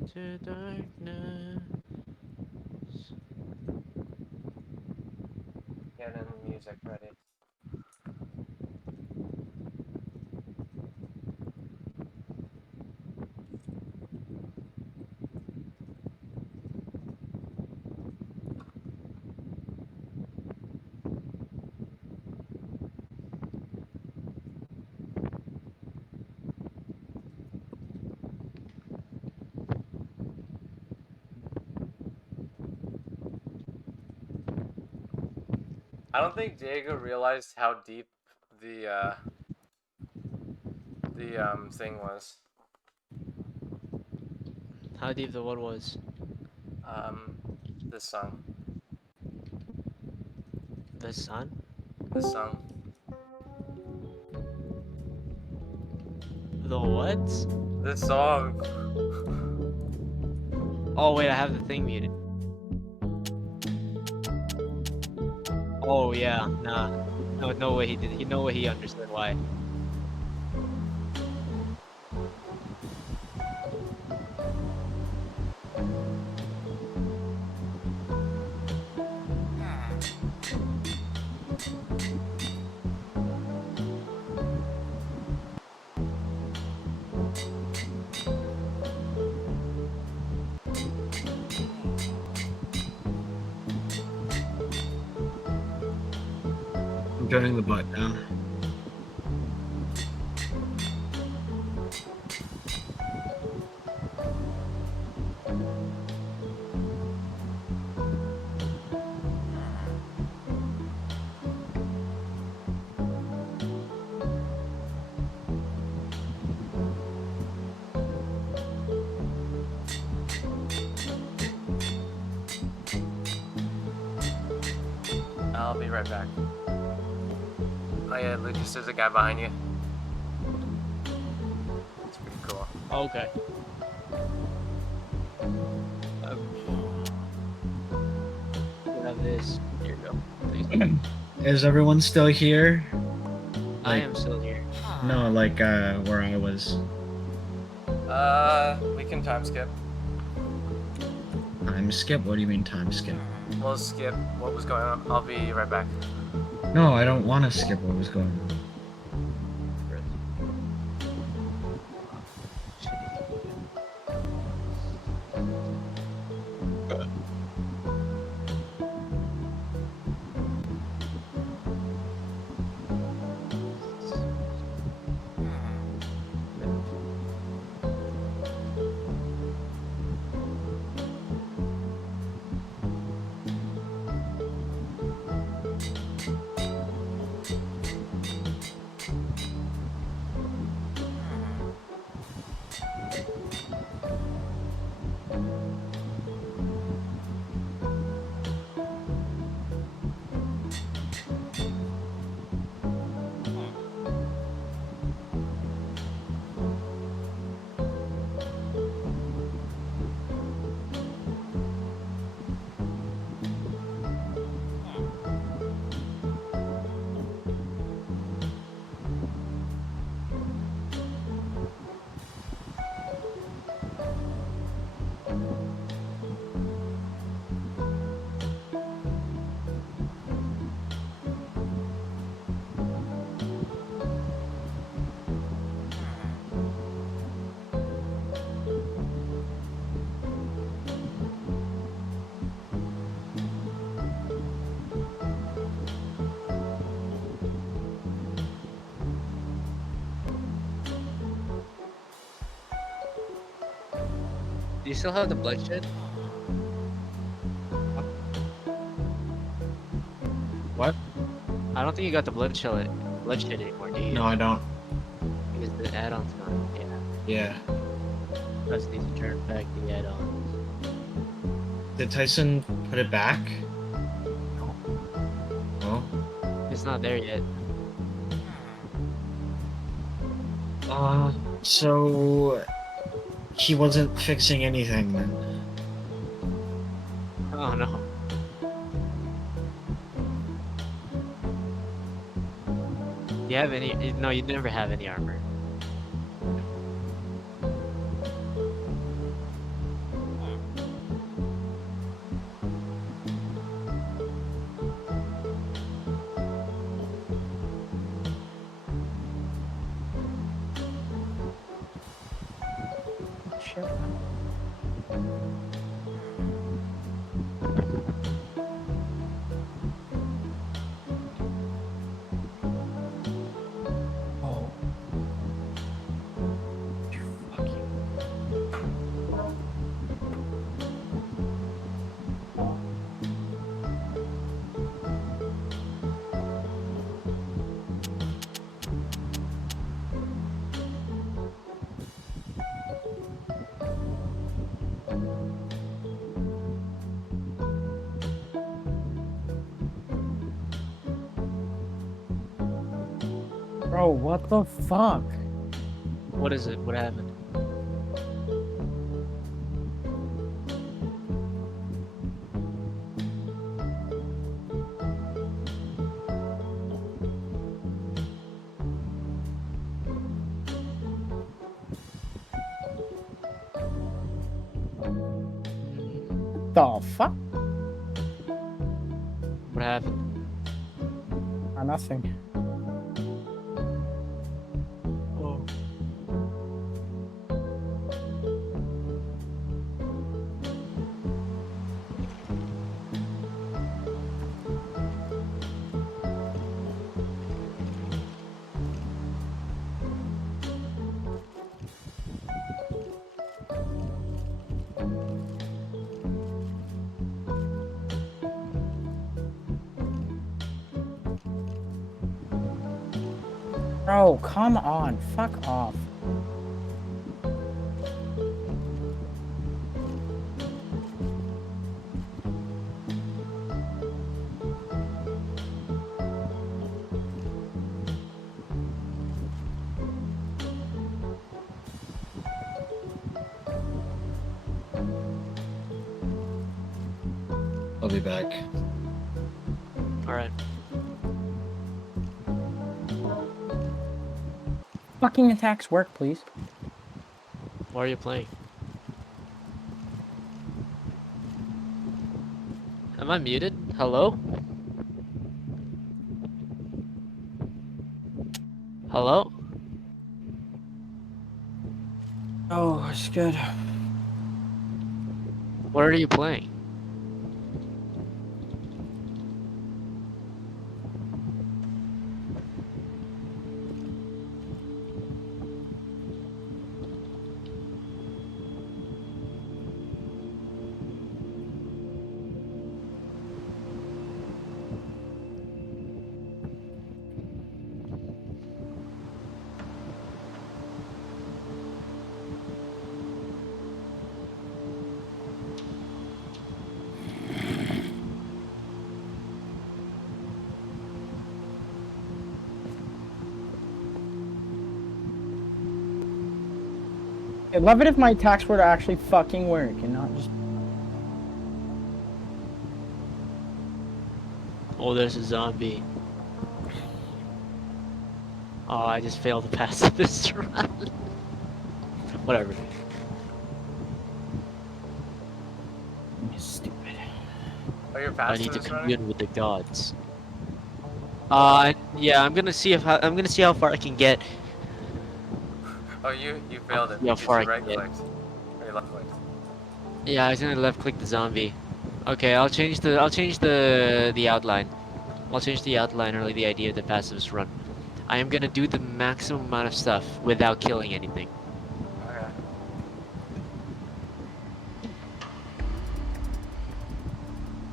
into darkness. Getting music ready. I don't think Diego realized how deep the thing was. How deep the one was. Um, this song. The sun? This song. The what? This song. Oh wait, I have the thing muted. Oh yeah, nah. No way he did. No way he understood why. I'm joining the bot now. I'll be right back. Oh yeah, Lucas, there's a guy behind you. It's pretty cool. Okay. You have this. Here you go. Thanks. Is everyone still here? I am still here. No, like where I was. We can time skip. Time skip? What do you mean time skip? We'll skip what was going on. I'll be right back. No, I don't want to skip what was going on. Do you still have the bloodshed? What? I don't think you got the bloodshed anymore, do you? No, I don't. Because the add-ons gone. Yeah. Yeah. Just need to turn back the add-ons. Did Tyson put it back? No. It's not there yet. So he wasn't fixing anything then. Oh no. Do you have any? No, you never have any armor. shit. Oh. Fuck you. Bro, what the fuck? What is it? What happened? The fuck? What happened? Nothing. Oh. Bro, come on. Fuck off. I'll be back. All right. Fucking attacks work, please. What are you playing? Am I muted? Hello? Hello? Oh, it's good. What are you playing? I'd love it if my attacks were to actually fucking work and not just. Oh, there's a zombie. Oh, I just failed to pass this run. Whatever. Stupid. Oh, you're I faster need to this running? commune with the gods. Yeah, I'm gonna see how far I can get. Oh, you failed it. Yeah, because far you I right can get. clicked. Or you left clicked. Yeah, I was gonna left click the zombie. Okay, I'll change the outline. I'll change the outline or like the idea of the passives run. I am gonna do the maximum amount of stuff without killing anything. Okay.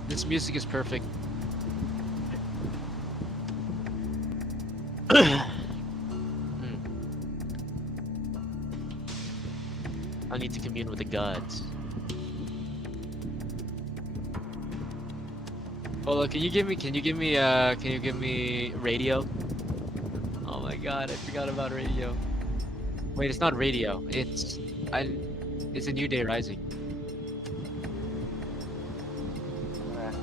This music is perfect. I need to commune with the gods. Oh look, can you give me radio? Oh my god, I forgot about radio. Wait, it's not radio. It's a New Day Rising. Okay.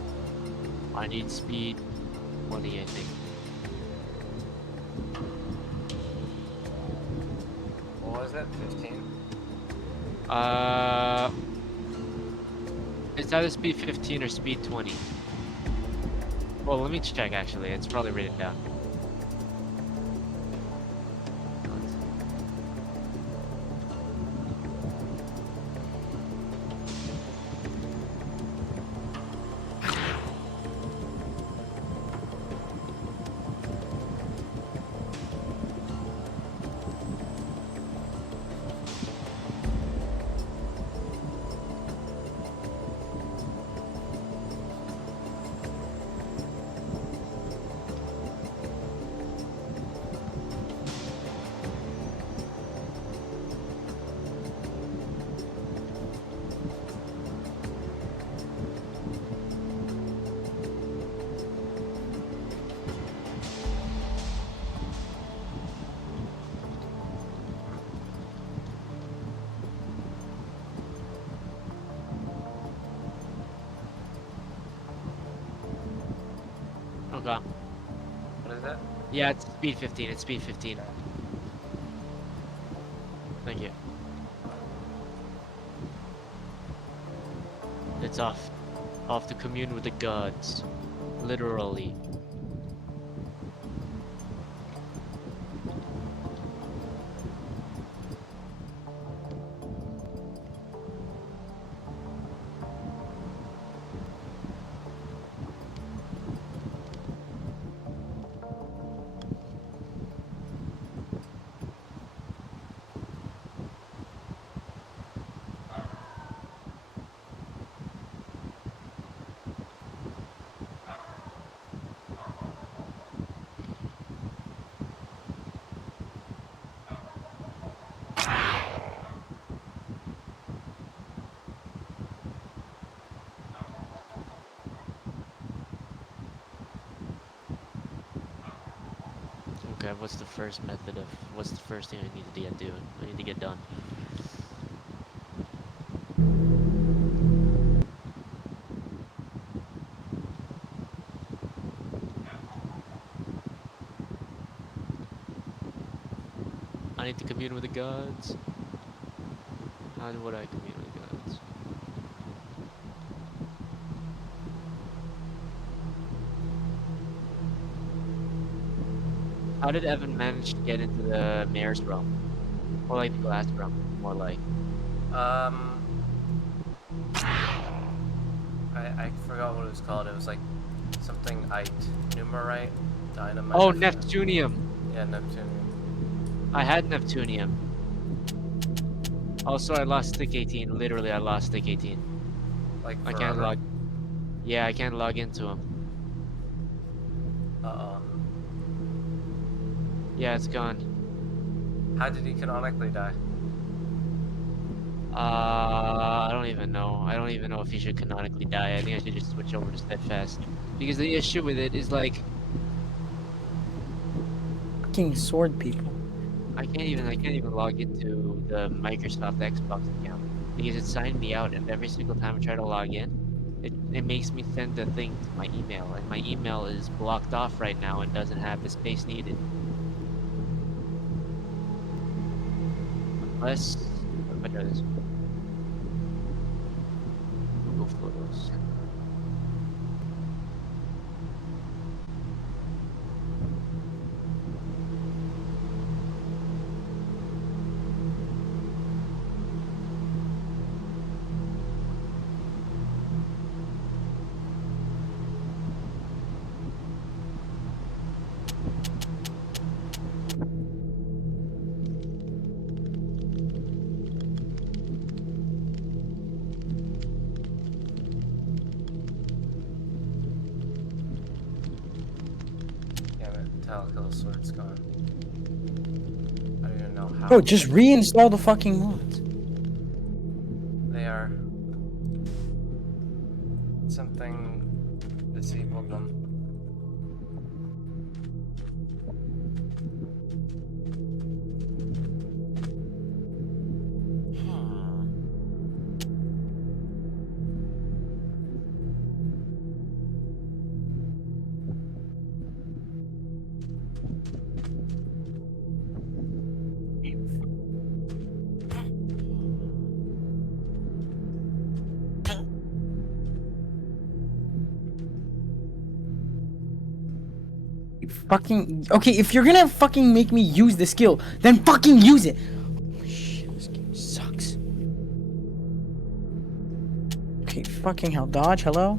I need speed 20, I think. What was it? 15? It's either speed 15 or speed 20. Well, let me check actually. It's probably written down. Okay. What is it? Yeah, it's speed 15. It's speed 15. Thank you. It's off. Off to commune with the gods. Literally. Okay, what's the first method of, what's the first thing I need to get done? I need to commune with the gods. How would I commune with the gods? How did Evan manage to get into the mayor's realm? Or like the glass realm, more like. I forgot what it was called. It was like something numerite, dynamite. Oh, I forgot. Neptunium! Yeah, Neptunium. I had Neptunium. Also, I lost stick 18. Literally, I lost stick 18. Like I forever. can't log. Yeah, I can't log into him. Uh-oh. Yeah, it's gone. How did he canonically die? I don't even know. I don't even know if he should canonically die. I think I should just switch over to Steadfast. Because the issue with it is like, Fucking sword people. I can't even log into the Microsoft Xbox account because it signed me out, and every single time I try to log in, it makes me send the thing to my email, and my email is blocked off right now and doesn't have the space needed. Unless, what are this? Google Photos. Damn it, Telltale Sword's gone. I don't even know how. Bro, just reinstall the fucking mods. They are. Something disabled them. Fucking okay, if you're gonna fucking make me use the skill, then fucking use it. Oh, shit, this game sucks. Okay, fucking hell, dodge, hello?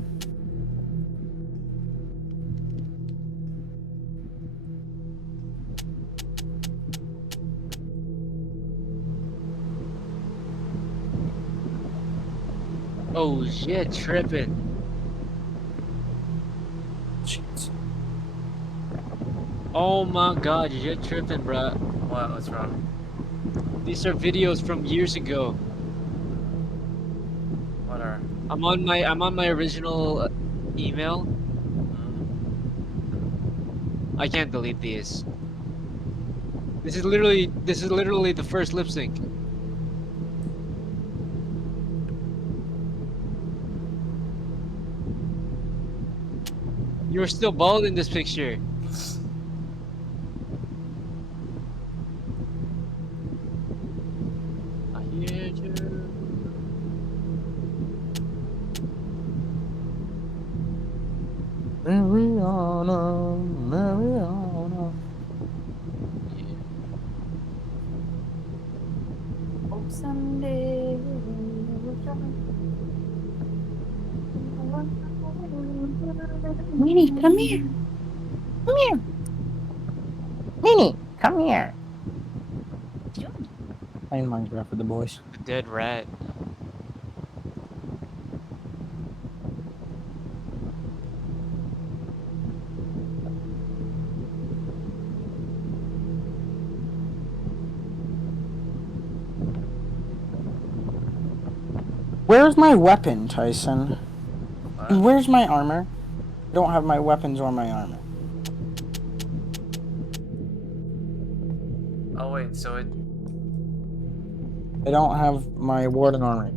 Oh shit, tripping. Jeez. Oh my god, you're tripping, bruh. What? What's wrong? These are videos from years ago. What are? I'm on my original email. Hmm? I can't delete these. This is literally the first lip sync. You're still bald in this picture. I hear you. Mariana, Mariana. Hope someday. Minnie, come here. Come here. Minnie, come here. Playing Minecraft with the boys. A dead rat. Where's my weapon, Tyson? What? And where's my armor? I don't have my weapons or my armor. Oh wait, so it. I don't have my warden armor.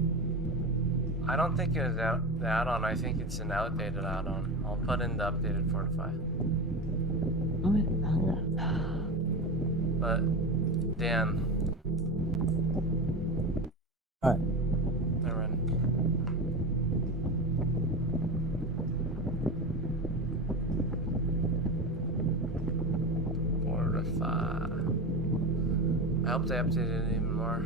I don't think it was out the add-on. I think it's an outdated add-on. I'll put in the updated Fortify. But Dan. What? Never mind. Fortify. I hope they updated it even more.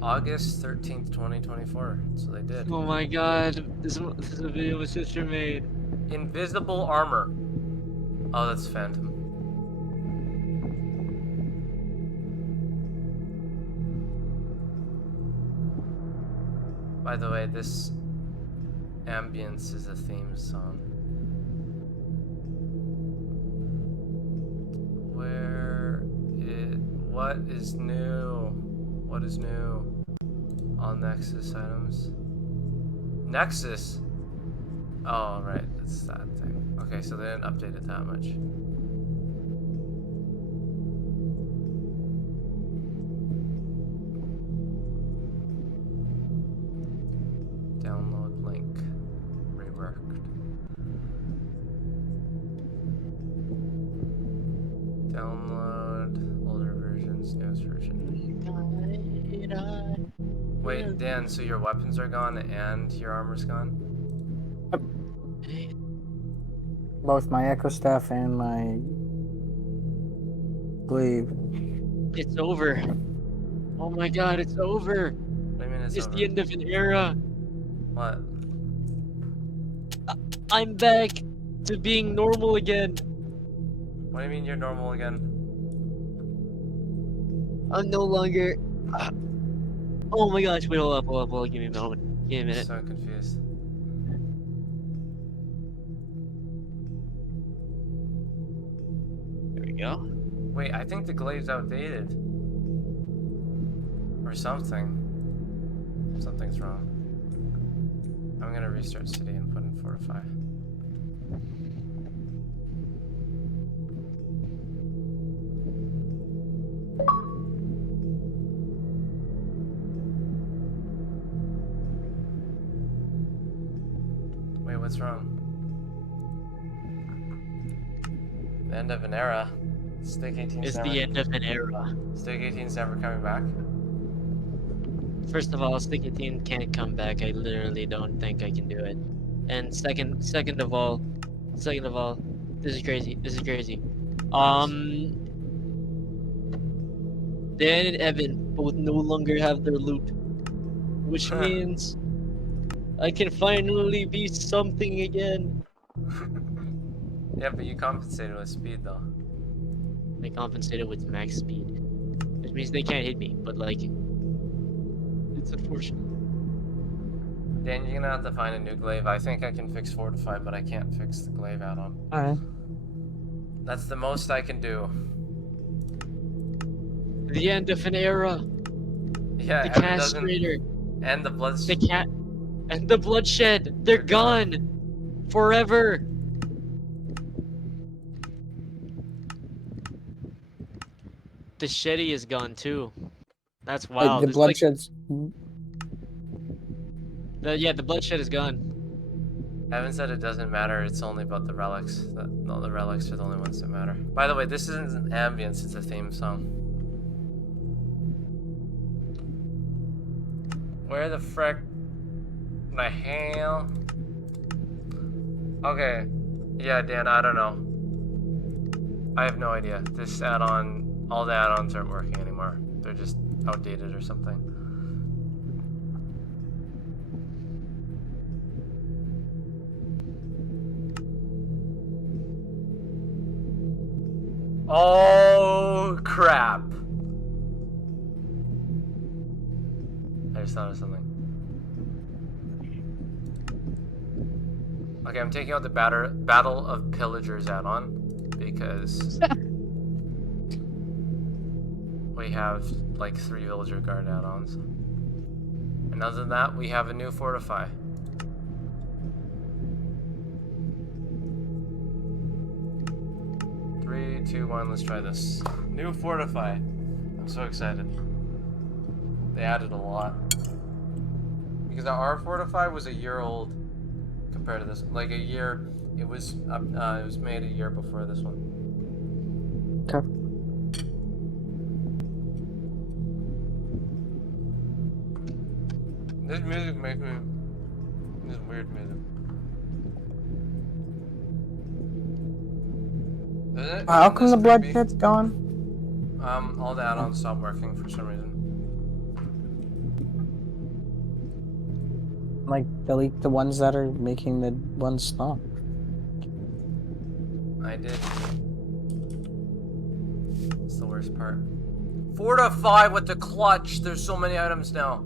August 13th, 2024. So they did. Oh my god, this is a video my sister made. Invisible armor. Oh, that's Phantom. By the way, this ambience is a theme song. What is new? What is new on Nexus items? Nexus? Oh, right, it's that thing. Okay, so they didn't update it that much. Download link. Reworked. Download older versions, newest version. Wait, Dan, so your weapons are gone and your armor's gone? Both my echo staff and my glaive. It's over. Oh my god, it's over. What do you mean it's It's over? the end of an era. What? I'm back to being normal again. What do you mean you're normal again? I'm no longer. Oh my gosh! Wait, hold up! Give me a moment. Give me a minute. So confused. There we go. Wait, I think the glaive's outdated. Or something. Something's wrong. I'm gonna restart city and put in Fortify. Wait, what's wrong? The end of an era. Stick 18's It's never, the end of an era. Stick 18's never coming back. First of all, Stick 18 can't come back. I literally don't think I can do it. And second of all, this is crazy. Dan and Evan both no longer have their loot, which means I can finally be something again. Yeah, but you compensated with speed though. They compensated with max speed, which means they can't hit me. But like, it's unfortunate. Dan, you're gonna have to find a new glaive. I think I can fix Fortify, but I can't fix the glaive add-on. Alright. That's the most I can do. The end of an era. Yeah, The Evan doesn't. castrator. And the blood. The cat. And the bloodshed. They're gone. Forever. The Shetty is gone too. That's wild. the It's like- bloodshed's. yeah, the bloodshed is gone. Evan said it doesn't matter, it's only about the relics. No, the relics are the only ones that matter. By the way, this isn't an ambience, it's a theme song. Where the frick? The hell? Okay. Yeah, Dan, I don't know. I have no idea. This add-on, all the add-ons aren't working anymore. They're just outdated or something. Oh, crap. I just thought of something. Okay, I'm taking out the Battle of Pillagers add-on because we have like 3 Villager Guard add-ons. And other than that, we have a new Fortify. Three, two, one, let's try this. New Fortify. I'm so excited. They added a lot. Because our Fortify was a year old compared to this. Like a year, it was made a year before this one. Okay. This music makes me... This weird music. Doesn't it? How come the This blood creepy? pit's gone? All the add-ons stopped working for some reason. Like, delete the ones that are making the ones stop. I did. It's the worst part. Fortify with the clutch! There's so many items now.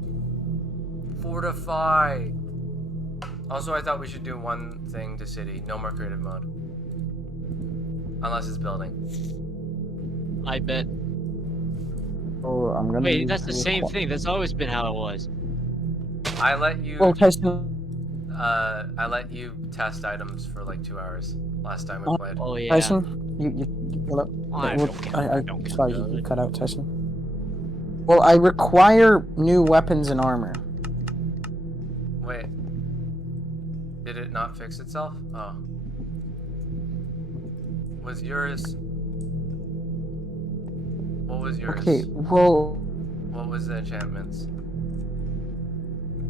Fortify! Also, I thought we should do one thing to city. No more creative mode. Unless it's building. I bet. Oh, I'm gonna. Wait, use that's the same recall. thing. That's always been how it was. I let you... Well, Tyson. I let you test items for like 2 hours last time we played. Oh yeah. Tyson, you hello. I Well, don't care. I don't care sorry, about you it. cut out, Tyson. Well, I require new weapons and armor. Wait. Did it not fix itself? Oh. Was yours... What was yours? Okay, well, What was the enchantments?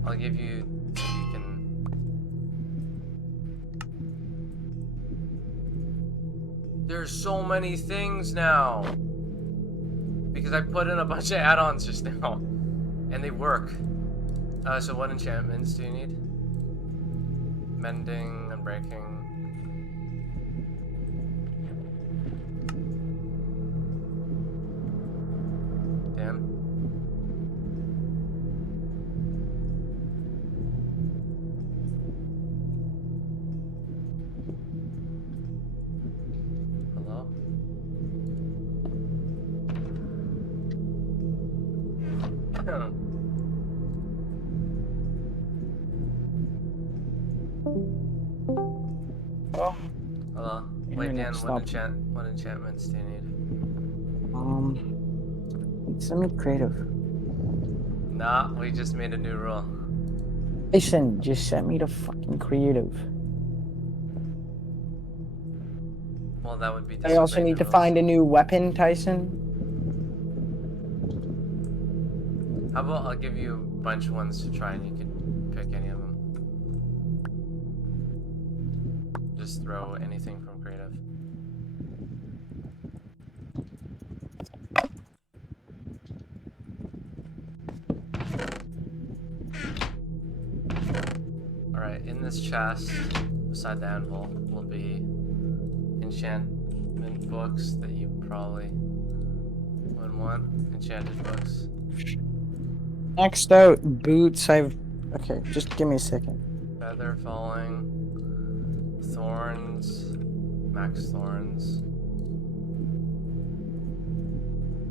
I'll give you so you can... There's so many things now! Because I put in a bunch of add-ons just now. And they work. So what enchantments do you need? Mending, unbreaking... Dan? Hello? Hello? Wait, Dan, Internet what, stopped. what enchantments do you need? send me creative. Nah, we just made a new rule. Tyson, just send me the fucking creative. Well, that would be I also need to find a new weapon, Tyson. How about I'll give you a bunch of ones to try and you can pick any of them. Just throw anything from creative. Alright, in this chest, beside the anvil, will be enchantment books that you probably would want. Enchanted books. Next out, boots. Okay, just give me a second. Feather falling. Thorns. Max thorns.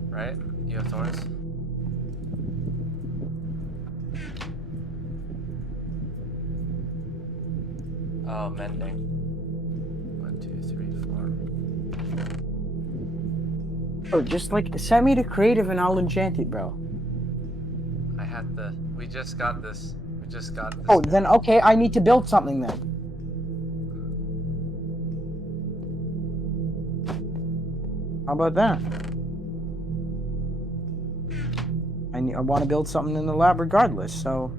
Right? You have thorns? Oh, mending. 1, 2, 3, 4. Oh, just like send me the creative and I'll enchant it, bro. I had the. We just got this. We just got this. Oh, then okay, I need to build something then. How about that? I want to build something in the lab regardless, so.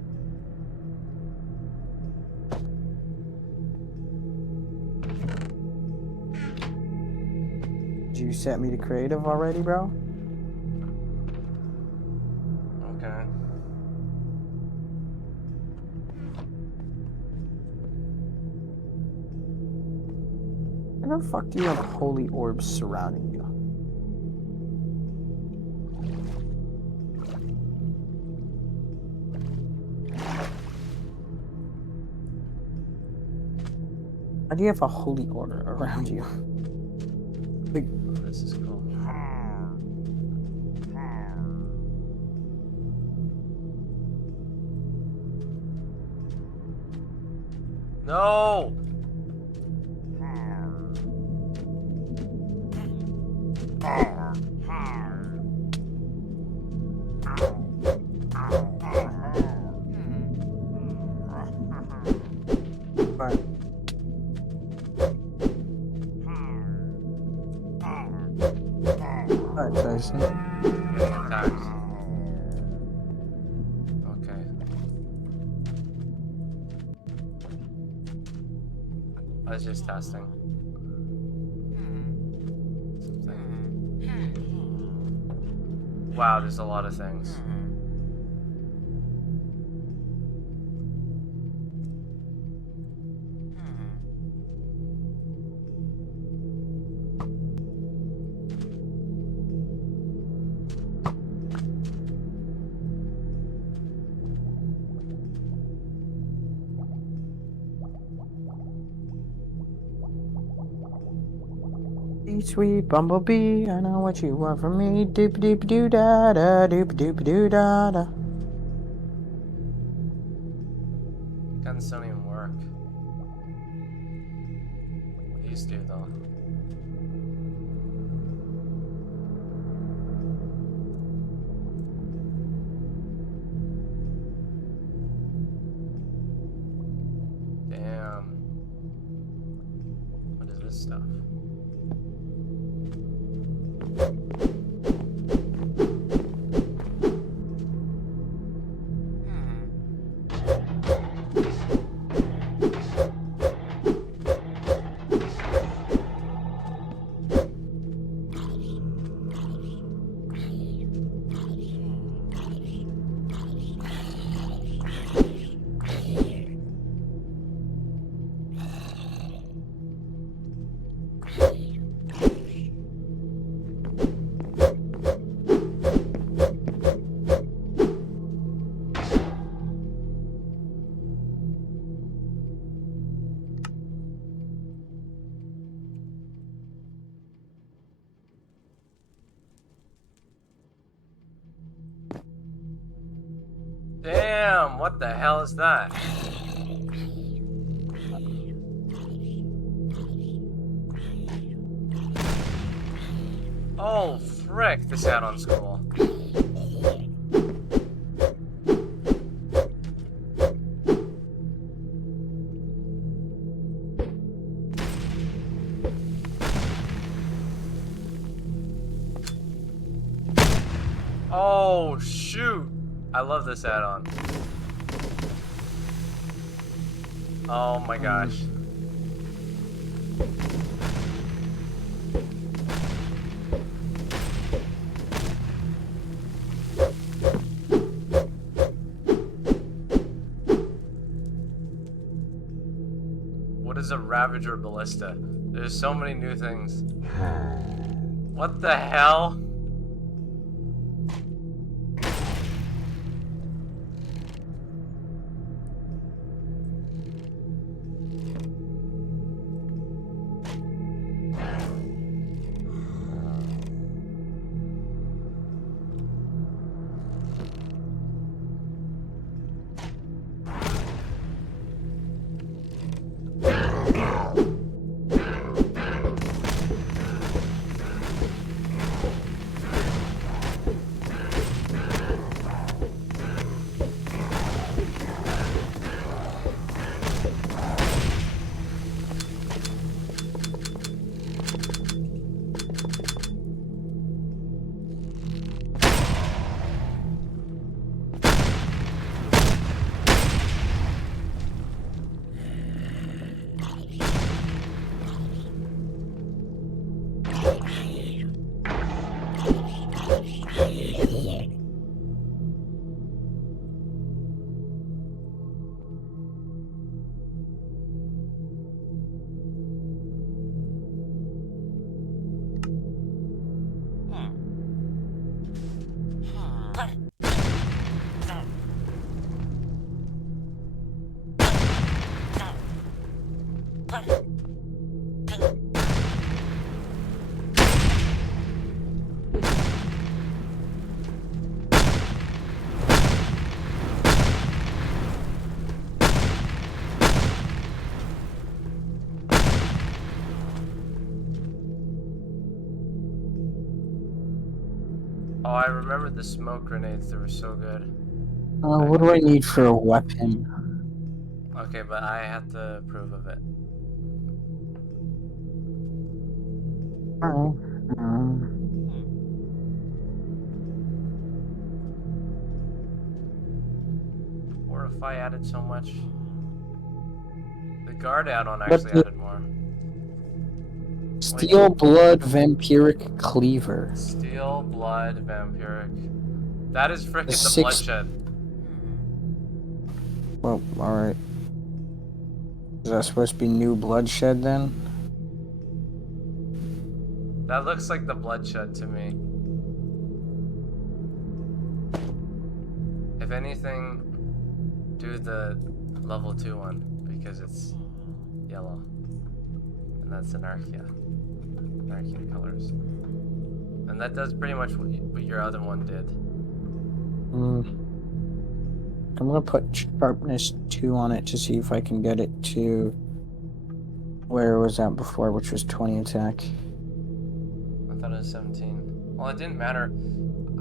Did you set me to creative already, bro? Okay. Why the fuck do you have holy orbs surrounding you? Why do you have a holy order around you? Like, This is cool. No! but Alright, Tyson. Getting attacked. Okay. I was just testing. Something. Wow, there's a lot of things. Sweet bumblebee, I know what you want from me. Doop doop doo da da, doop doop doo da da. Guns don't even work. These do though. Damn. What is this stuff? Damn, what the hell is that? Oh, frick, this add-on's cool. Oh, shoot. I love this add-on. Oh my gosh. What is a Ravager Ballista? There's so many new things. What the hell? Oh, I remember the smoke grenades. They were so good. What do I need for a weapon? Okay, but I have to approve of it. Or if I added so much. The guard add-on actually the- added more. Steel Blood Vampiric Cleaver. Steel, blood, vampiric. That is frickin' the six- bloodshed. Well, alright. Is that supposed to be new bloodshed then? That looks like the bloodshed to me. If anything, do the level 2 one because it's yellow. And that's Anarchia. Anarchia colors. And that does pretty much what your other one did. I'm gonna put sharpness 2 on it to see if I can get it to where it was at before, which was 20 attack. I thought it was 17. Well, it didn't matter.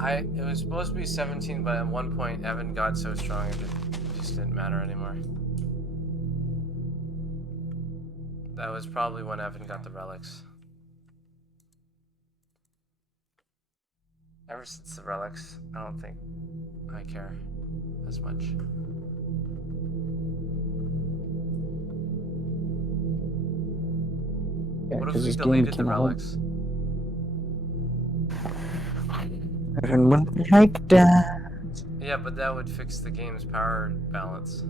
It was supposed to be 17, but at one point Evan got so strong it just didn't matter anymore. That was probably when Evan got the relics. Ever since the relics, I don't think I care as much. Yeah, What if 'cause we this game deleted the can hold- relics? Even wouldn't like that. Yeah, but that would fix the game's power balance.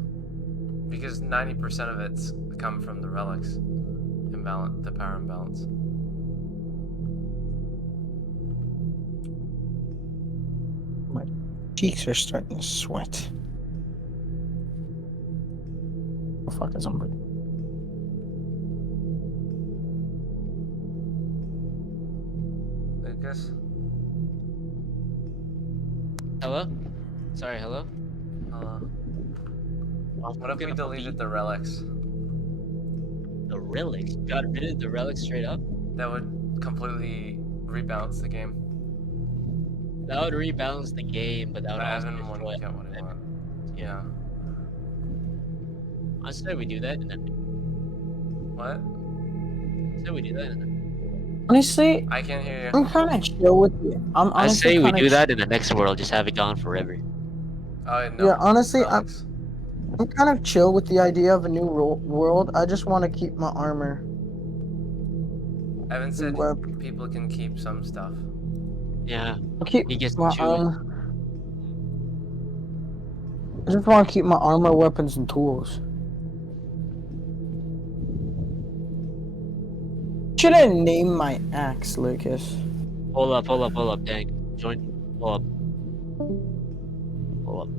Because 90% of it's come from the relics. The power imbalance. My cheeks are starting to sweat. Oh fuck, is somebody. Lucas? Hello? Sorry, hello? Hello. What if we Gonna deleted the relics? The relics? You got rid of the relics straight up? That would completely rebalance the game. That would rebalance the game, but that would But also Evan destroy wouldn't get what he wants. Yeah. I said we do that, and then What? I said we do that. And then... Honestly, I can't hear you. I'm kind of chill with you. I'm I honestly say we kinda do that in the next world, just have it gone forever. Oh, no. Yeah, honestly, relics. I'm kind of chill with the idea of a new world. I just want to keep my armor. Evan said Well- people can keep some stuff. Yeah, I'll keep he gets to my choose. armor. I just want to keep my armor, weapons, and tools. Should I name my axe, Lucas? Hold up, dang. Join, pull up. Pull up.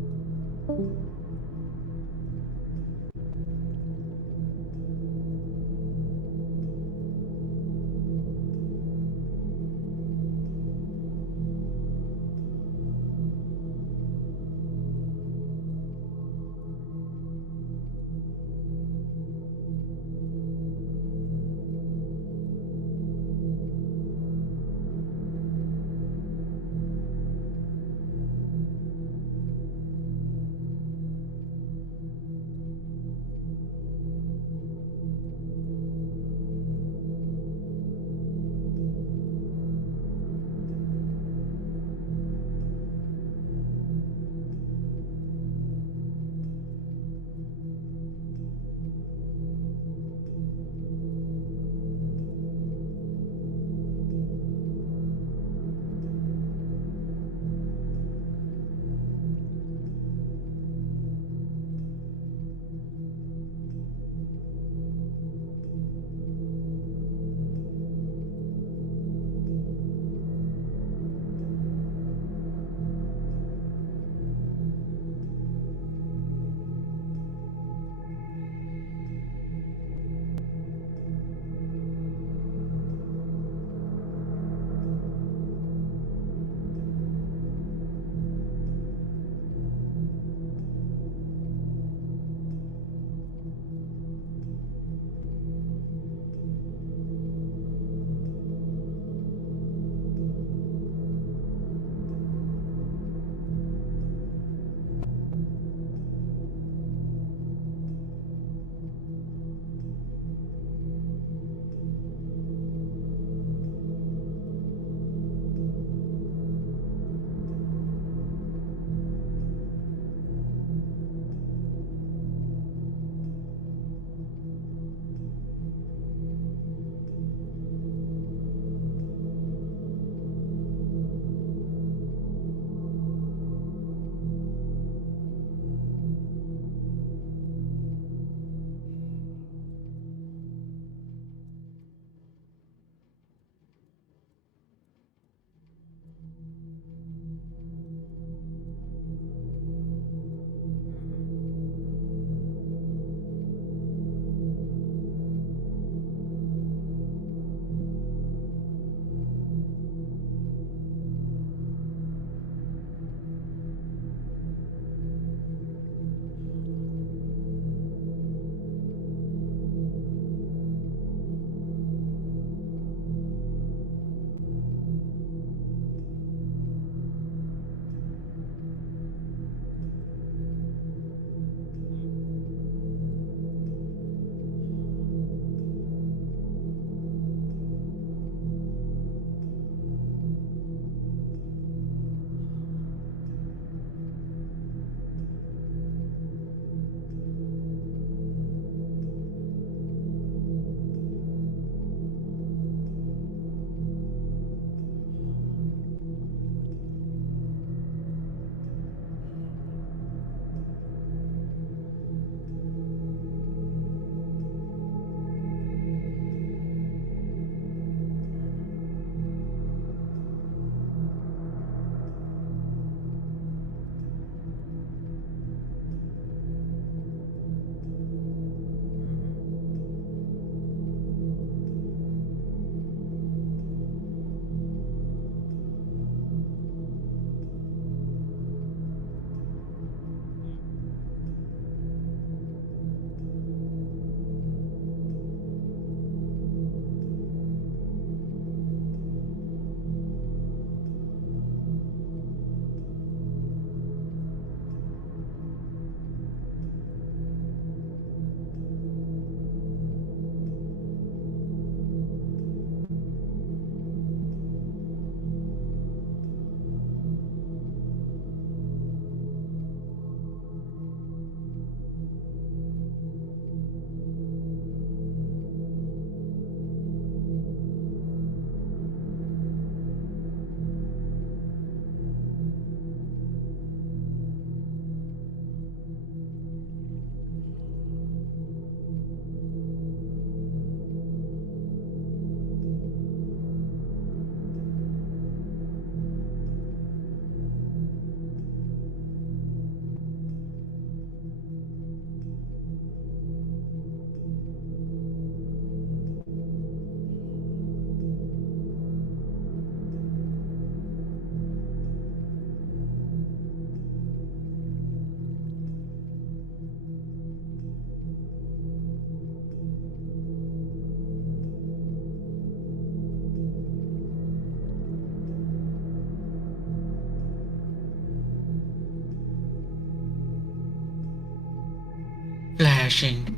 Flashing.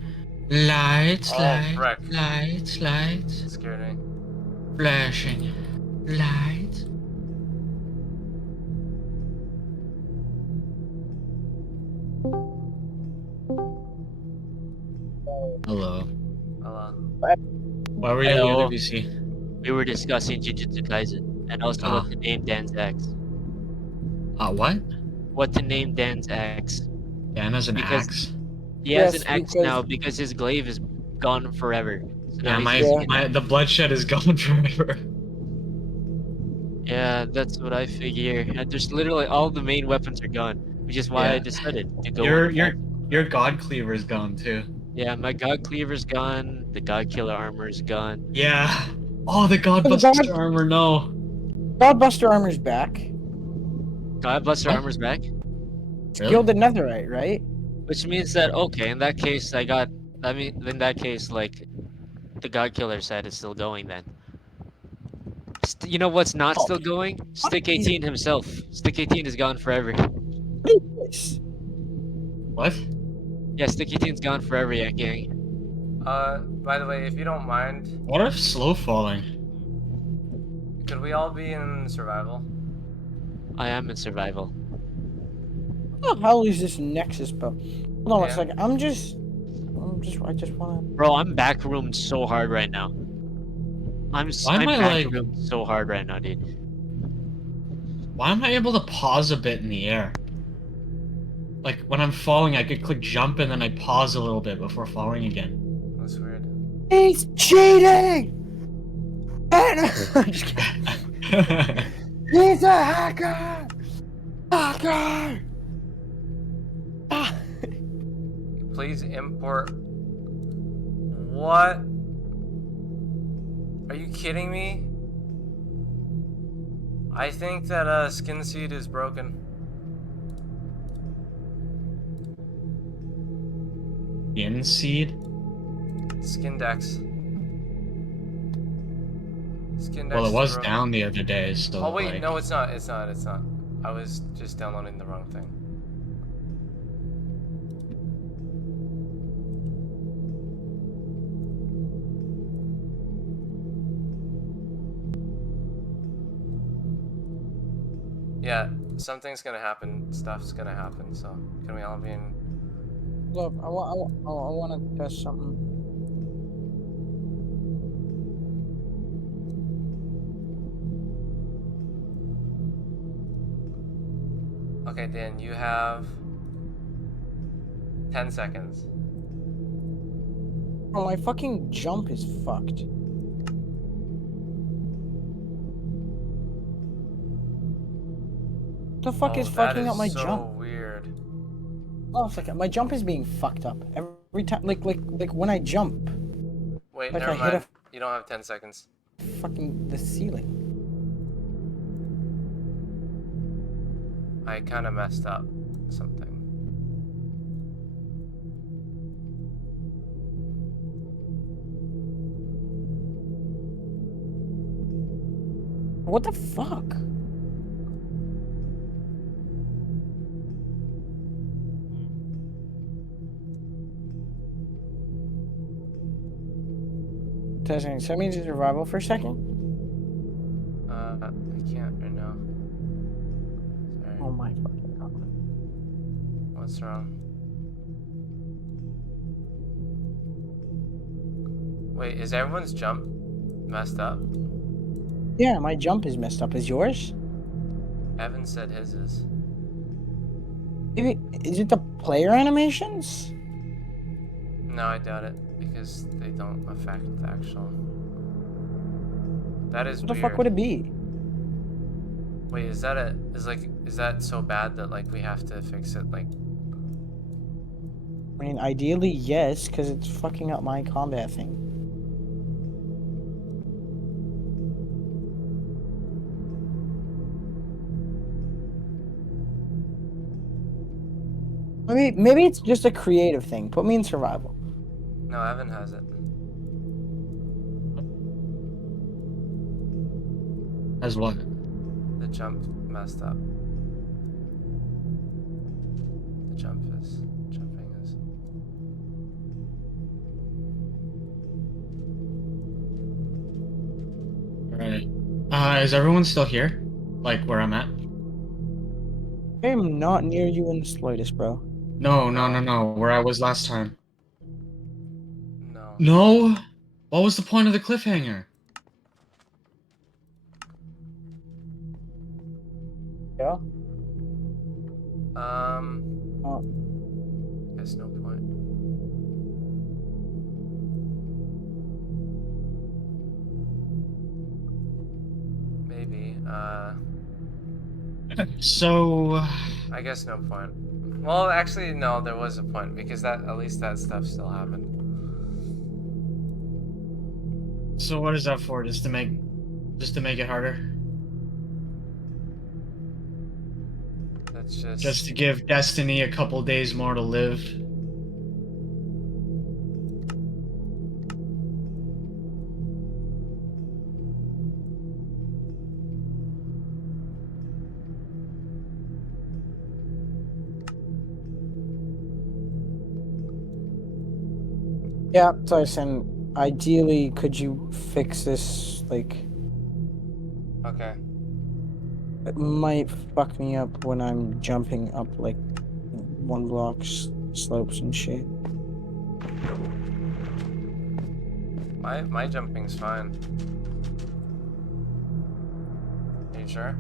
Lights, Oh, lights, frick. lights, lights. It scared me. Flashing. Lights. Hello. Hello. Why were you in the Hello. other VC? We were discussing Jujutsu Kaisen and also Ah. what to name Dan's ex. What? What to name Dan's ex. Dan has an Because- axe? He has Yes, an ex because- now because his glaive is gone forever. So now Yeah, he's my, using it. my the bloodshed is gone forever. Yeah, that's what I figure. And just literally all the main weapons are gone, which is why I Yeah. decided to go. Your on the your fact- your god cleaver is gone too. Yeah, my God Cleaver's gone. The God Killer armor is gone. Yeah. Oh, the the Godbuster God- armor, no. Godbuster armor's back. God Buster What? armor's back, Gilded netherite, right? which means that okay. In that case, I got. I mean, in that case, like, the God Killer set is still going then. You know what's not Oh. still going? Stick 18 himself. Stick 18 is gone forever. Yes. What? Yeah, Stick 18's gone forever, yeah, gang. By the way, if you don't mind, What if slow falling? could we all be in survival? I am in survival. What the hell is this Nexus spell? Hold on Yeah. a second. I just wanna. Bro, I'm backroomed so hard right now. I'm Why am I, like- backroomed so hard right now, dude. Why am I able to pause a bit in the air? Like when I'm falling, I could click jump and then I pause a little bit before falling again. That's weird. He's cheating! I'm just kidding. He's a hacker! Hacker! Ah. Please import. What? Are you kidding me? I think that Skin Seed is broken. In seed? Skin Dex. Skin Dex. Well, it is was broken. down the other day, so. Oh wait, like, no, it's not. It's not. It's not. I was just downloading the wrong thing. Yeah, something's gonna happen. Stuff's gonna happen. So can we all be in? Look, I want to test something. Okay, Dan, you have 10 seconds. Oh, my fucking jump is fucked. The fuck is that fucking up my so jump? weird. Oh, a second. My jump is being fucked up every time. Like when I jump, Wait, Like never I hit mind. You don't have 10 seconds. fucking the ceiling. I kind of messed up something. What the fuck? Testing. Send me to survival for a second. I can't right now. Sorry. Oh my fucking god. What's wrong? Wait, is everyone's jump messed up? Yeah, my jump is messed up. Is yours? Evan said his is. Maybe, is it the player animations? No, I doubt it because they don't affect the actual. That is What the weird. fuck would it be? Wait, is that so bad that like we have to fix it? Like, I mean, ideally, yes, because it's fucking up my combat thing. Maybe it's just a creative thing. Put me in survival. no, Evan has it. As what? The jump messed up. The jump is jumping is. Is everyone still here? Like where I'm at? I am not near you in the slightest, bro. No. Where I was last time. No. No? What was the point of the cliffhanger? Yeah. Oh. Guess no point. Maybe. So, I guess no point. Well, actually, no, there was a point because at least that stuff still happened. so what is that for? Just to make it harder? That's Just to give Destiny a couple days more to live? Yeah, Tyson. Ideally, could you fix this? Like, Okay. it might fuck me up when I'm jumping up like one block slopes and shit. My jumping's fine. Are you sure?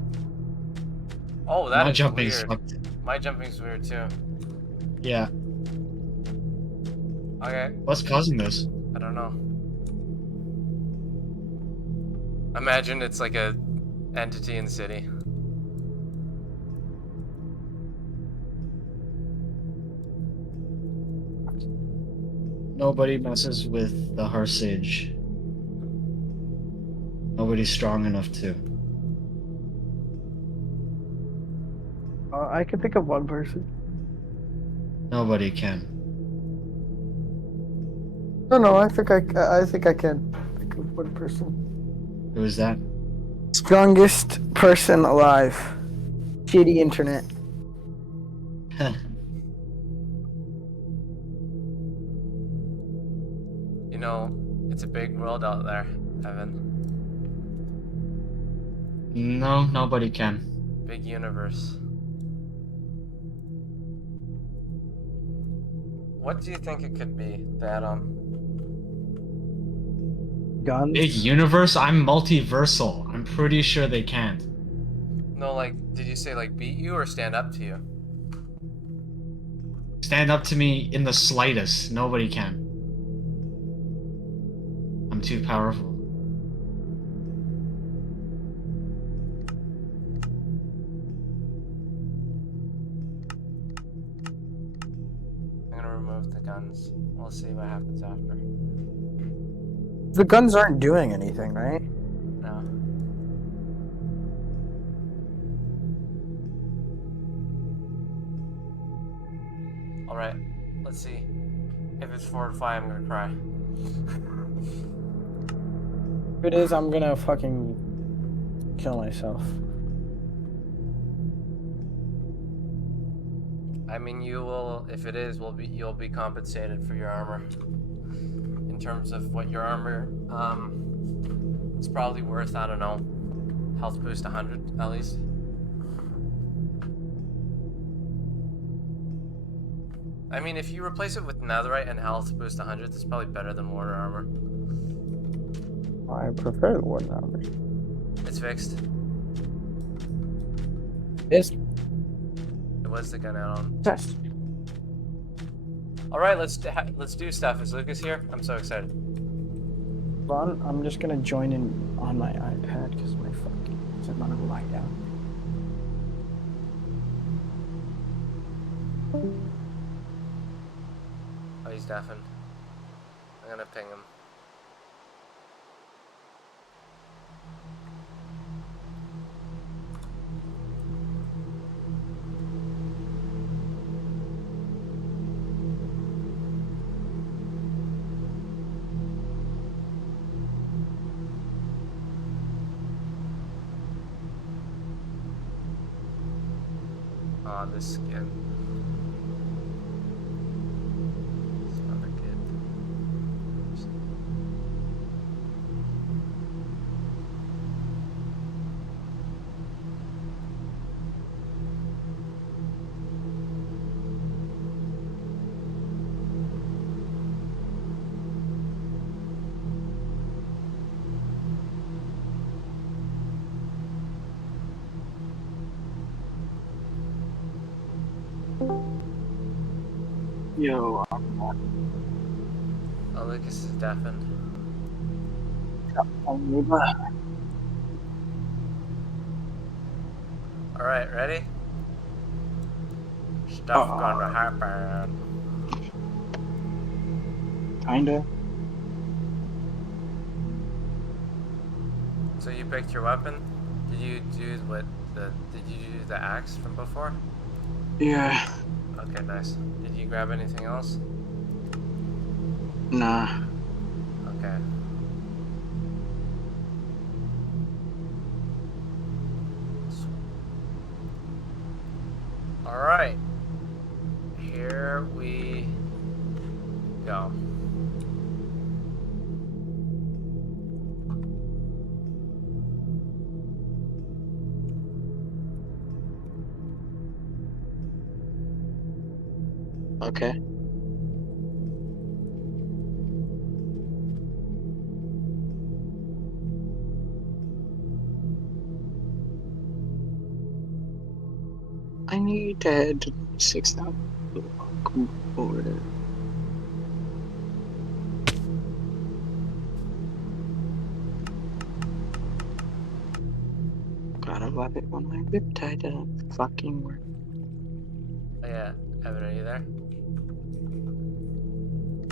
Oh, that My is jumping weird. sucked. My jumping's weird too. Yeah. Okay, What's causing this? I don't know. Imagine it's like a entity in the city. Nobody messes with the Harsage. Nobody's strong enough to. I could think of one person. Nobody can. No, I think I can think of one person. Who is that? Strongest person alive. Shitty internet. You know, it's a big world out there, Evan. No, nobody can. Big universe. What do you think it could be, the add-on? Guns. Big universe? I'm multiversal. I'm pretty sure they can't. No, like, did you say like beat you or stand up to you? Stand up to me in the slightest. Nobody can. I'm too powerful. I'm gonna remove the guns. We'll see what happens after. The guns aren't doing anything, right? No. Alright, let's see. If it's fortify, I'm gonna cry. If it is, I'm gonna fucking kill myself. I mean, you will, if it is, you'll be compensated for your armor. In terms of what your armor, it's probably worth, I don't know, health boost 100 at least. I mean, if you replace it with netherite and health boost 100, that's probably better than water armor. I prefer the one numbers. It's fixed. It's It was the gun add-on. test. All right, let's do stuff. Is Lucas here? I'm so excited. Ron, I'm just gonna join in on my iPad because my fucking I'm gonna lie down. Oh, he's deafened. I'm gonna ping him. Ah, this skin. It's not a kid. Yo, Oh, Lucas is deafened. Alright, ready? Stuff gonna happen. kinda. So you picked your weapon? Did you do did you do the axe from before? Yeah, Okay, nice. Did you grab anything else? nah. Okay. Alright. Here we go. Okay. I need to head to 6,000 over there. Gotta love it when my riptide doesn't fucking work. Oh yeah, Evan, are you there?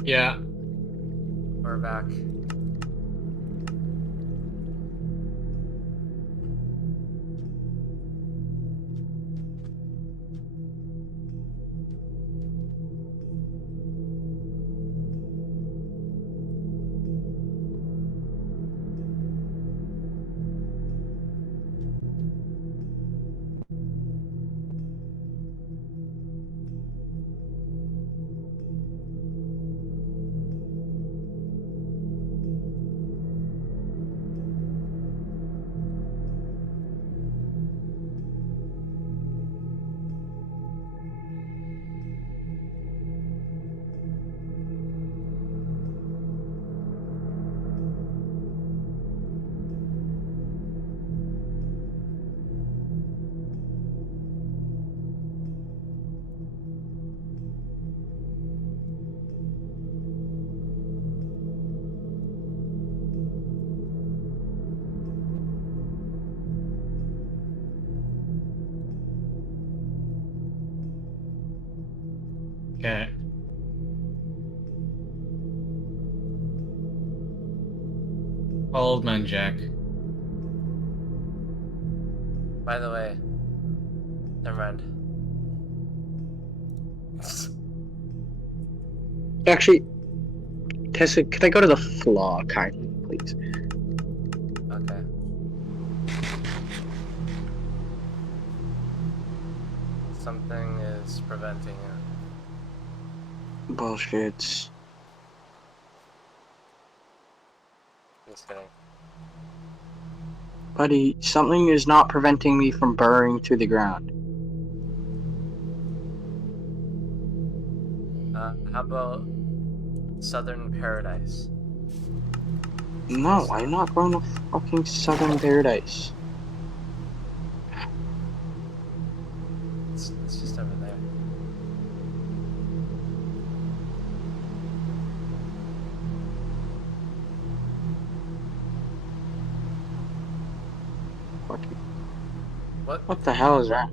Yeah. We're back. Okay. Old man Jack. By the way, never mind. Actually, Tessa, could I go to the flaw kindly, please? Okay. Something is preventing it. Bullshit. Just kidding. Buddy, something is not preventing me from burrowing through the ground. How about Southern Paradise? No, I'm not going to fucking Southern Paradise. It's just over there. Fucking, What? what the hell is that?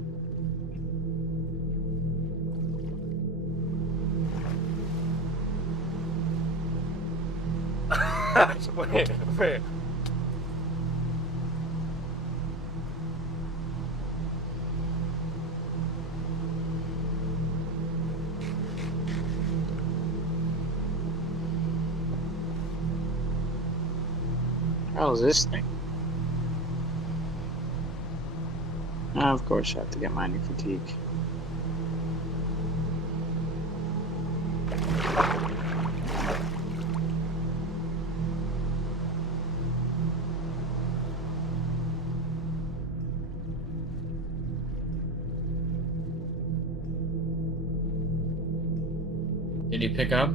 Wait. How's this thing? Of course I have to get mining fatigue. Did he pick up?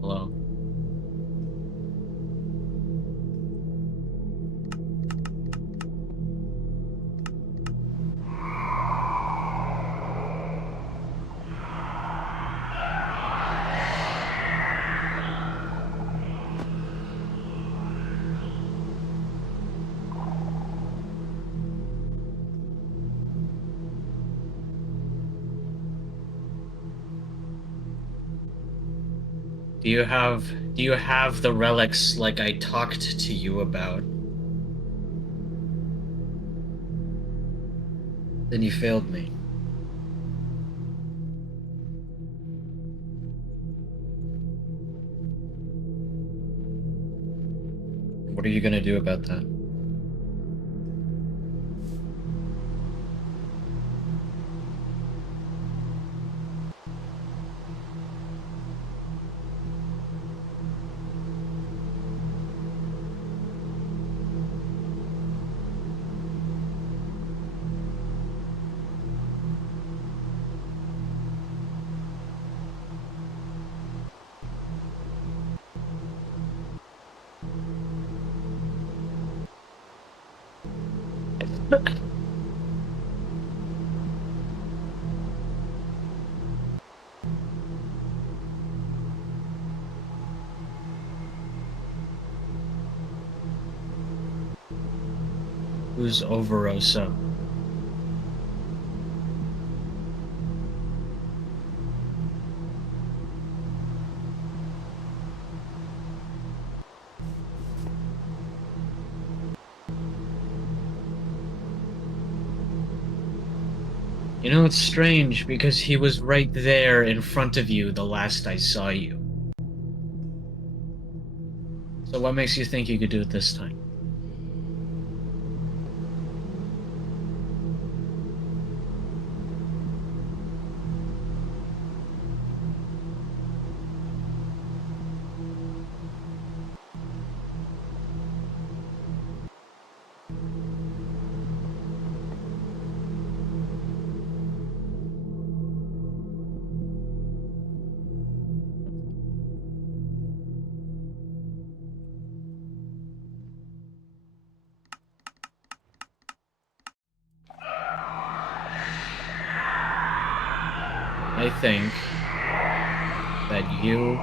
Hello. Do you have the relics like I talked to you about? Then you failed me. What are you gonna do about that? Who's Overosa? You know, it's strange because he was right there in front of you the last I saw you. So what makes you think you could do it this time? I think that you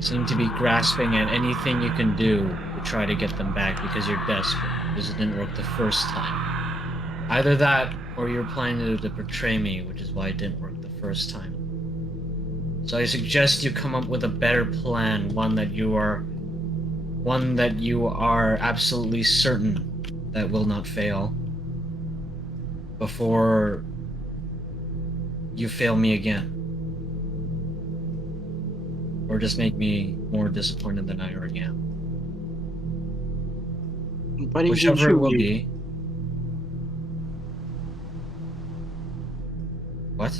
seem to be grasping at anything you can do to try to get them back because you're desperate, because it didn't work the first time. Either that, or you're planning to betray me, which is why it didn't work the first time. So I suggest you come up with a better plan, one that you are absolutely certain that will not fail, before you fail me again. Or just make me more disappointed than I already am. But he did Whichever it shoot will you. be. What?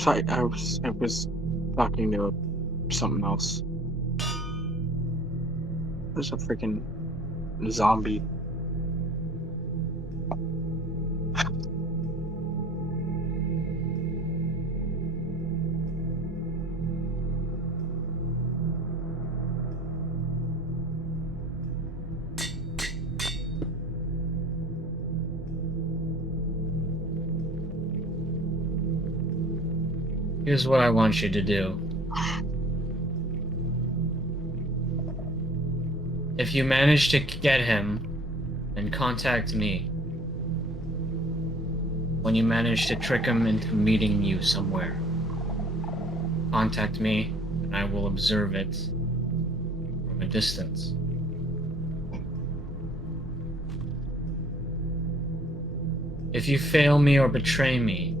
Sorry, I was talking to something else. There's a freaking zombie. Here's what I want you to do. If you manage to get him, then contact me. When you manage to trick him into meeting you somewhere, contact me, and I will observe it from a distance. If you fail me or betray me,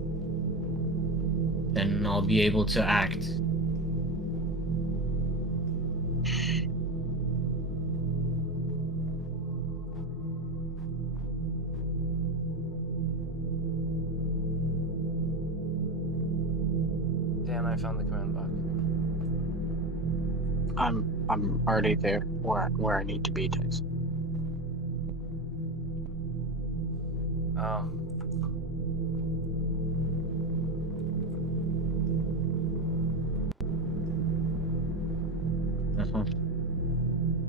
then I'll be able to act. Dan, I found the command book. I'm already there where I need to be, Tyson. Oh. Uh-huh.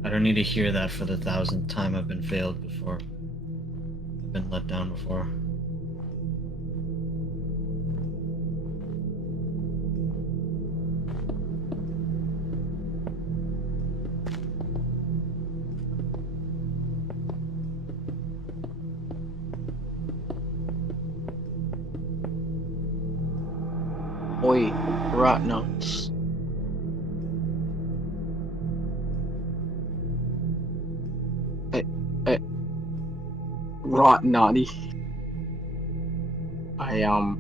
I don't need to hear that for the 1000th time I've been failed before. I've been let down before. Oi, rat nuts. I, rot naughty. I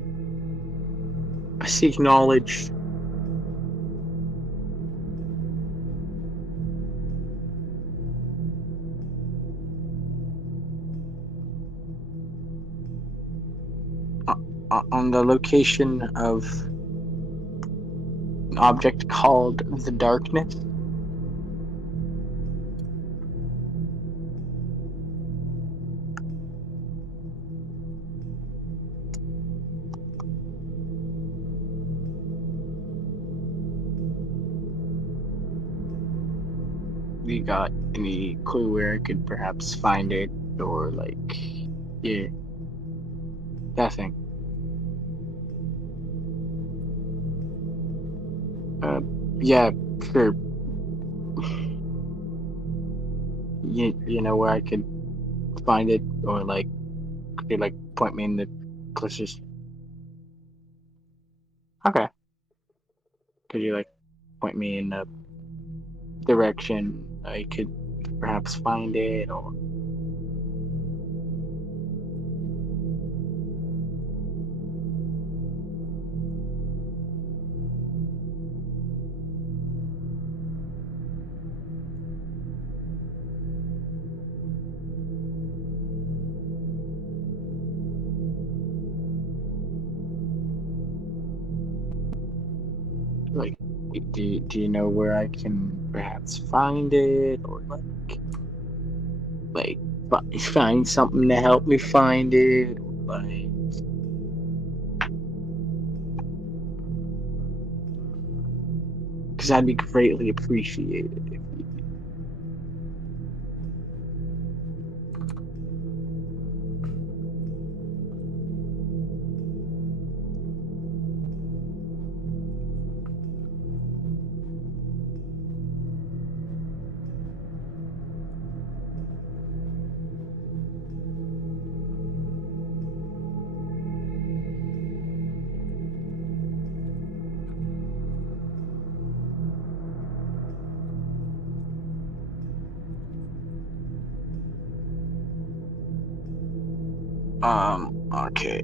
seek knowledge. On the location of an object called the Darkness. You got any clue where I could perhaps find it, or like, yeah, that thing. Yeah, sure. You know where I could find it, or like, could you like point me in the closest? Okay. Could you like point me in the direction I could perhaps find it, or? Like, do you know where I can perhaps find it, or like find something to help me find it, like, because I'd be greatly appreciated if you. Okay.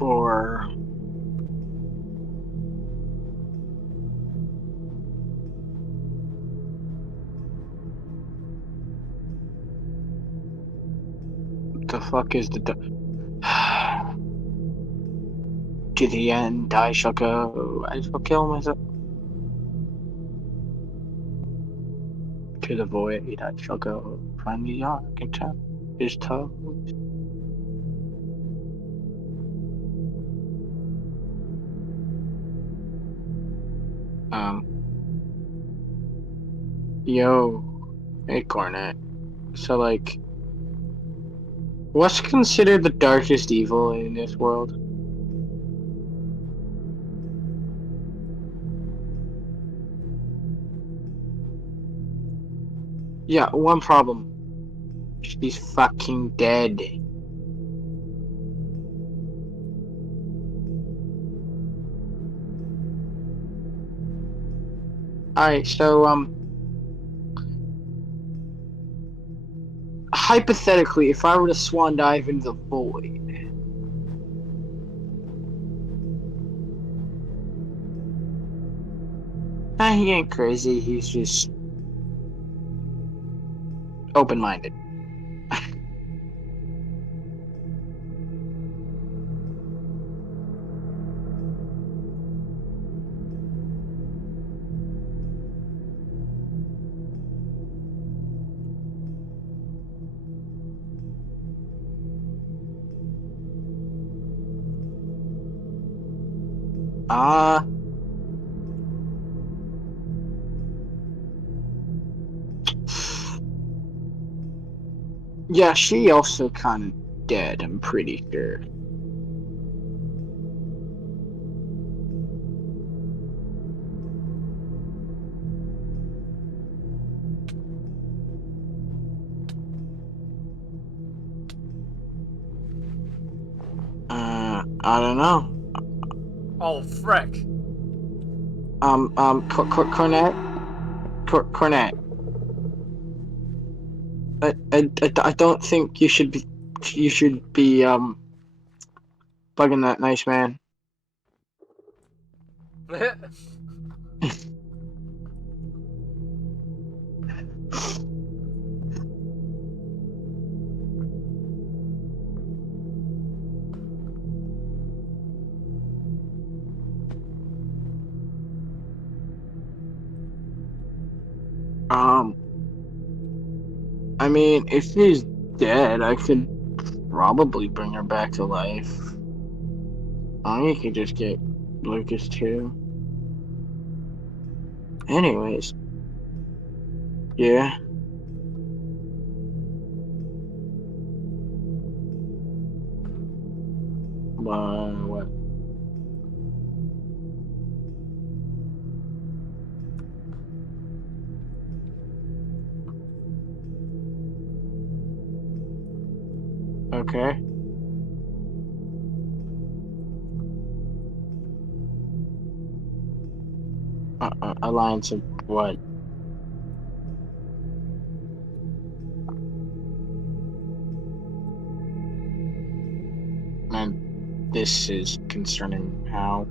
Or the fuck is the to the end I shall go, I shall kill myself. To the void I shall go, find the ark and tap his toes. Yo, hey Cornet. So like, what's considered the darkest evil in this world? Yeah, one problem. She's fucking dead. Alright, so hypothetically, if I were to swan dive into the void, he ain't crazy, he's just open-minded. Yeah, she also kind of dead, I'm pretty sure. I don't know. Oh, frick. Cornet? Cornet. I don't think you should be bugging that nice man. I mean, if she's dead, I could probably bring her back to life. You could just get Lucas too. Anyways, yeah. What? Okay. Alliance of what? And this is concerning how?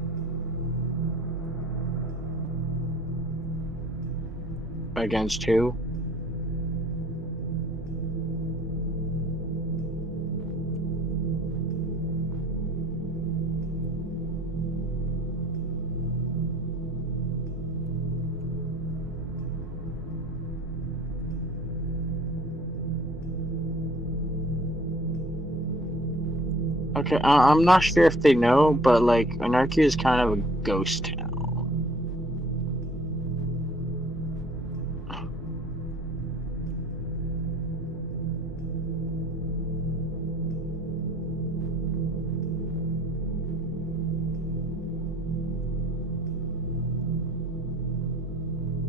Against who? Okay, I'm not sure if they know, but like, Anarchy is kind of a ghost town.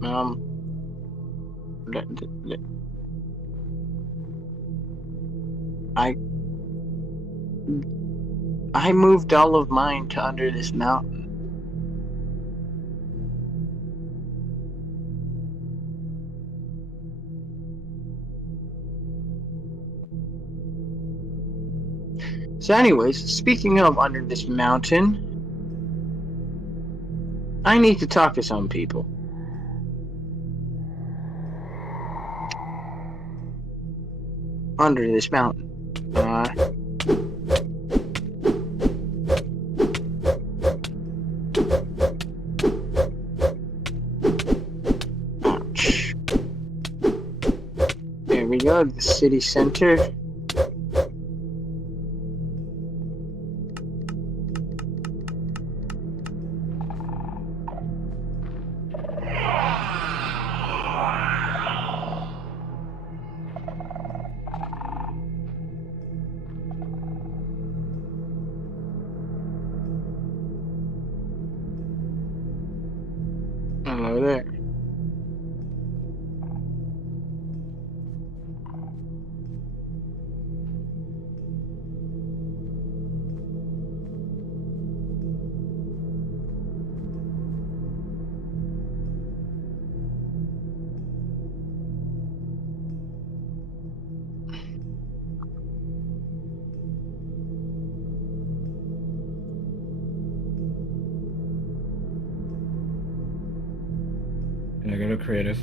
Um, I moved all of mine to under this mountain. So anyways, speaking of under this mountain, I need to talk to some people. Under this mountain. Ouch. There we go, the city center. Hello there. Can I go to creative?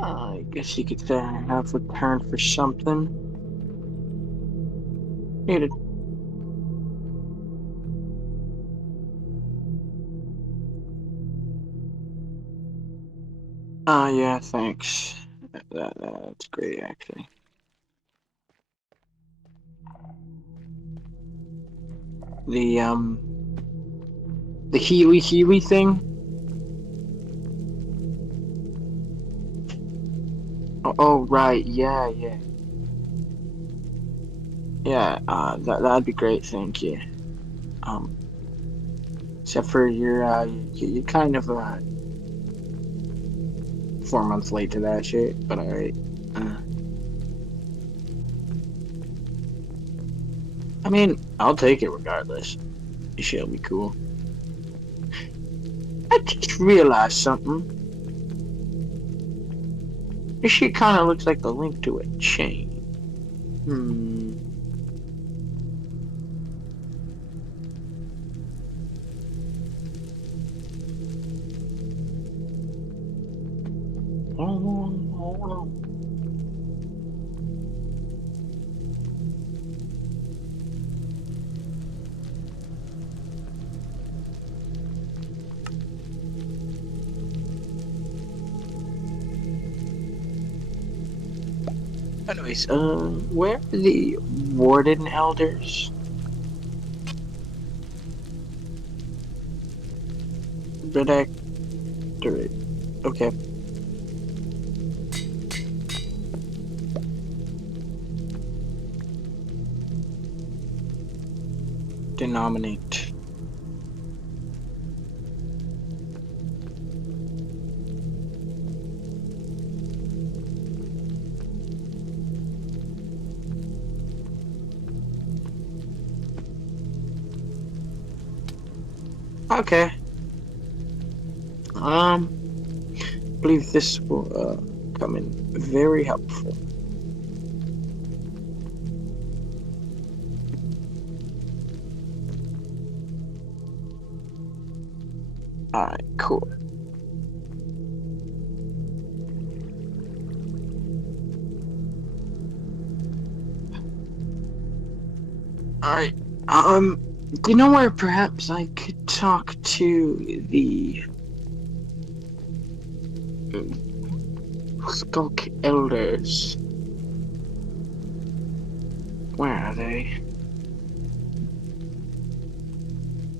I guess you could have returned for something. Needed. Yeah, thanks. That's great, actually. The Healy thing? Oh, right, yeah. Yeah, that'd be great, thank you. Except for you're kind of, 4 months late to that shit, but alright. I mean, I'll take it regardless. She'll be cool. I just realized something. This shit kind of looks like the link to a chain. Oh. Anyways, where are the Warden Elders? Redactorate. Okay. Denominate. Okay. I believe this will come in very helpful. Alright, cool. Alright, do you know where perhaps I could talk to the Skulk Elders? Where are they?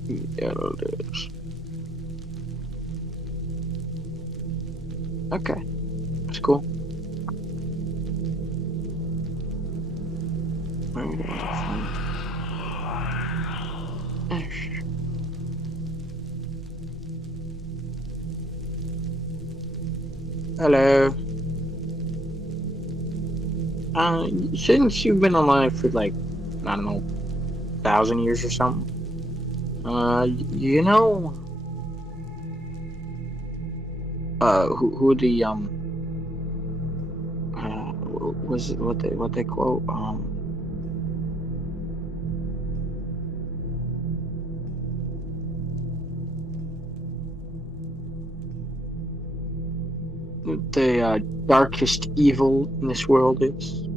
The Elders. Okay, that's cool. Where do I find Ash? Hello. Since you've been alive for like, I don't know, 1,000 years or something, you know, who the, was it what they quote, the, darkest evil in this world is?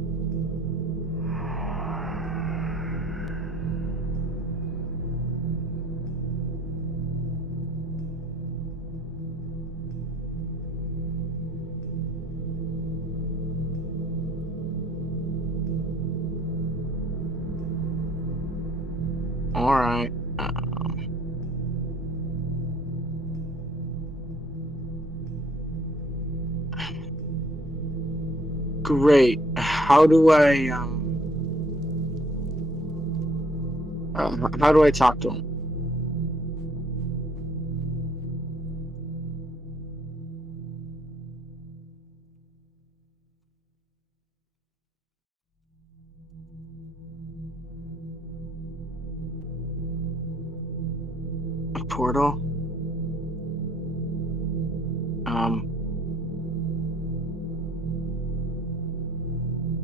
Alright. Great. How do I how do I talk to him? A portal?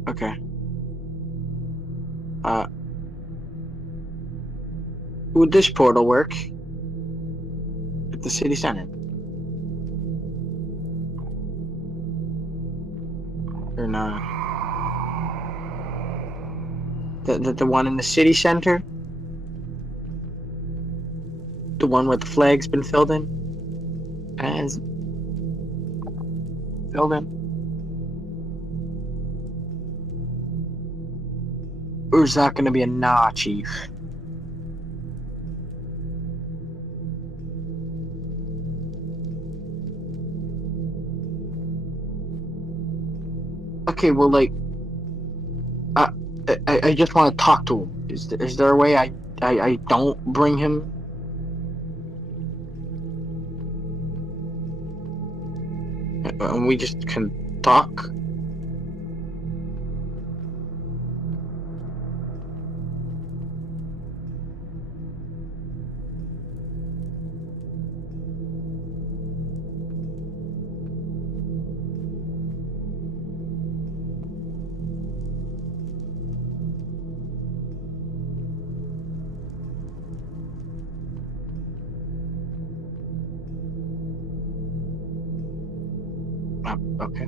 Okay. Would this portal work at the city center? Or not? The one in the city center? The one where the flag's been filled in? As filled in? Or is that gonna be a nah, Chief? Okay, well, like, I just want to talk to him. Is there a way I don't bring him? And we just can talk? Okay.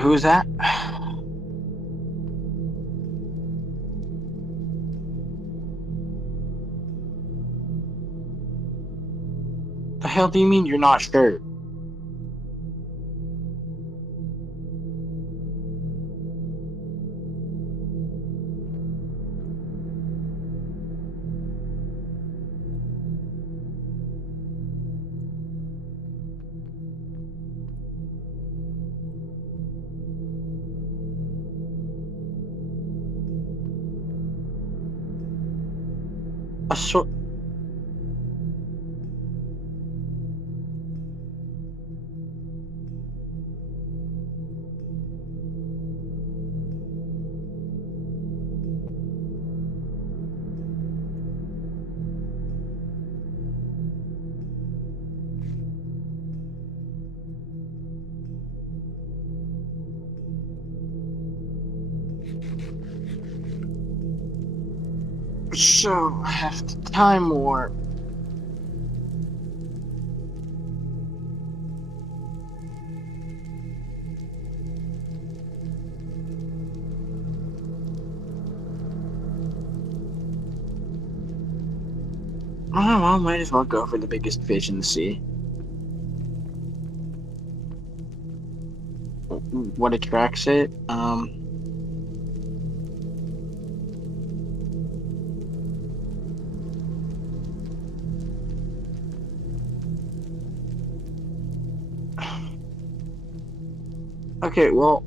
Who's that? The hell do you mean you're not sure? A sort. So, have to time warp. Oh, well, might as well go for the biggest fish in the sea. What attracts it? Okay, well,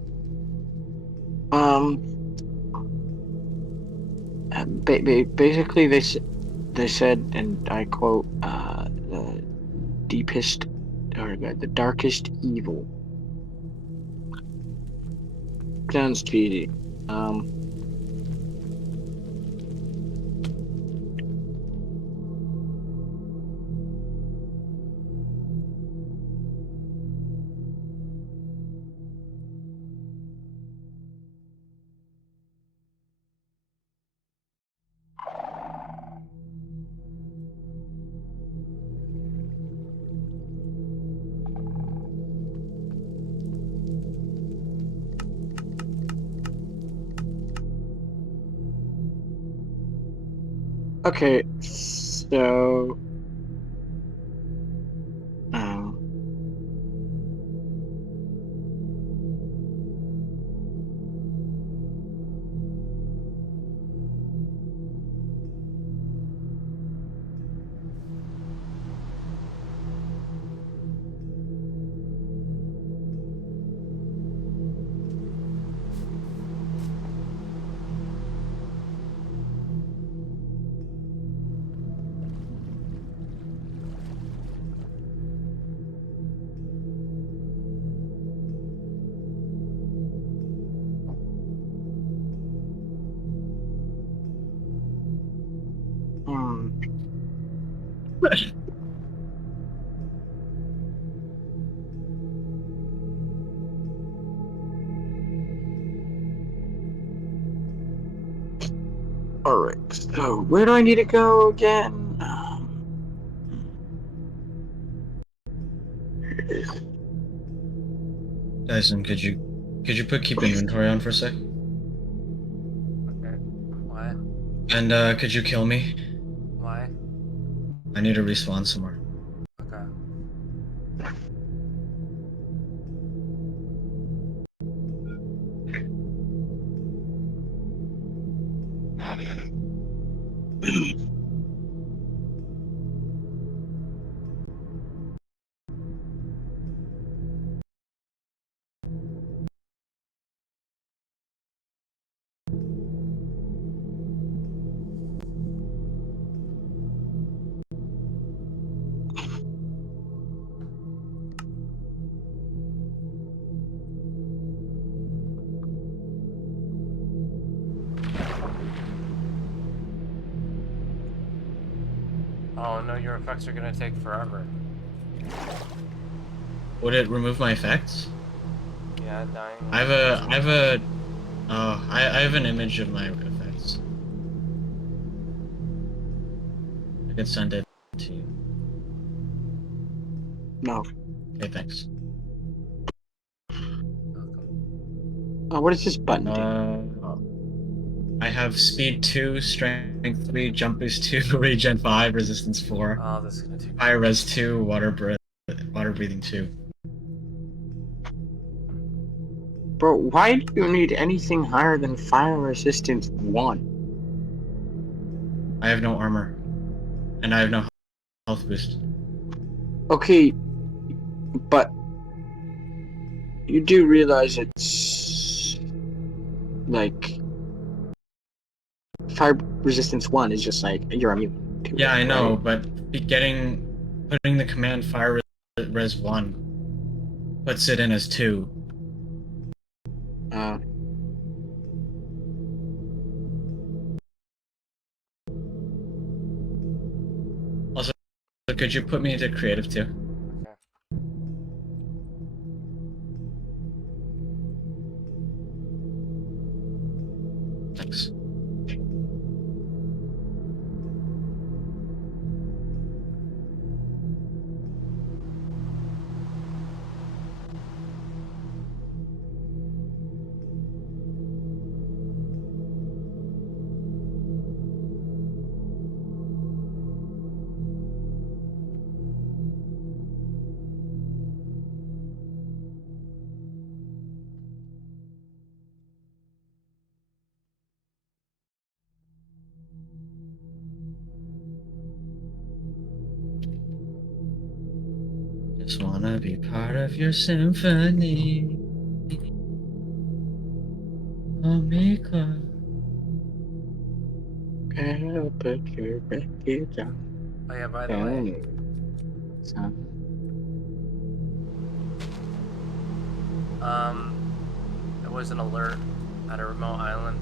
basically they said, and I quote, the deepest or the darkest evil. Sounds cheesy. Okay, so um hmm. All right. So where do I need to go again? Dyson, could you keep inventory on for a sec? Okay. Why? And could you kill me? Why? I need to respawn somewhere. Okay. Oh no, your effects are gonna take forever. Would it remove my effects? Yeah, dying. I have a Oh, I have an image of my effects. I can send it to you. No. Okay, thanks. Welcome. Oh, what does this button do? I have speed 2, strength 3, jump boost 2, regen 5, resistance 4, Oh, this is gonna take. fire res 2, water breathing 2. Bro, why do you need anything higher than fire resistance 1? I have no armor, and I have no health boost. Okay, but you do realize it's like fire resistance 1 is just like you're immune to Yeah, it, I know, right? but putting the command fire res 1 puts it in as 2. Uh, Also, could you put me into creative too? Okay. Thanks. Just wanna be part of your symphony. Omega. I'll put your record down. Oh yeah, by the way, Son. there was an alert at a remote island.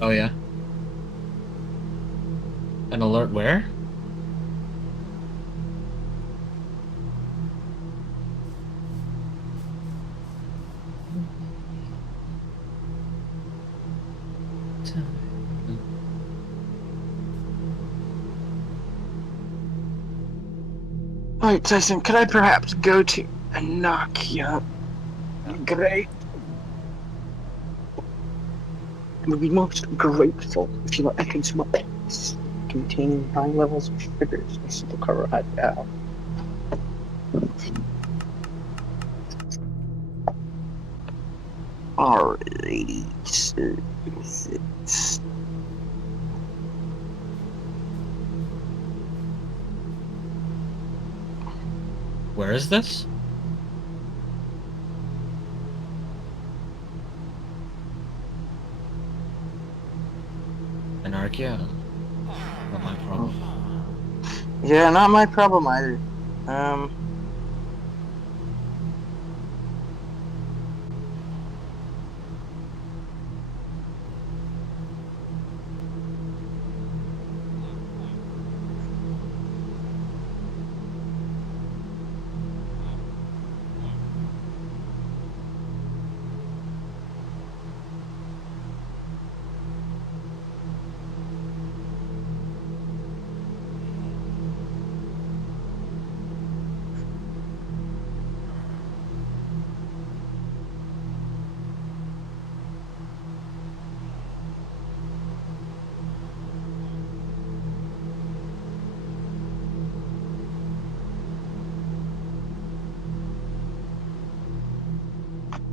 Oh yeah. An alert where? Alright, Tyson, could I perhaps go to and knock you up? Great. I would be most grateful if you were entering some packs containing high levels of sugars and simple carbohydrates. Alrighty, so it's Where is this? Anarchia? Not my problem. yeah, not my problem either.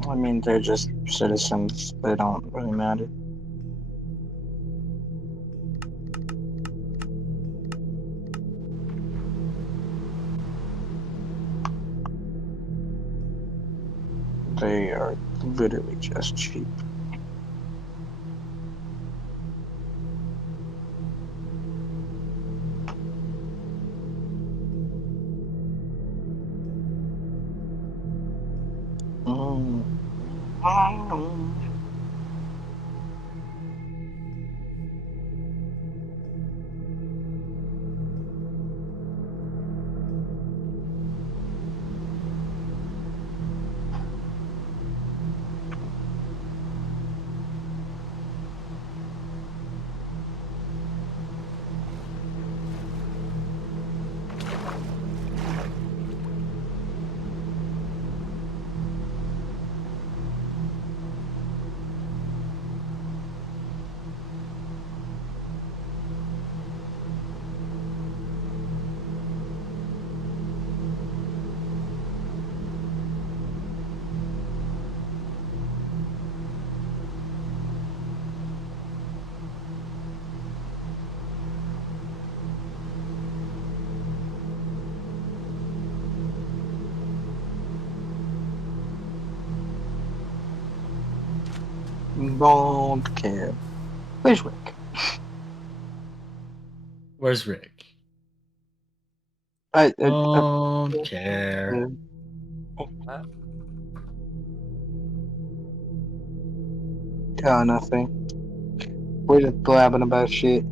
I mean, they're just citizens. They don't really matter. They are literally just cheap. Mm. Don't care. Where's Rick? Where's Rick? I Don't care. What? oh, nothing. We're just blabbing about shit.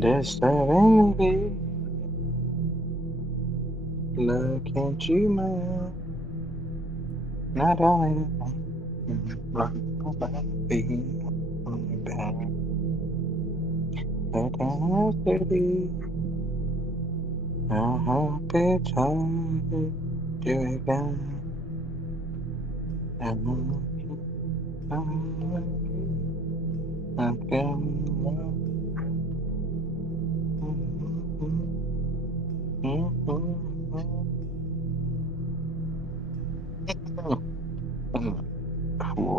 Disturbing me. Look into my eyes. Not only but be on the back. But I have to be. I hope it's hard to again. I'm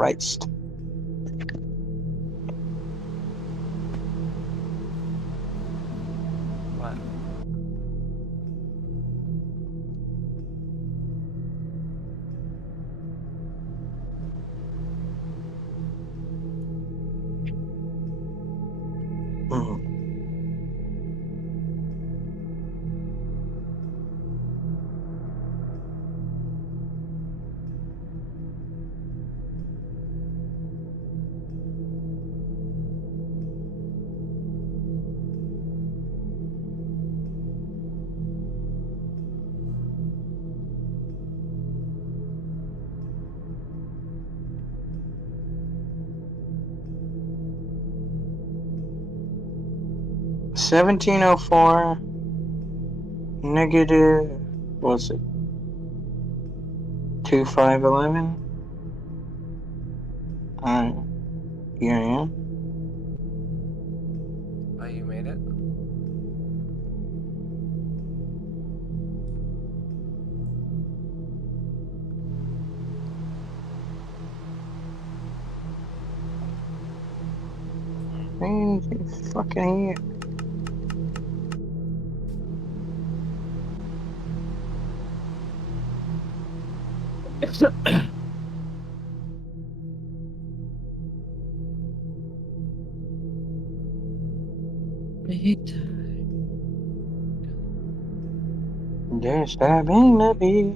Christ. What? $17.04 negative. What's it? 2511. Here I am. Oh, you made it? Man, it's fucking here. There's having to be.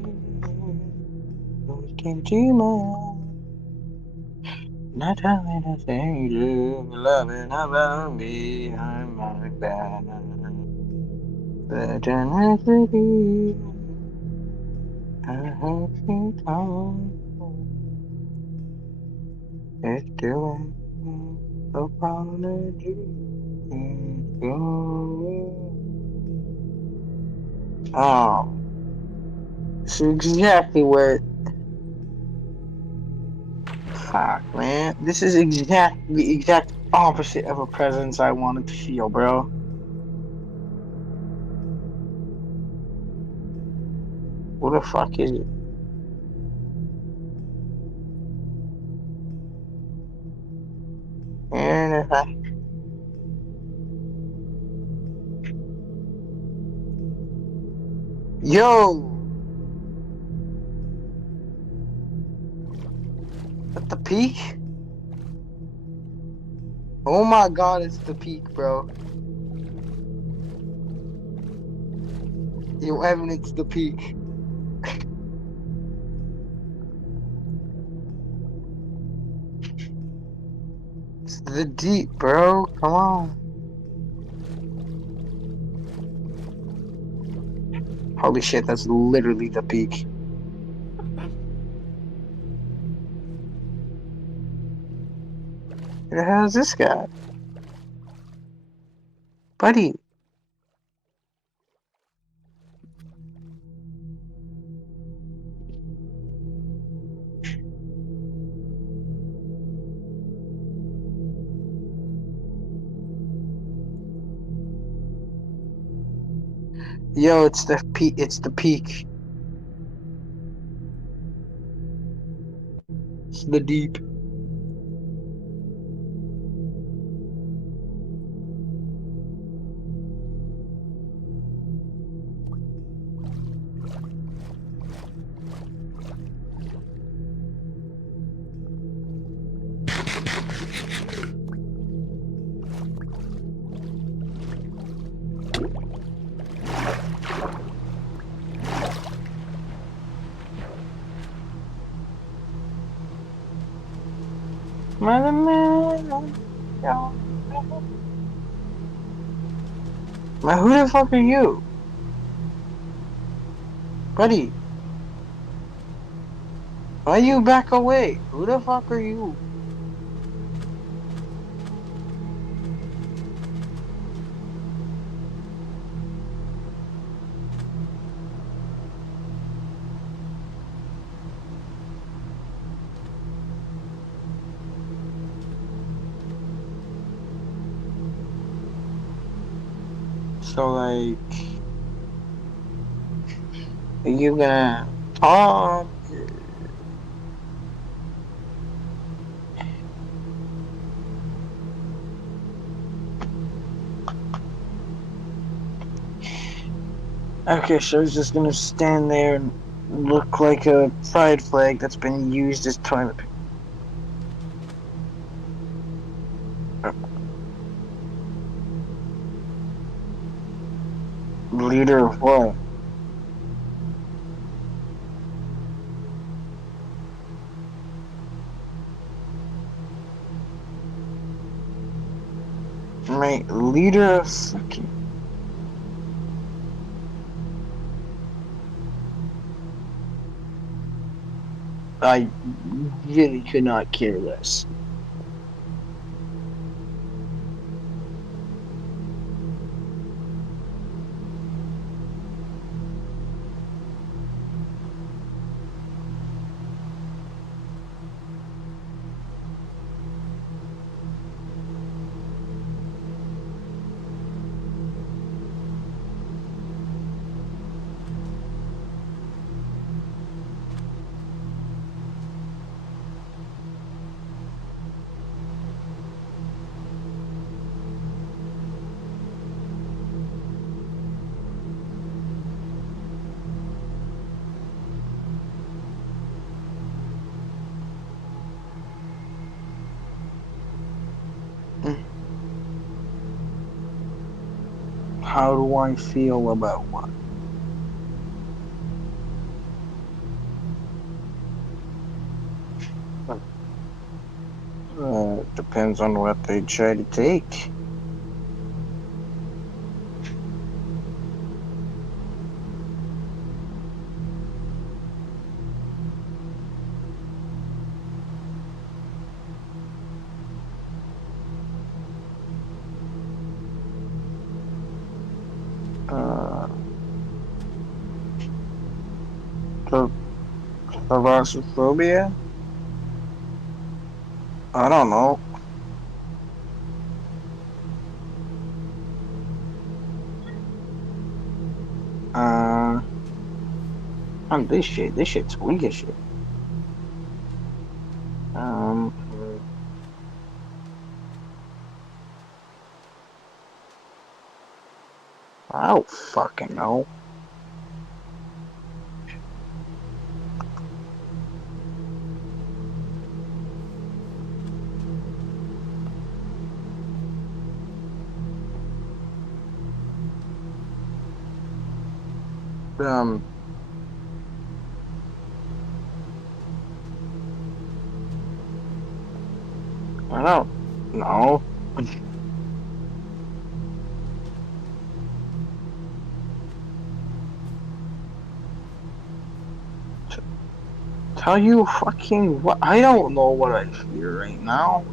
Came to my not telling a thing you loving about me. I'm like that. But I have to be. I hope you come. It's doing apology. It's going. Oh, it's exactly what. Fuck, man. This is the exact opposite of a presence I wanted to feel, bro. What the fuck is it? And if I. Yo! At the peak? Oh my god, it's the peak, bro. Yo, Evan, it's the peak. It's the deep, bro. Come on. Holy shit, that's literally the peak. Who the hell is this guy? Buddy. Yo, it's the peak. It's the peak. It's the deep. Mother man, man, who the fuck are you? Buddy, why you back away? Who the fuck are you? So like, are you gonna talk? Okay, so he's just gonna stand there and look like a pride flag that's been used as toilet paper. Leader of what? Mate, leader of fucking. I really could not care less. How do I feel about what? Depends on what they try to take. The thalassophobia? I don't know. Uh, on this shit. This shit's weak as shit. Um, I don't fucking know. Um, I don't know. Tell you fucking what? I don't know what I fear right now.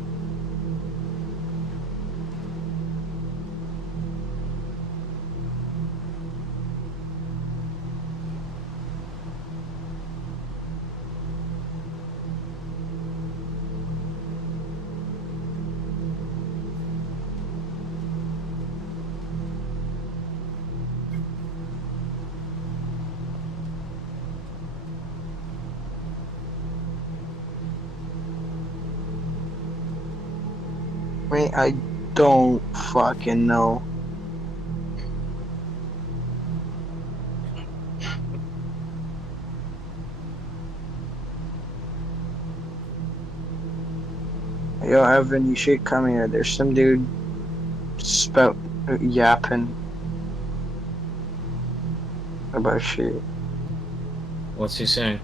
Wait, I don't fucking know. Yo, Evan, you should come here. There's some dude spout yapping about shit. What's he saying?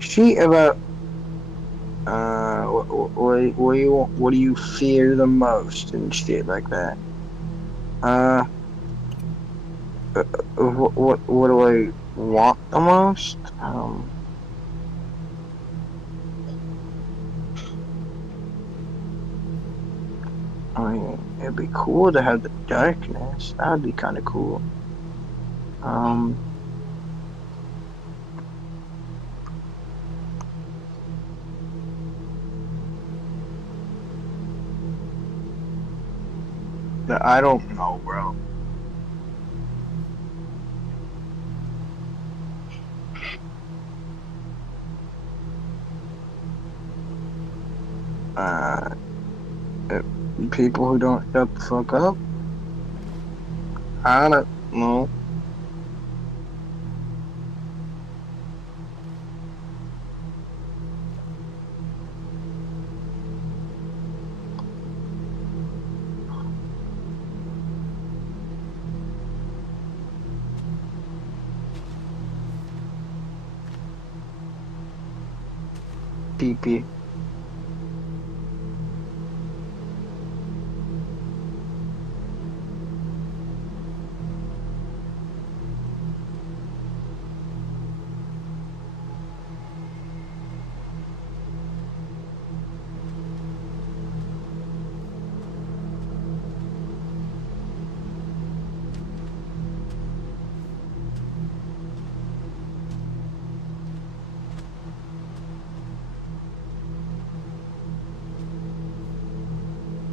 Shit about what do you fear the most and shit like that. Uh, what do I want the most? I mean, it'd be cool to have the darkness. That'd be kind of cool. Um, I don't know, bro. Uh, people who don't shut the fuck up. I don't know. PP.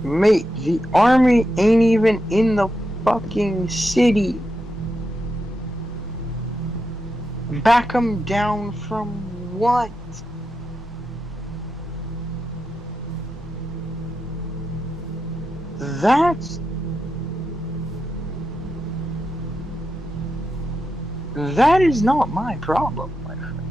Mate, the army ain't even in the fucking city. Back 'em down from what? That's that is not my problem, my friend.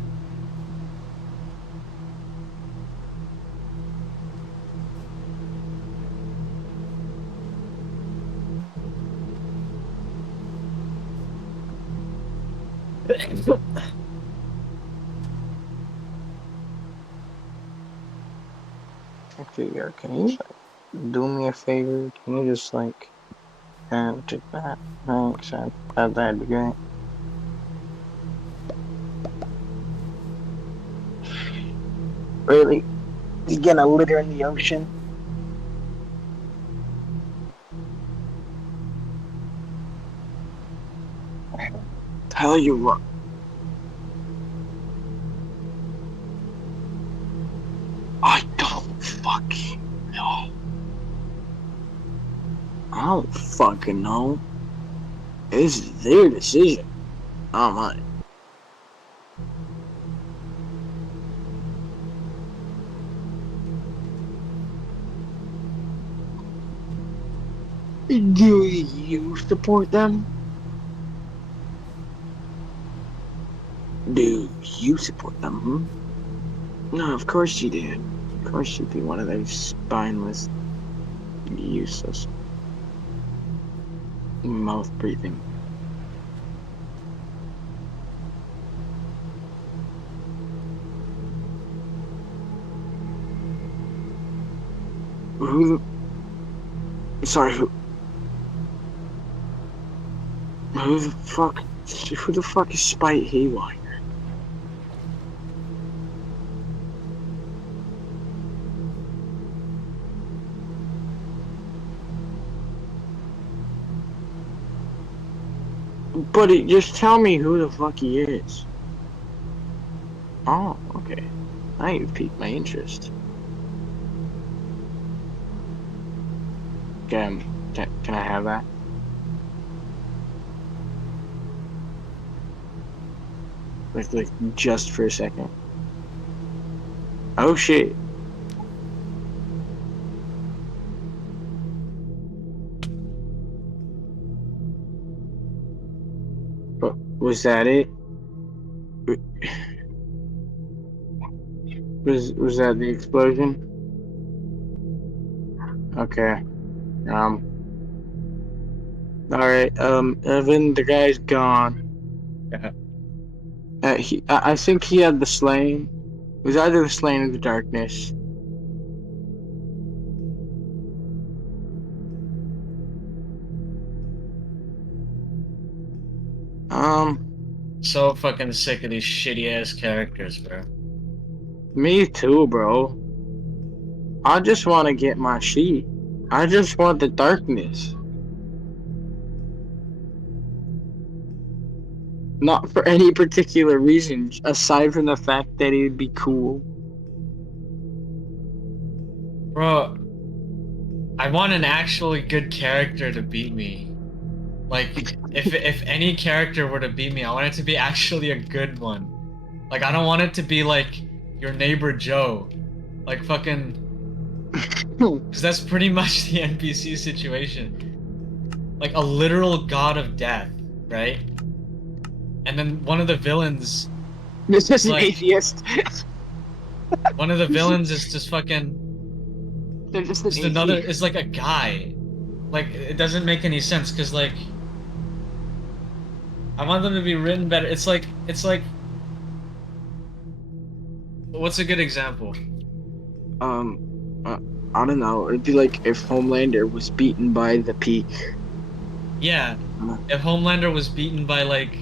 Okay, yeah, can you do me a favor? Can you just take that? Thanks, that'd be great. Really? You gonna litter in the ocean? Tell you what. I don't fucking know. I don't fucking know. It's their decision, not mine. Do you support them? Do you support them, No, of course you do. Of course you'd be one of those spineless, useless, mouth-breathing. Who the... Sorry, who the fuck... Who the fuck is Spite Haywire? Buddy, just tell me who the fuck he is. Oh, okay. Now you've piqued my interest. Can I have that? Like, just for a second. Oh shit. But was that it? Was that the explosion? Okay. All right. Evan, the guy's gone. Yeah. I think he had the slain. It was either the slain or the darkness. Um, So fucking sick of these shitty ass characters, bro. me too, bro. I just want to get my sheet. I just want the darkness. Not for any particular reason, aside from the fact that it'd be cool. Bro, I want an actually good character to beat me. Like, if any character were to beat me, I want it to be actually a good one. Like, I don't want it to be like your neighbor Joe. Like fucking, because that's pretty much the NPC situation. Like a literal god of death, right? And then one of the villains, This is an like- atheist. one of the villains is just fucking, They're just an just another, atheist. is like a guy. Like, it doesn't make any sense, because like, I want them to be written better. It's like, what's a good example? I don't know. It'd be like if Homelander was beaten by the Peak. Yeah, if Homelander was beaten by like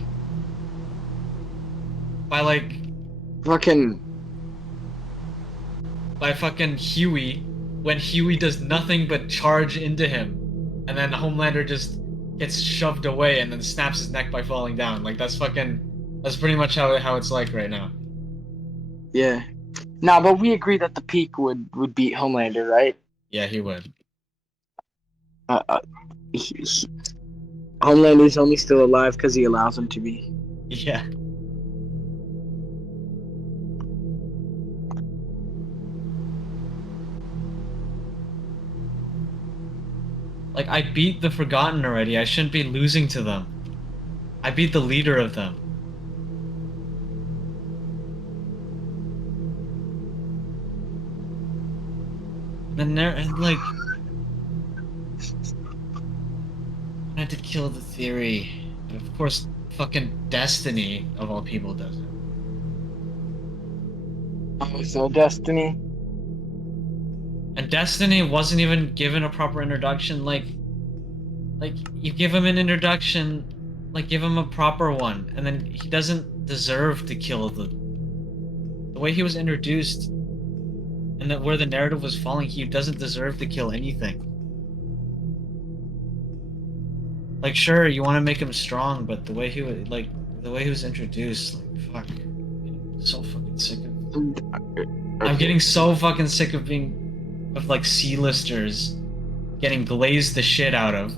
Fucking. fucking Huey, when Huey does nothing but charge into him, and then Homelander just gets shoved away and then snaps his neck by falling down. Like that's pretty much how it's like right now. Yeah. Nah, but we agree that the Peak would beat Homelander, right? Yeah, he would. Homelander's only still alive because he allows him to be. Yeah. Like, I beat the Forgotten already. I shouldn't be losing to them. I beat the leader of them. And like, I had to kill the Theory. And of course, fucking Destiny, of all people, does it. Oh, so Destiny. And Destiny wasn't even given a proper introduction. Like you give him an introduction, like give him a proper one, and then he doesn't deserve to kill the way he was introduced, and that where the narrative was falling. He doesn't deserve to kill anything. Like, sure, you want to make him strong, but the way he was introduced, like, fuck, I'm so fucking sick of. I'm getting so fucking sick of like C-listers getting glazed the shit out of.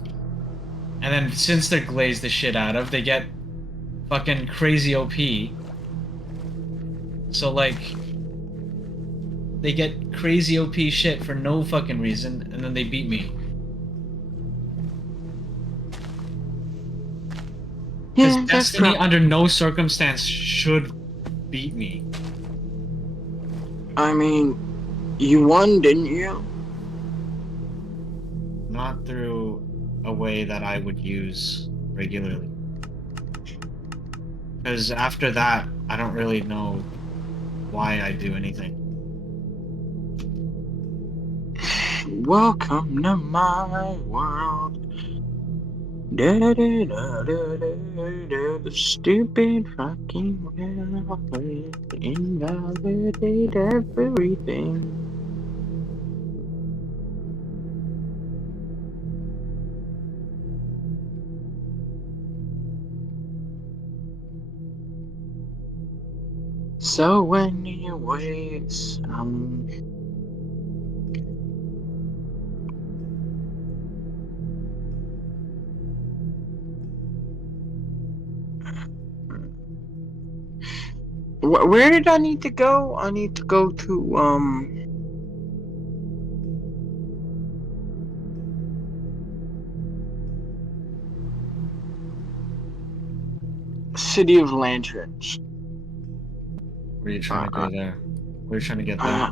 And then since they're glazed the shit out of, they get fucking crazy OP. So like, they get crazy OP shit for no fucking reason, and then they beat me. Because Yeah, that's Destiny right. under no circumstance should beat me. I mean, you won, didn't you? Not through a way that I would use regularly. Because after that, I don't really know why I do anything. Welcome to my world. Da, da, da, da, da, da, the stupid fucking world. Invalidate everything. So anyways, where did I need to go? I need to go to City of Lanterns. What are you trying to do there? We're trying to get Uh,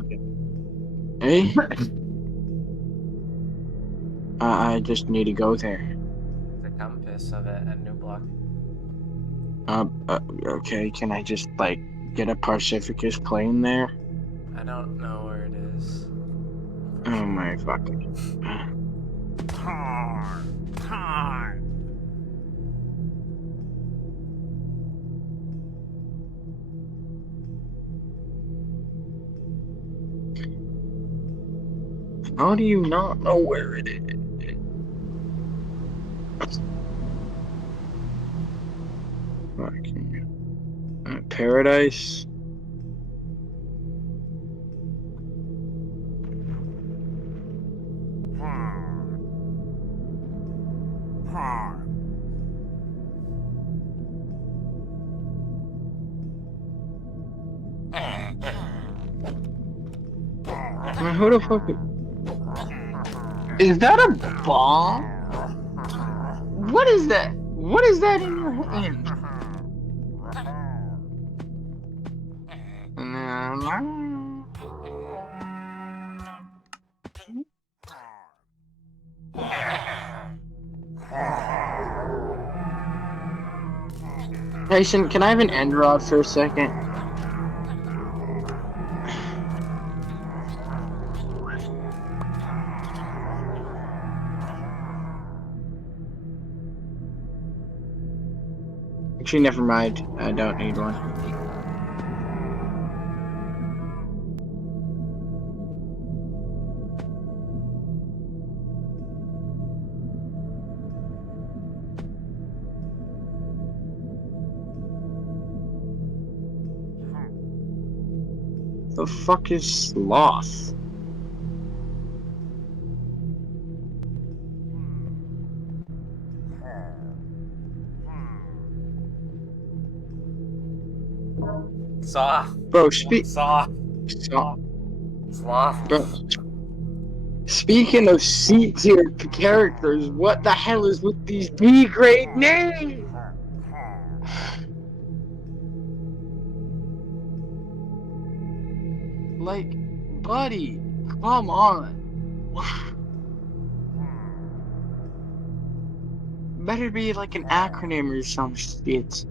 there. eh? I just need to go there. The compass of it at New Block. Okay, can I just, like, get a Pacificus plane there? I don't know where it is. Oh my fucking. How do you not know where it is? Fucking. Paradise? Who the fuck is that? A bomb? What is that? What is that in your hand? Tyson, can I have an end rod for a second? Actually, never mind. I don't need one. The fuck is sloth? Saw. Bro, Saw. Sloth. Sloth. Speaking of C tier characters, what the hell is with these B grade names? Like, buddy, come on. Better be like an acronym or some shit.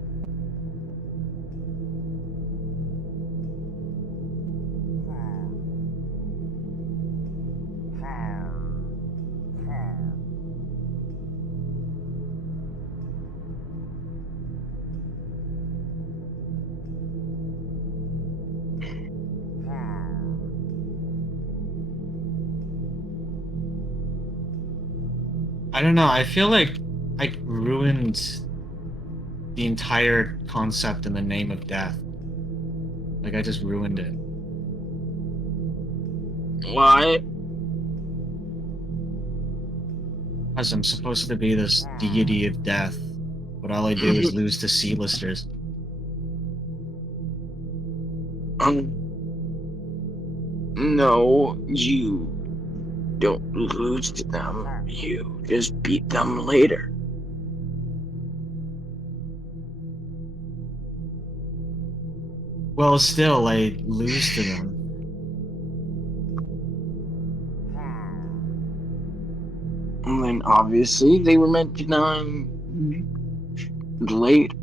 I don't know. I feel like I ruined the entire concept in the name of death. Like I just ruined it. Why? Because I'm supposed to be this deity of death, but all I do is lose to C-listers. No, you don't lose to them. You just beat them later. Well, still, I lose to them. And then obviously they were meant to die later.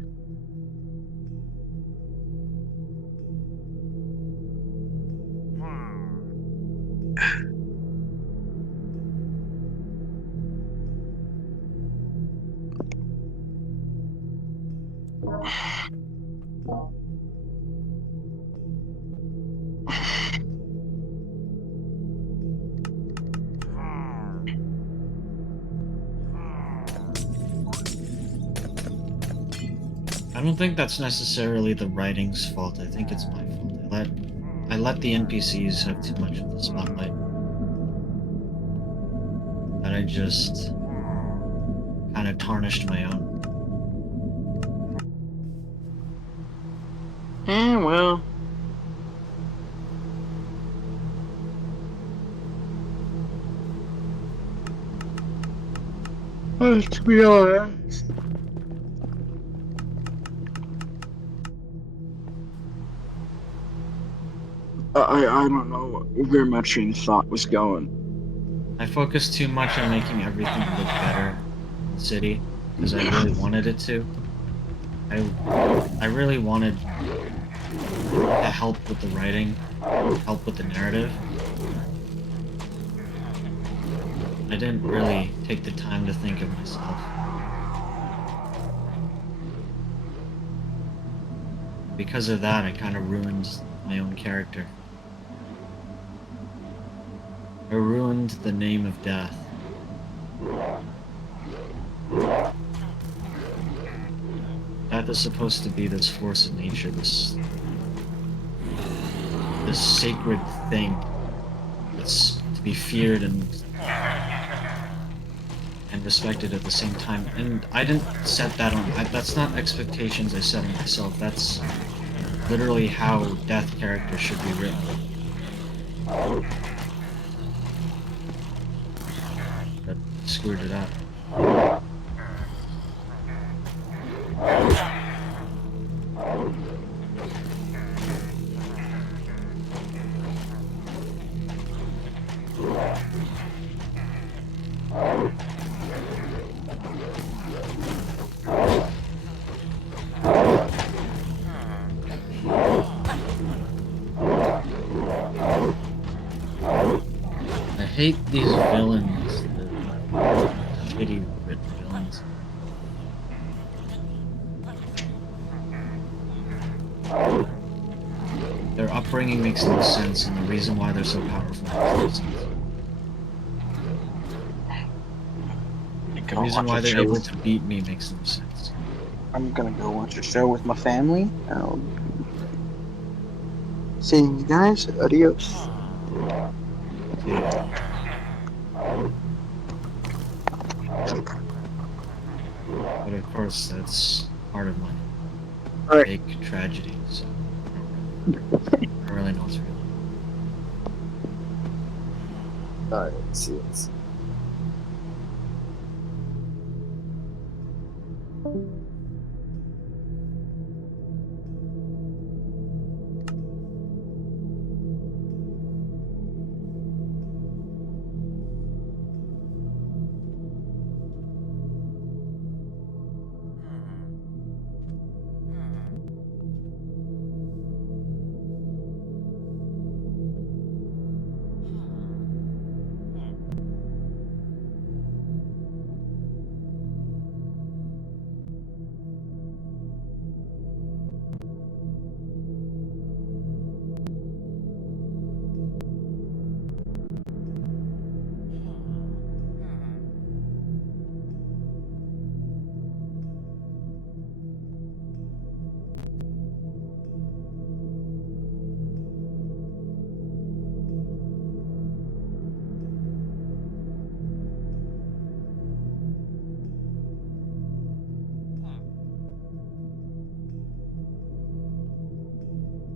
I don't think that's necessarily the writing's fault. I think it's my fault. I let the NPCs have too much of the spotlight. And I just kind of tarnished my own. Well. To be honest. I don't know where my train of thought was going. I focused too much on making everything look better in the city because I really wanted it to. I really wanted to help with the writing, help with the narrative. I didn't really take the time to think of myself. Because of that, I kind of ruined my own character. I ruined the name of death. Death is supposed to be this force of nature, this sacred thing that's to be feared and respected at the same time. And I didn't set that on. That's not expectations I set on myself. That's literally how death characters should be written. That screwed it up. I hate these villains, the shitty written villains. Their upbringing makes no sense, and the reason why they're so powerful makes no sense. The reason why they're able to beat me makes no sense. I'm gonna go watch a show with my family. I'll see you guys. Adios. But of course, that's part of my Alright. fake tragedy, so I don't really know what's real. Alright, see you.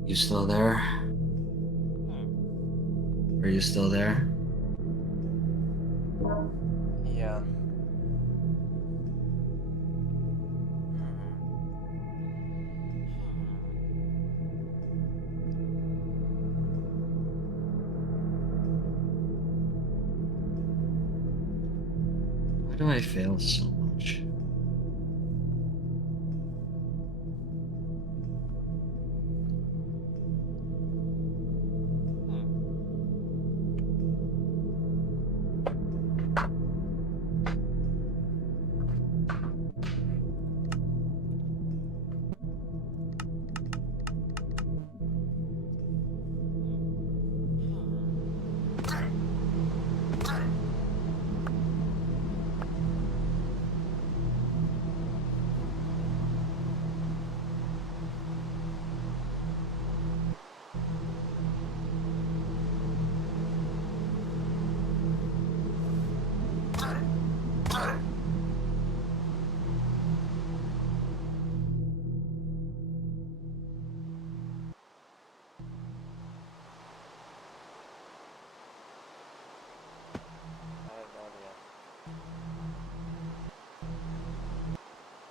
You still there? Are you still there? Yeah. Why do I fail so much? I have no idea.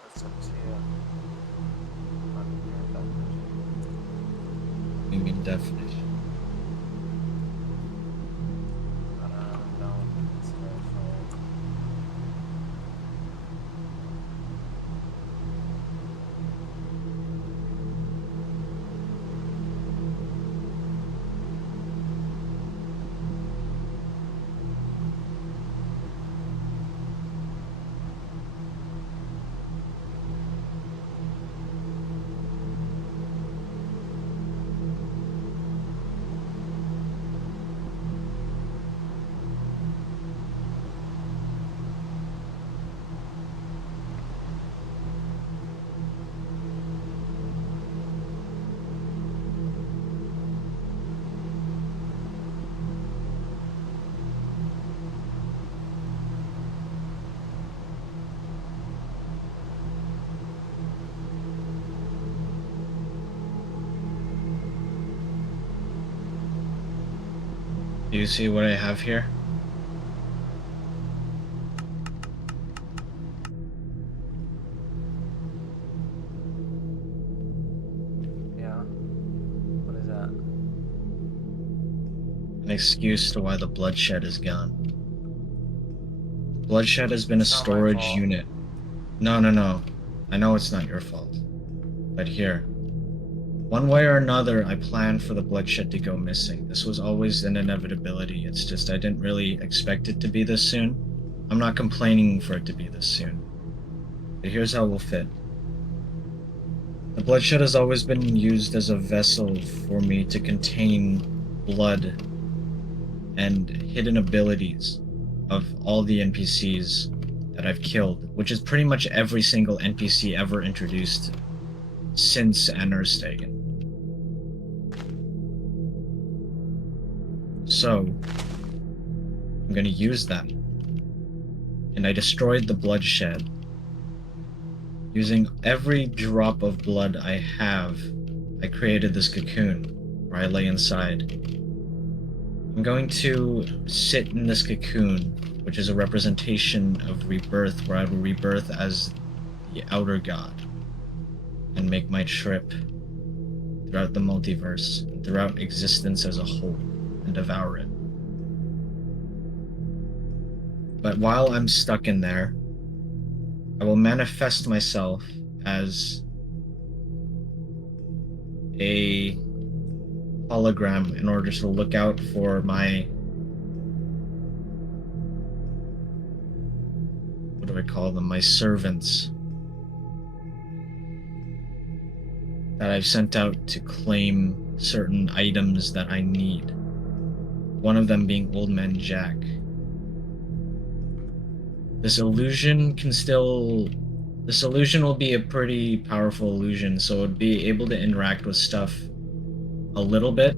That's up to you. I'm here with that person. You mean definition? Do you see what I have here? Yeah. What is that? An excuse to why the bloodshed is gone. Bloodshed has been a It's not my storage fault. unit. No. I know it's not your fault. But here. One way or another, I planned for the bloodshed to go missing. This was always an inevitability. It's just I didn't really expect it to be this soon. I'm not complaining for it to be this soon. But here's how we'll fit. The bloodshed has always been used as a vessel for me to contain blood and hidden abilities of all the NPCs that I've killed, which is pretty much every single NPC ever introduced since Anerstagen. So, I'm gonna use that. And I destroyed the bloodshed. Using every drop of blood I have, I created this cocoon where I lay inside. I'm going to sit in this cocoon, which is a representation of rebirth, where I will rebirth as the Outer God and make my trip throughout the multiverse, and throughout existence as a whole, and devour it. But while I'm stuck in there, I will manifest myself as a hologram in order to look out for my, what do I call them, my servants that I've sent out to claim certain items that I need. One of them being Old Man Jack. This illusion will be a pretty powerful illusion, so it'd be able to interact with stuff a little bit.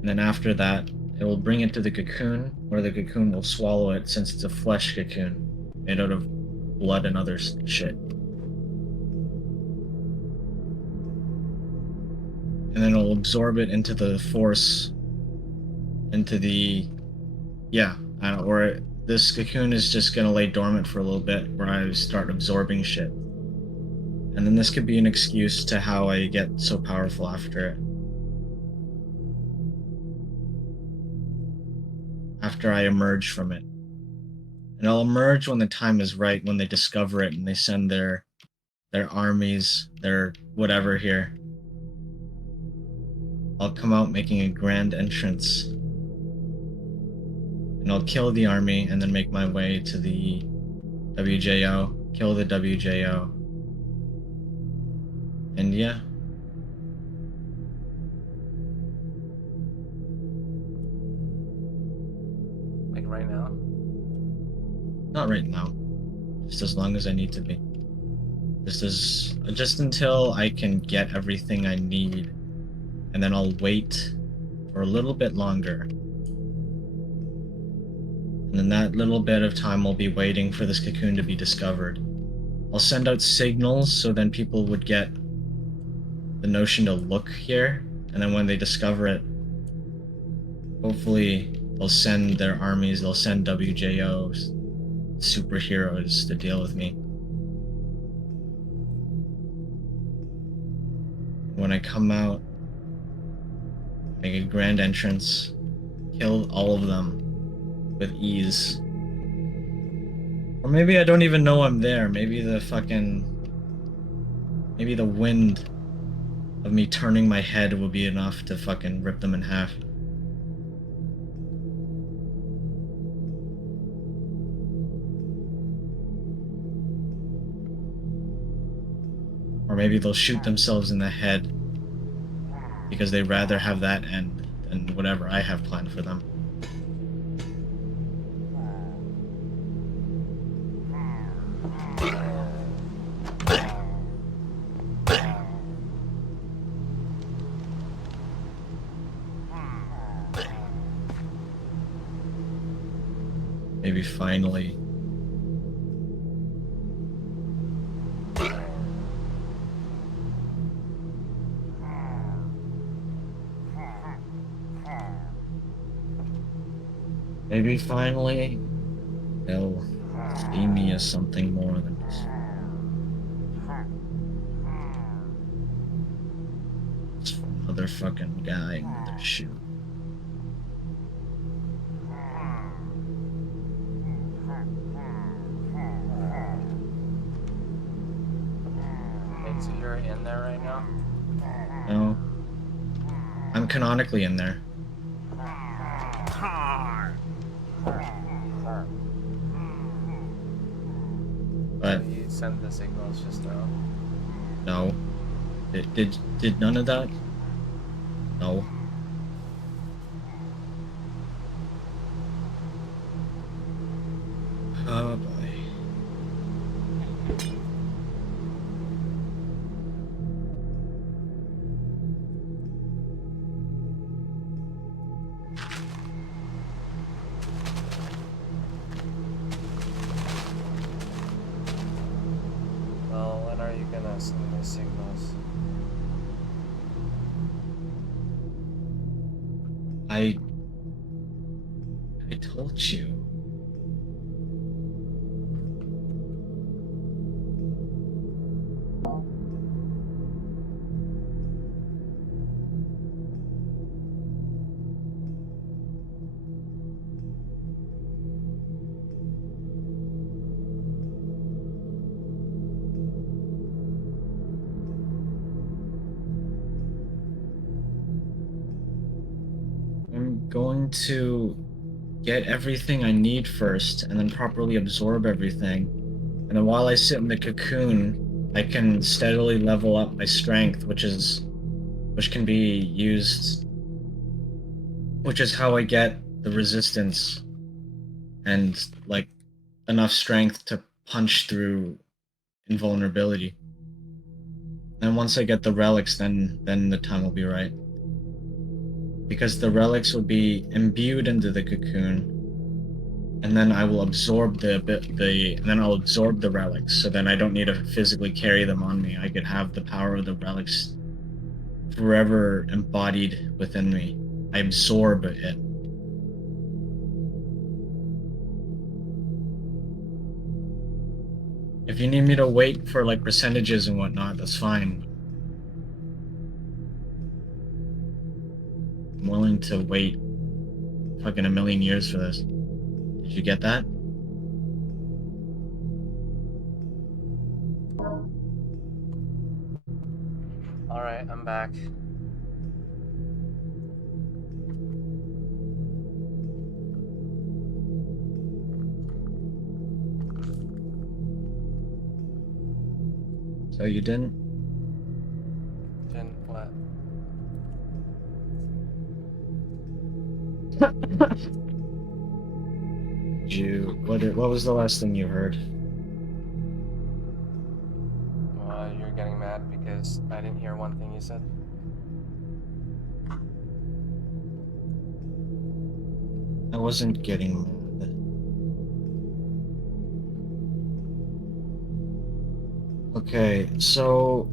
And then after that, it will bring it to the cocoon, where the cocoon will swallow it since it's a flesh cocoon made out of blood and other shit. And then it'll absorb it into the force, into the, or this cocoon is just gonna lay dormant for a little bit where I start absorbing shit. And then this could be an excuse to how I get so powerful after it. After I emerge from it. And I'll emerge when the time is right, when they discover it and they send their armies, their whatever here. I'll come out making a grand entrance. And I'll kill the army and then make my way to the WJO, kill the WJO. And yeah. Like right now? Not right now. Just as long as I need to be. Just until I can get everything I need. And then I'll wait for a little bit longer. And in that little bit of time, I'll be waiting for this cocoon to be discovered. I'll send out signals so then people would get the notion to look here. And then when they discover it, hopefully they'll send their armies, they'll send WJOs, superheroes to deal with me. When I come out, make a grand entrance, kill all of them with ease. Or maybe I don't even know I'm there. Maybe the wind of me turning my head will be enough to fucking rip them in half. Or maybe they'll shoot themselves in the head because they'd rather have that end than whatever I have planned for them. Maybe finally maybe finally they'll see me as something more than just this motherfucking guy in their shoe. Wait, so you're in there right now? No, I'm canonically in there. But So you send the signals just now. no, did none of that? No. Oh boy. Well, when are you gonna send the signals? I told you. I'm going to get everything I need first and then properly absorb everything. And then while I sit in the cocoon, I can steadily level up my strength, which can be used, which is how I get the resistance and like enough strength to punch through invulnerability. And once I get the relics, then the time will be right. Because the relics will be imbued into the cocoon, and then I will absorb I'll absorb the relics. So then I don't need to physically carry them on me. I could have the power of the relics forever embodied within me. I absorb it. If you need me to wait for like percentages and whatnot, that's fine. I'm willing to wait fucking a million years for this. Did you get that? Alright, I'm back. So you didn't? Didn't what? What was the last thing you heard? You're getting mad because I didn't hear one thing you said. I wasn't getting mad. Okay, so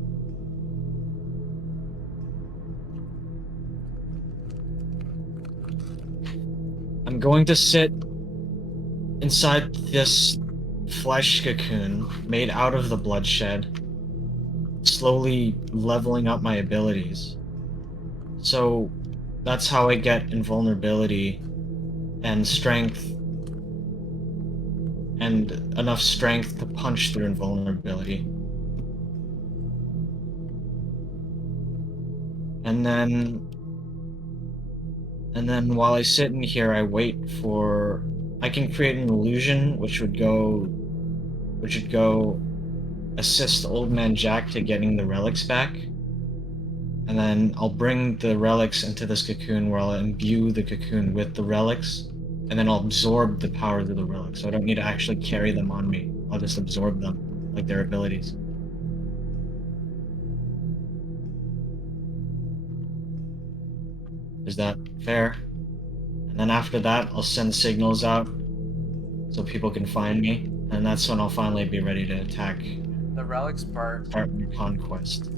I'm going to sit inside this flesh cocoon made out of the bloodshed, slowly leveling up my abilities. So that's how I get invulnerability and strength, and enough strength to punch through invulnerability. And then while I sit in here, I wait for... I can create an illusion which would go assist Old Man Jack to getting the relics back. And then I'll bring the relics into this cocoon where I'll imbue the cocoon with the relics, and then I'll absorb the power of the relics. So I don't need to actually carry them on me. I'll just absorb them, like their abilities. Is that fair? And then after that, I'll send signals out so people can find me, and that's when I'll finally be ready to attack. The relics part, Start my conquest.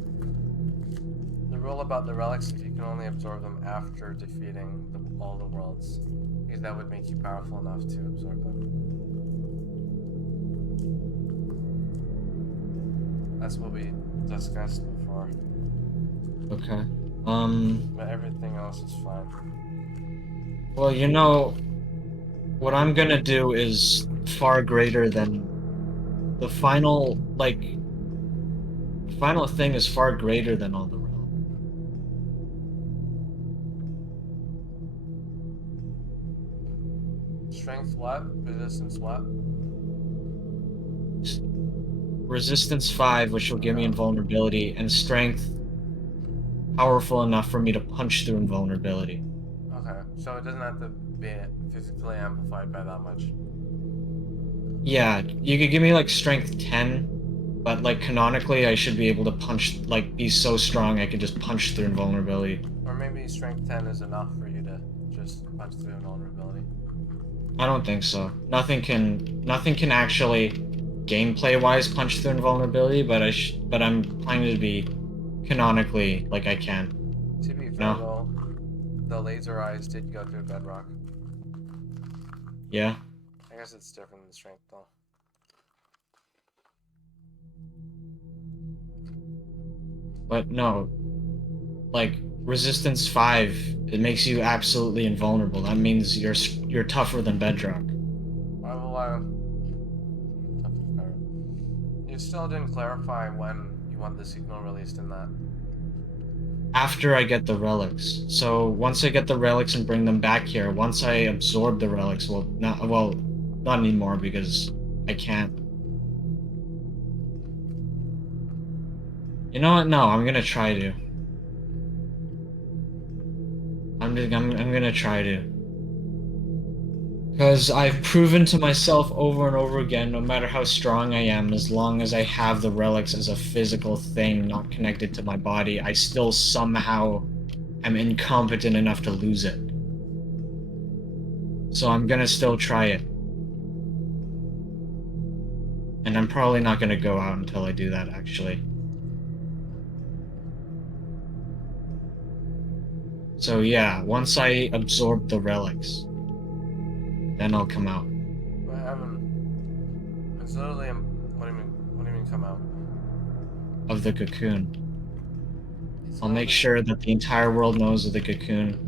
the rule about the relics is you can only absorb them after defeating all the worlds. Because that would make you powerful enough to absorb them. That's what we discussed before. Okay. But everything else is fine. Well, you know, what I'm gonna do is far greater than the final, like, the final thing is far greater than all the realm. Strength what? Resistance what? Resistance 5, which will give me invulnerability, and strength powerful enough for me to punch through invulnerability. Okay, so it doesn't have to be physically amplified by that much. Yeah, you could give me like strength 10, but like canonically I should be able to punch, like be so strong I could just punch through invulnerability. Or maybe strength 10 is enough for you to just punch through invulnerability. I don't think so. Nothing can actually gameplay wise punch through invulnerability, but I'm planning to be canonically like I can. To be fair No. though, the laser eyes did go through bedrock. Yeah. I guess it's different than strength though. But no. Like resistance 5, it makes you absolutely invulnerable. That means you're tougher than bedrock. Why will I... You still didn't clarify when you want the signal released in that. After I get the relics. So once I get the relics and bring them back here, once I absorb the relics, not anymore because I can't. You know what? No, I'm gonna try to. I'm gonna try to. Because I've proven to myself over and over again, no matter how strong I am, as long as I have the relics as a physical thing not connected to my body, I still somehow am incompetent enough to lose it. So I'm gonna still try it. And I'm probably not gonna go out until I do that, actually. So yeah, once I absorb the relics, then I'll come out. But Evan, it's literally... What do you mean come out? Of the cocoon. It's I'll make literally- sure that the entire world knows of the cocoon.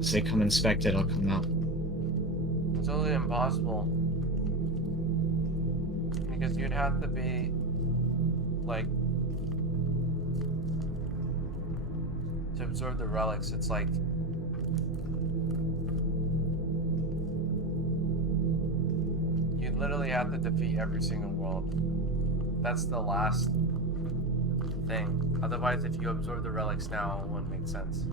As they come inspect it, I'll come out. It's totally impossible. Because you'd have to be... like... to absorb the relics, it's like... you'd literally have to defeat every single world. That's the last thing. Otherwise, if you absorb the relics now, it wouldn't make sense.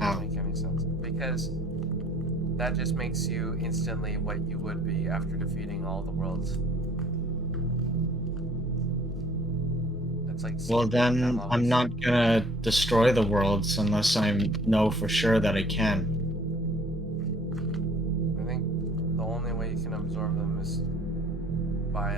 How? Doesn't make any sense. Because that just makes you instantly what you would be after defeating all the worlds. It's like Well skipping 10 then, levels. I'm not gonna destroy the worlds unless I know for sure that I can. I think the only way you can absorb them is by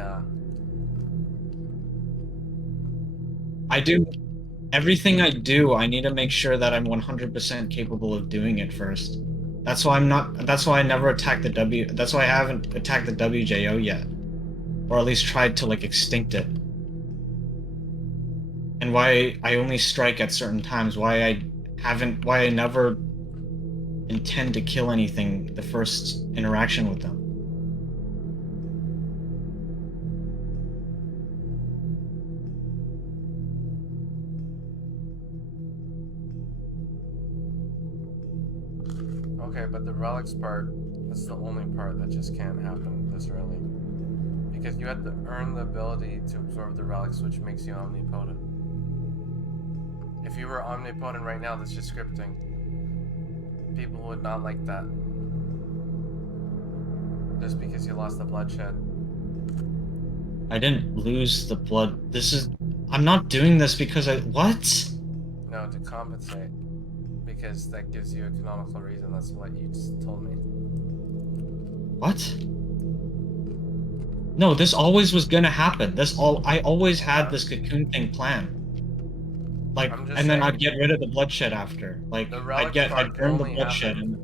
Everything I do, I need to make sure that I'm 100% capable of doing it first. That's why I never attacked the that's why I haven't attacked the WJO yet. Or at least tried to like extinct it. And why I only strike at certain times, why I never intend to kill anything the first interaction with them. okay, but the relics part is the only part that just can't happen this early. Because you have to earn the ability to absorb the relics, which makes you omnipotent. If you were omnipotent right now, that's just scripting. People would not like that. Just because you lost the bloodshed. I didn't lose the blood. I'm not doing this because what? No, to compensate. Because that gives you a canonical reason. That's what you just told me. What? No, this always was gonna happen. I always had this cocoon thing planned. Like, I'm just and then I'd saying, get rid of the bloodshed after. Like, the relics part I'd can burn the only bloodshed. happen,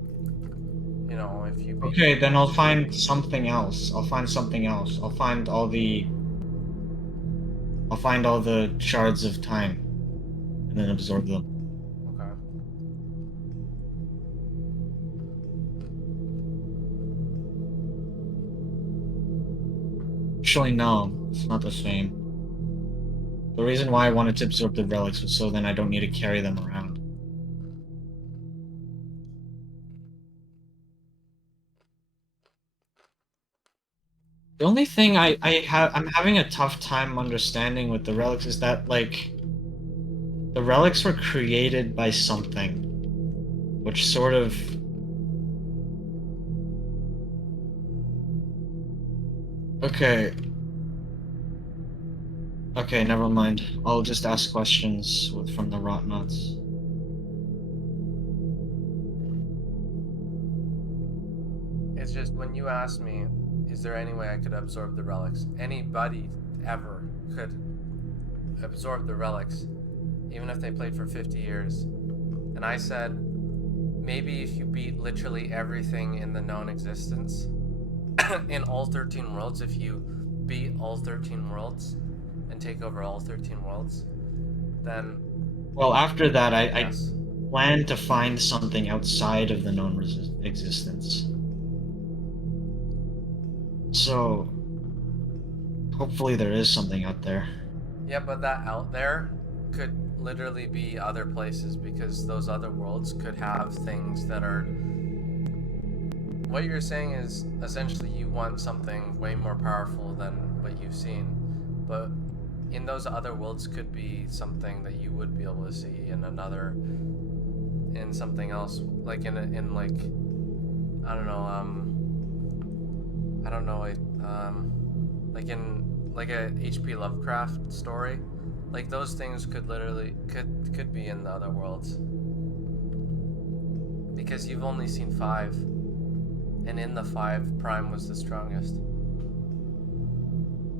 you know, if you beat Okay, the then I'll relics. find something else. I'll find something else. I'll find all the shards of time, and then absorb them. Okay. Actually, no, it's not the same. The reason why I wanted to absorb the relics was so then I don't need to carry them around. The only thing I'm having a tough time understanding with the relics is that, like, the relics were created by something, which sort of... Okay. Okay, never mind. I'll just ask questions from the Rotnuts. It's just when you asked me, is there any way I could absorb the relics? Anybody ever could absorb the relics, even if they played for 50 years. And I said, maybe if you beat literally everything in the known existence, in all 13 worlds, if you beat all 13 worlds and take over all 13 worlds, then Well, after that, yes. I plan to find something outside of the known existence. So, hopefully there is something out there. Yeah, but that out there could literally be other places because those other worlds could have things that are... What you're saying is essentially you want something way more powerful than what you've seen, but in those other worlds could be something that you would be able to see in another, in something else, like in like, I don't know, like in like a H.P. Lovecraft story, like those things could literally could be in the other worlds because you've only seen 5. And in the 5, Prime was the strongest.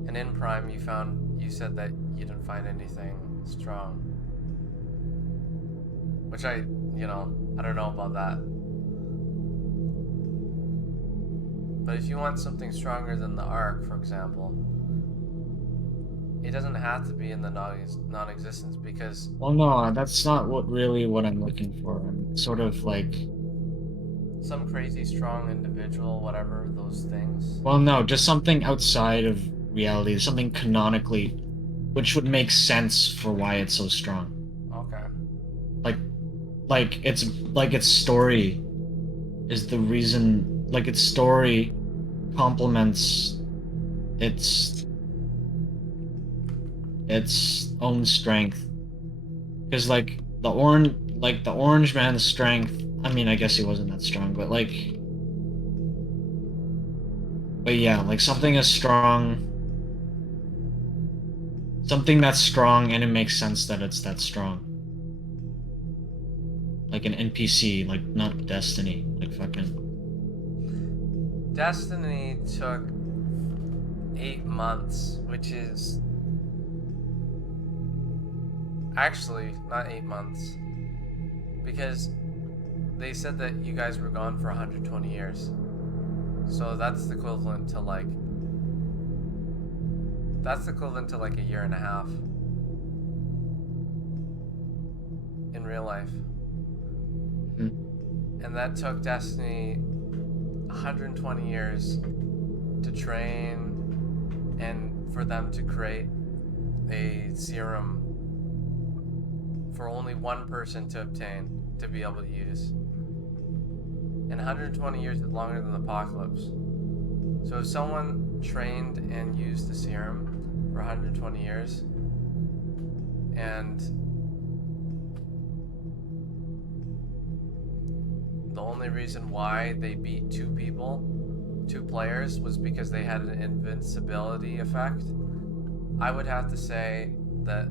And in Prime, you said that you didn't find anything strong. Which I don't know about that. But if you want something stronger than the Ark, for example, it doesn't have to be in the non-existence because... Well, no, that's not what I'm looking for. I'm sort of like... some crazy strong individual, whatever, those things. Well, no, just something outside of reality, something canonically, which would make sense for why it's so strong. Okay. Like its story is the reason. Like its story complements its own strength. Because like the orange man's strength. I mean, I guess he wasn't that strong, but like. But yeah, like something is strong. Something that's strong, and it makes sense that it's that strong. Like an NPC, like not Destiny, like fucking. Destiny took 8 months, which is actually not 8 months, because they said that you guys were gone for 120 years. So that's the equivalent to like a year and a half in real life. And that took Destiny 120 years to train and for them to create a serum for only one person to obtain, to be able to use. And 120 years is longer than the apocalypse. So if someone trained and used the serum for 120 years, and the only reason why they beat 2 players, was because they had an invincibility effect, I would have to say that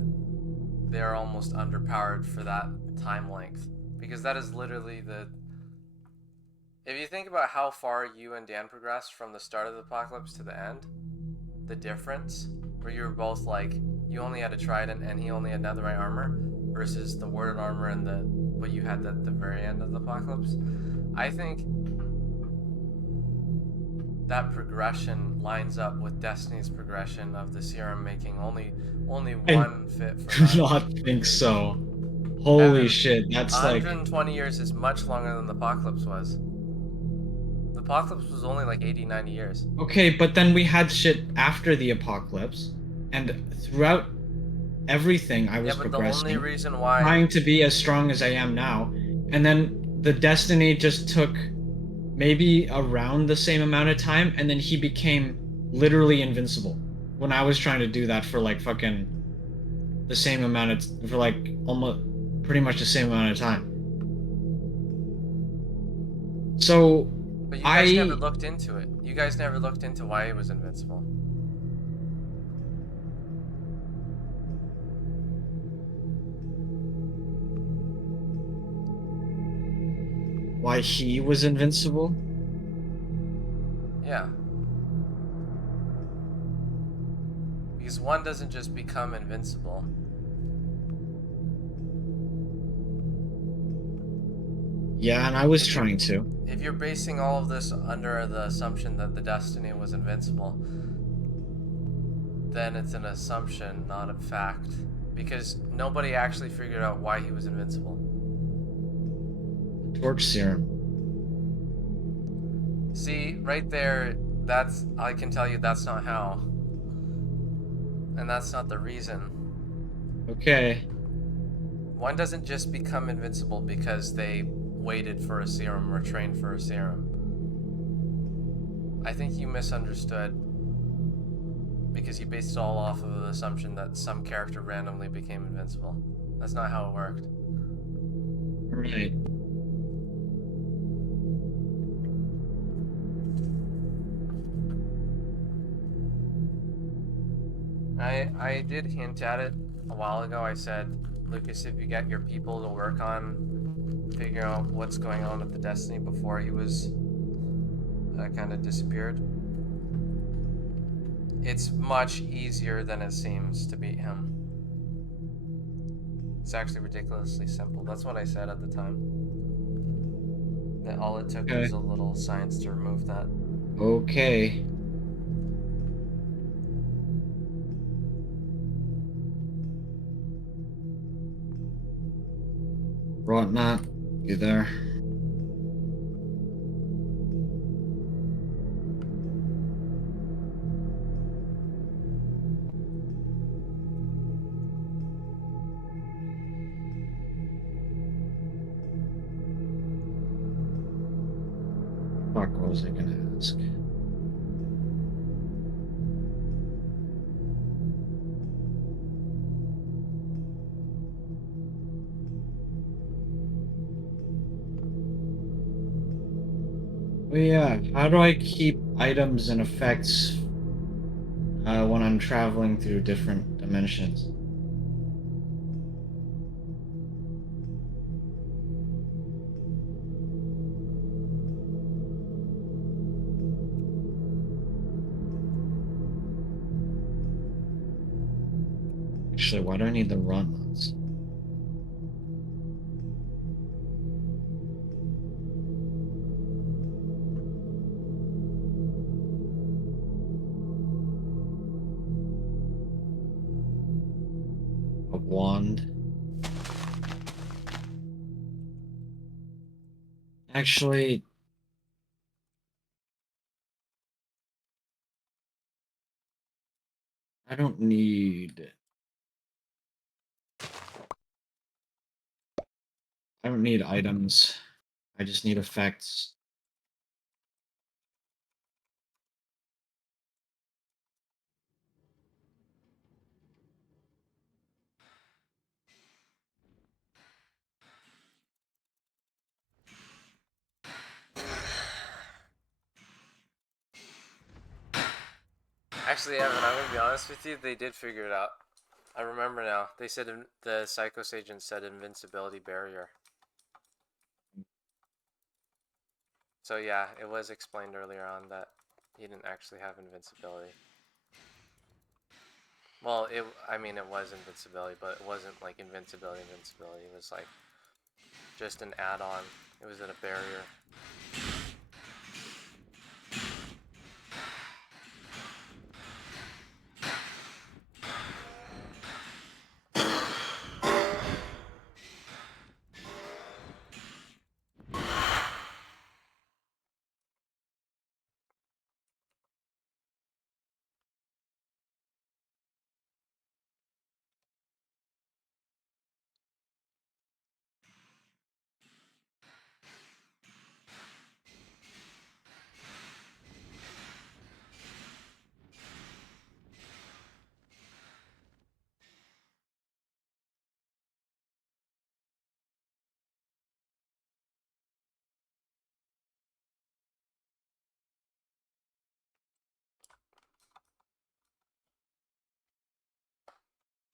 they're almost underpowered for that time length. Because that is literally if you think about how far you and Dan progressed from the start of the apocalypse to the end, the difference, where you were both like, you only had a trident and he only had netherite armor, versus the worded armor and the what you had at the very end of the Apocalypse. I think that progression lines up with Destiny's progression of the serum making only one fit for Do that. not think so. Holy Evan, shit, that's like 120 years is much longer than the Apocalypse was. The Apocalypse was only like 80, 90 years. okay, but then we had shit after the apocalypse, and throughout everything I was Yeah, but the only progressing, reason why trying to be as strong as I am now, and then the destiny just took maybe around the same amount of time, and then he became literally invincible when I was trying to do that for like fucking the same amount of for like almost pretty much the same amount of time. So But you guys never I looked into it. You guys never looked into why he was invincible. why he was invincible? Yeah. Because one doesn't just become invincible. Yeah, and I was If trying to. If you're basing all of this under the assumption that the Destiny was invincible, then it's an assumption, not a fact. Because nobody actually figured out why he was invincible. Torch serum. See, right there, I can tell you that's not how. And that's not the reason. Okay. One doesn't just become invincible because they waited for a serum or trained for a serum. I think you misunderstood because you based it all off of the assumption that some character randomly became invincible. That's not how it worked. Right. I did hint at it a while ago. I said, Lucas, if you get your people to work on figuring out what's going on with the Destiny before he was kind of disappeared, it's much easier than it seems to beat him. It's actually ridiculously simple. That's what I said at the time. That all it took was a little science to remove that. Okay. Whatnot, you there? Fuck, what was I gonna ask? Oh yeah, how do I keep items and effects when I'm traveling through different dimensions? Actually, why do I need the run mods? A wand. Actually, I don't need. I don't need items. I just need effects. Actually, Evan, I'm gonna be honest with you. They did figure it out. I remember now. They said the Psychos agent said invincibility barrier. So yeah, it was explained earlier on that he didn't actually have invincibility. Well, I mean, it was invincibility, but it wasn't like invincibility. It was like just an add-on. It was at a barrier.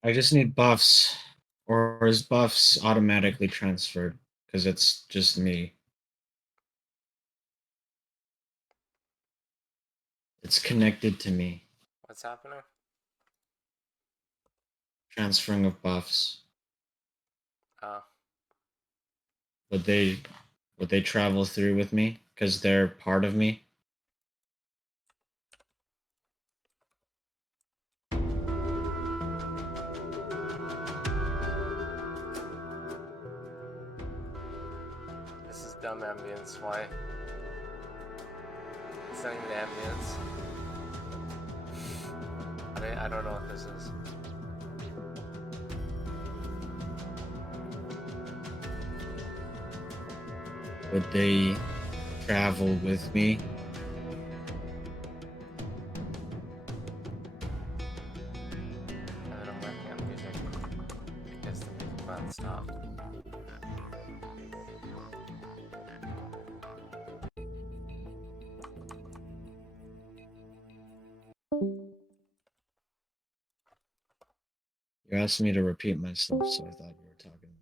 I just need buffs, or is buffs automatically transferred? Because it's just me. It's connected to me. What's happening? Transferring of buffs. Oh, Would they would they travel through with me? Because they're part of me? this is dumb ambience. Why? It's not even ambience. I don't know what this is. Would they travel with me? And then I'm working on music because the music button stopped. You asked me to repeat myself, so I thought you were talking to me.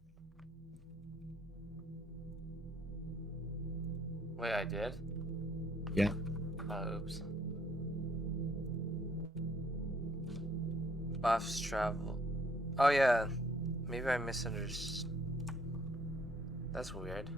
Wait, I did? Yeah. Oops. Buffs travel. Oh yeah, maybe I misunderstood. That's weird.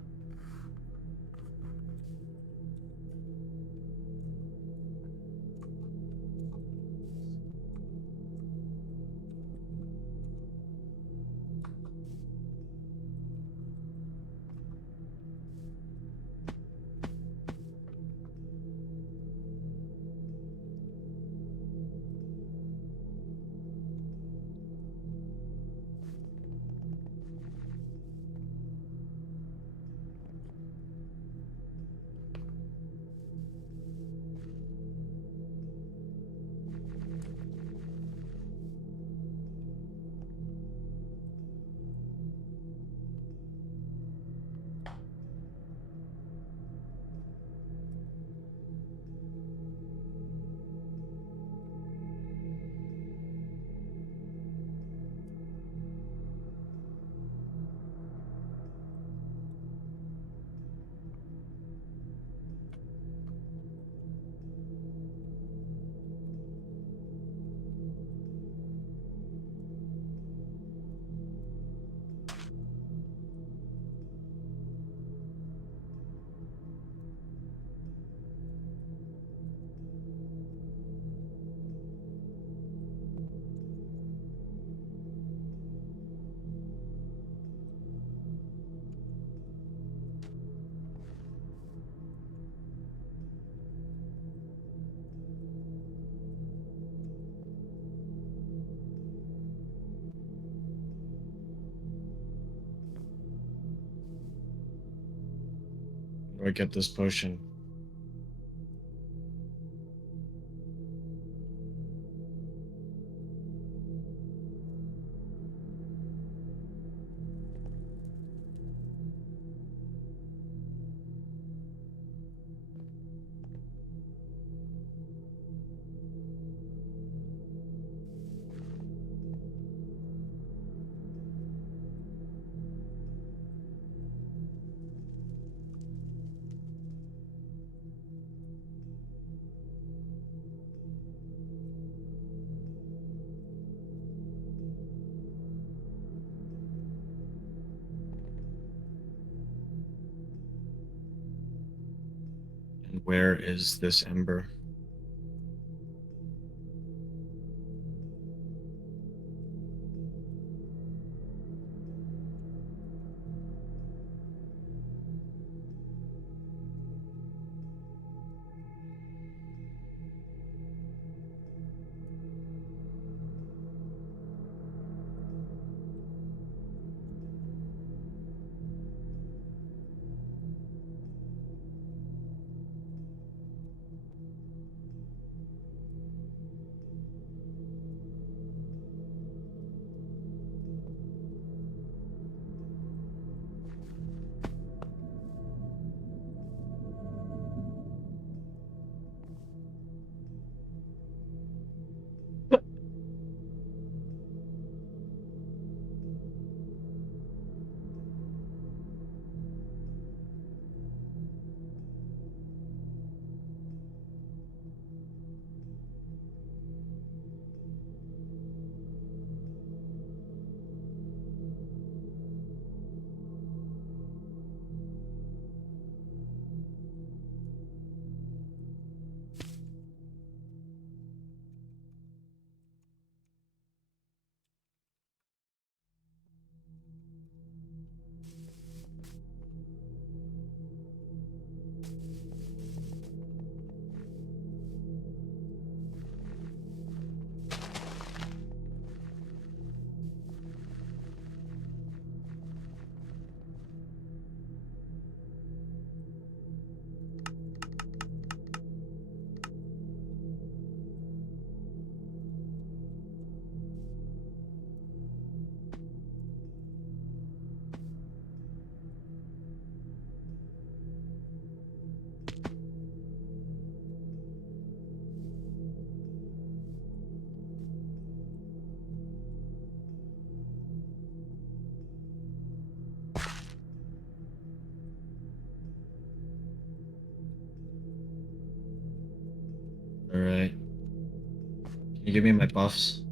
Where do I get this potion? where is this ember? Alright. Can you give me my buffs?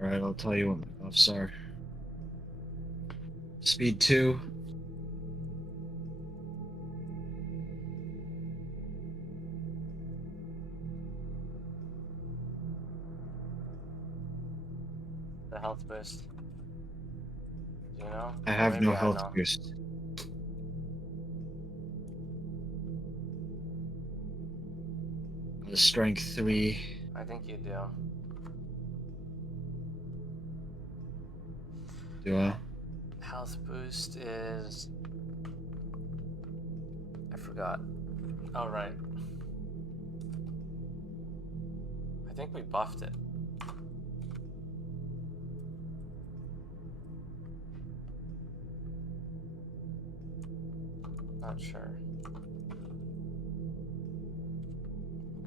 Alright, I'll tell you what my buffs are. Speed 2. The health boost. Do you know? I Or have maybe no I health know. boost. Strength 3. I think you do. Do I? Health boost is. I forgot. Oh, right. I think we buffed it. Not sure.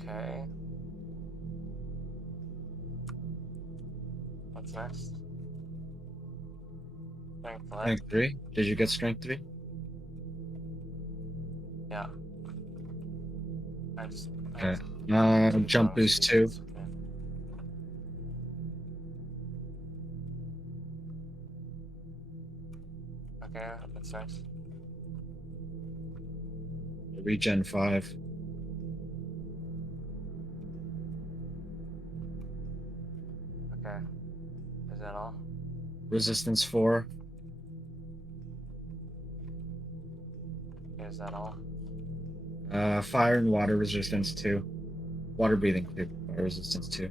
Okay. What's next? Strength what? Strength 3? Did you get strength 3? Yeah. I just. Okay. Too Jump strong boost speed, 2. it's okay. Okay, what's next? Regen 5. Okay. Is that all? Resistance 4. Is that all? Fire and water resistance 2. Water breathing 2. Fire resistance 2.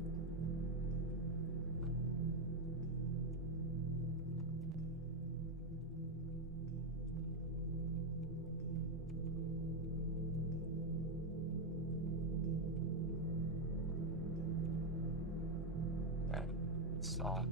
Okay. It's all.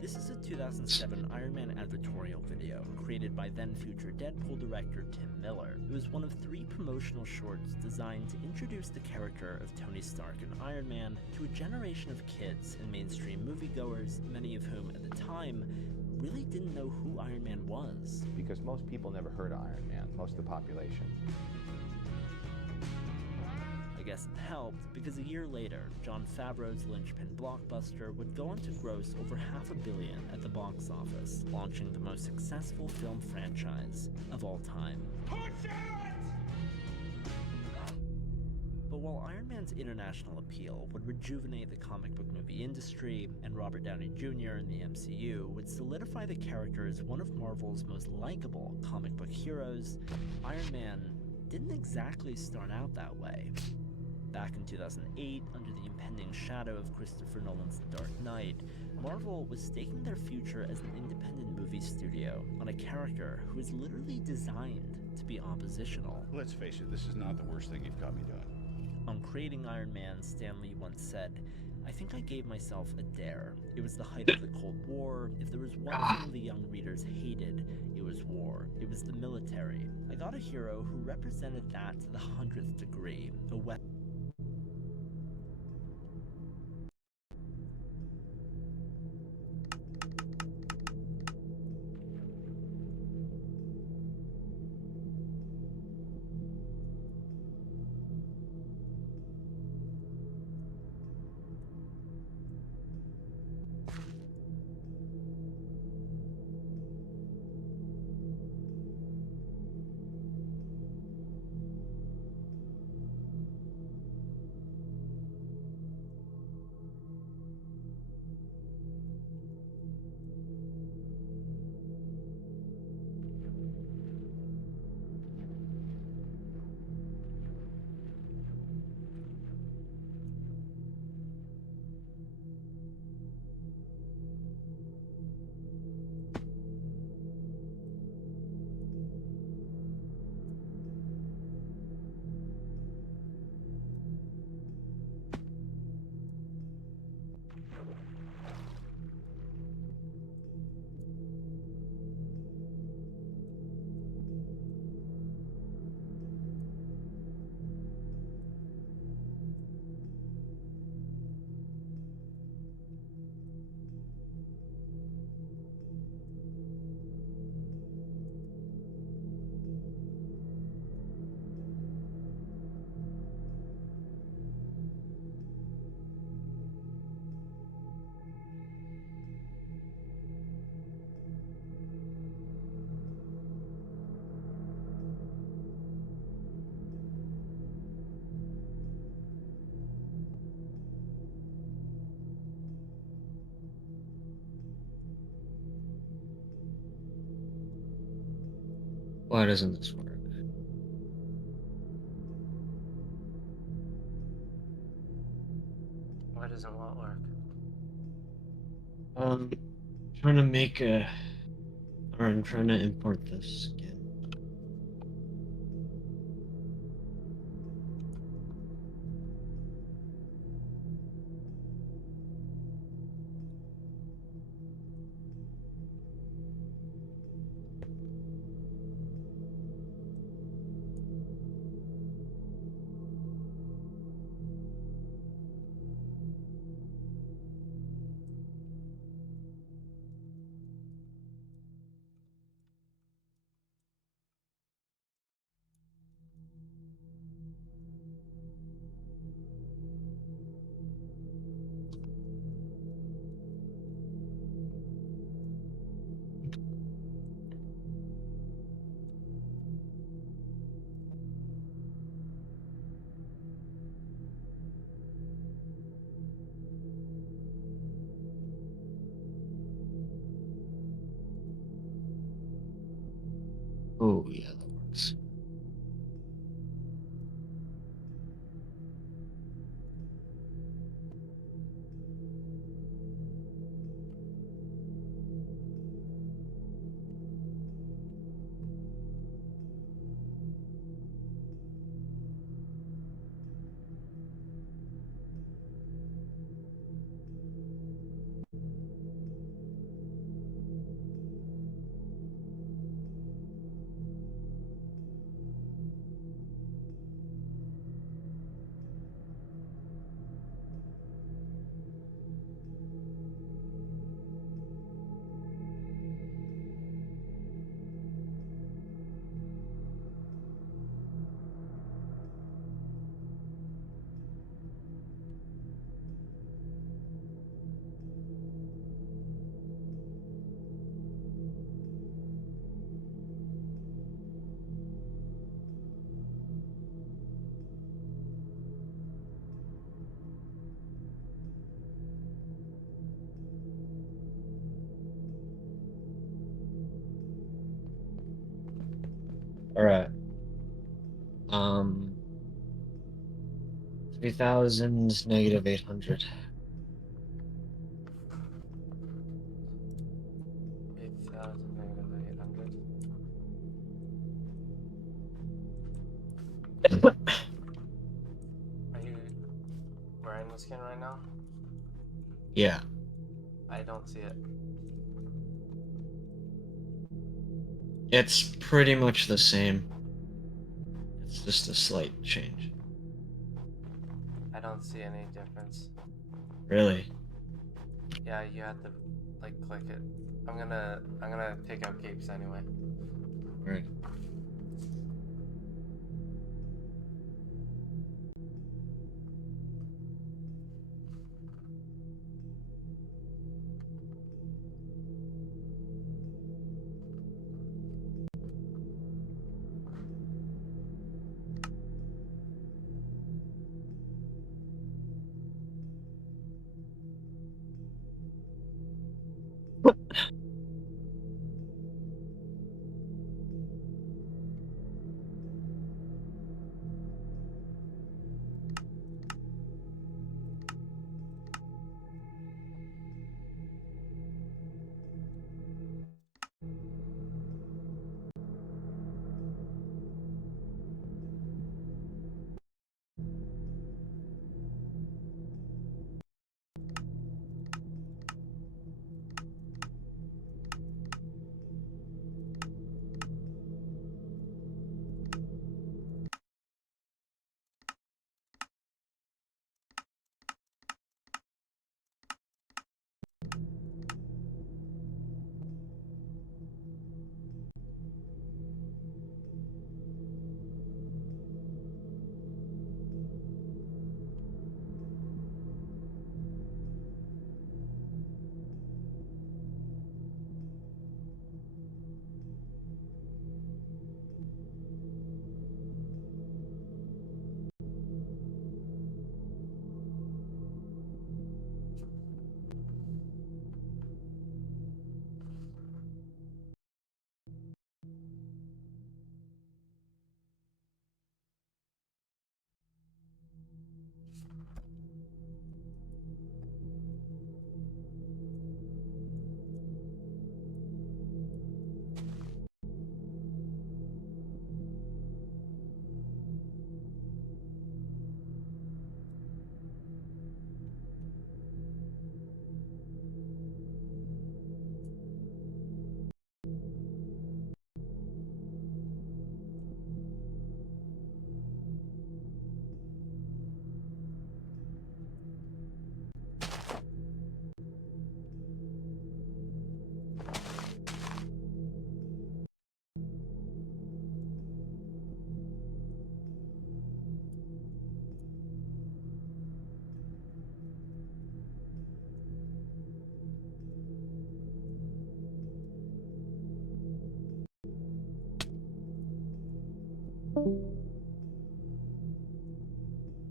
This is a 2007 Iron Man advertorial video created by then future Deadpool director Tim Miller. It was one of 3 promotional shorts designed to introduce the character of Tony Stark and Iron Man to a generation of kids and mainstream moviegoers, many of whom at the time really didn't know who Iron Man was. Because most people never heard of Iron Man, most of the population. I guess it helped because a year later, Jon Favreau's linchpin blockbuster would go on to gross over $500 million at the box office, launching the most successful film franchise of all time. But while Iron Man's international appeal would rejuvenate the comic book movie industry, and Robert Downey Jr. in the MCU would solidify the character as one of Marvel's most likable comic book heroes, Iron Man didn't exactly start out that way. Back in 2008, under the impending shadow of Christopher Nolan's The Dark Knight, Marvel was staking their future as an independent movie studio on a character who is literally designed to be oppositional. Let's face it, this is not the worst thing you've caught me doing. On creating Iron Man, Stan Lee once said, "I think I gave myself a dare. It was the height of the Cold War. If there was one thing the young readers hated, it was war. It was the military. I got a hero who represented that to the 100th degree, a weapon." Why doesn't this work? Why doesn't what work? Trying to make a, or I'm trying to import this again. Oh yeah, that works. Alright. 3,000 negative 800. 8,000 negative 800. Are you wearing the skin right now? Yeah. I don't see it. It's pretty much the same. It's just a slight change. I don't see any difference. Really? Yeah, you have to like click it. I'm gonna take out capes anyway. Alright.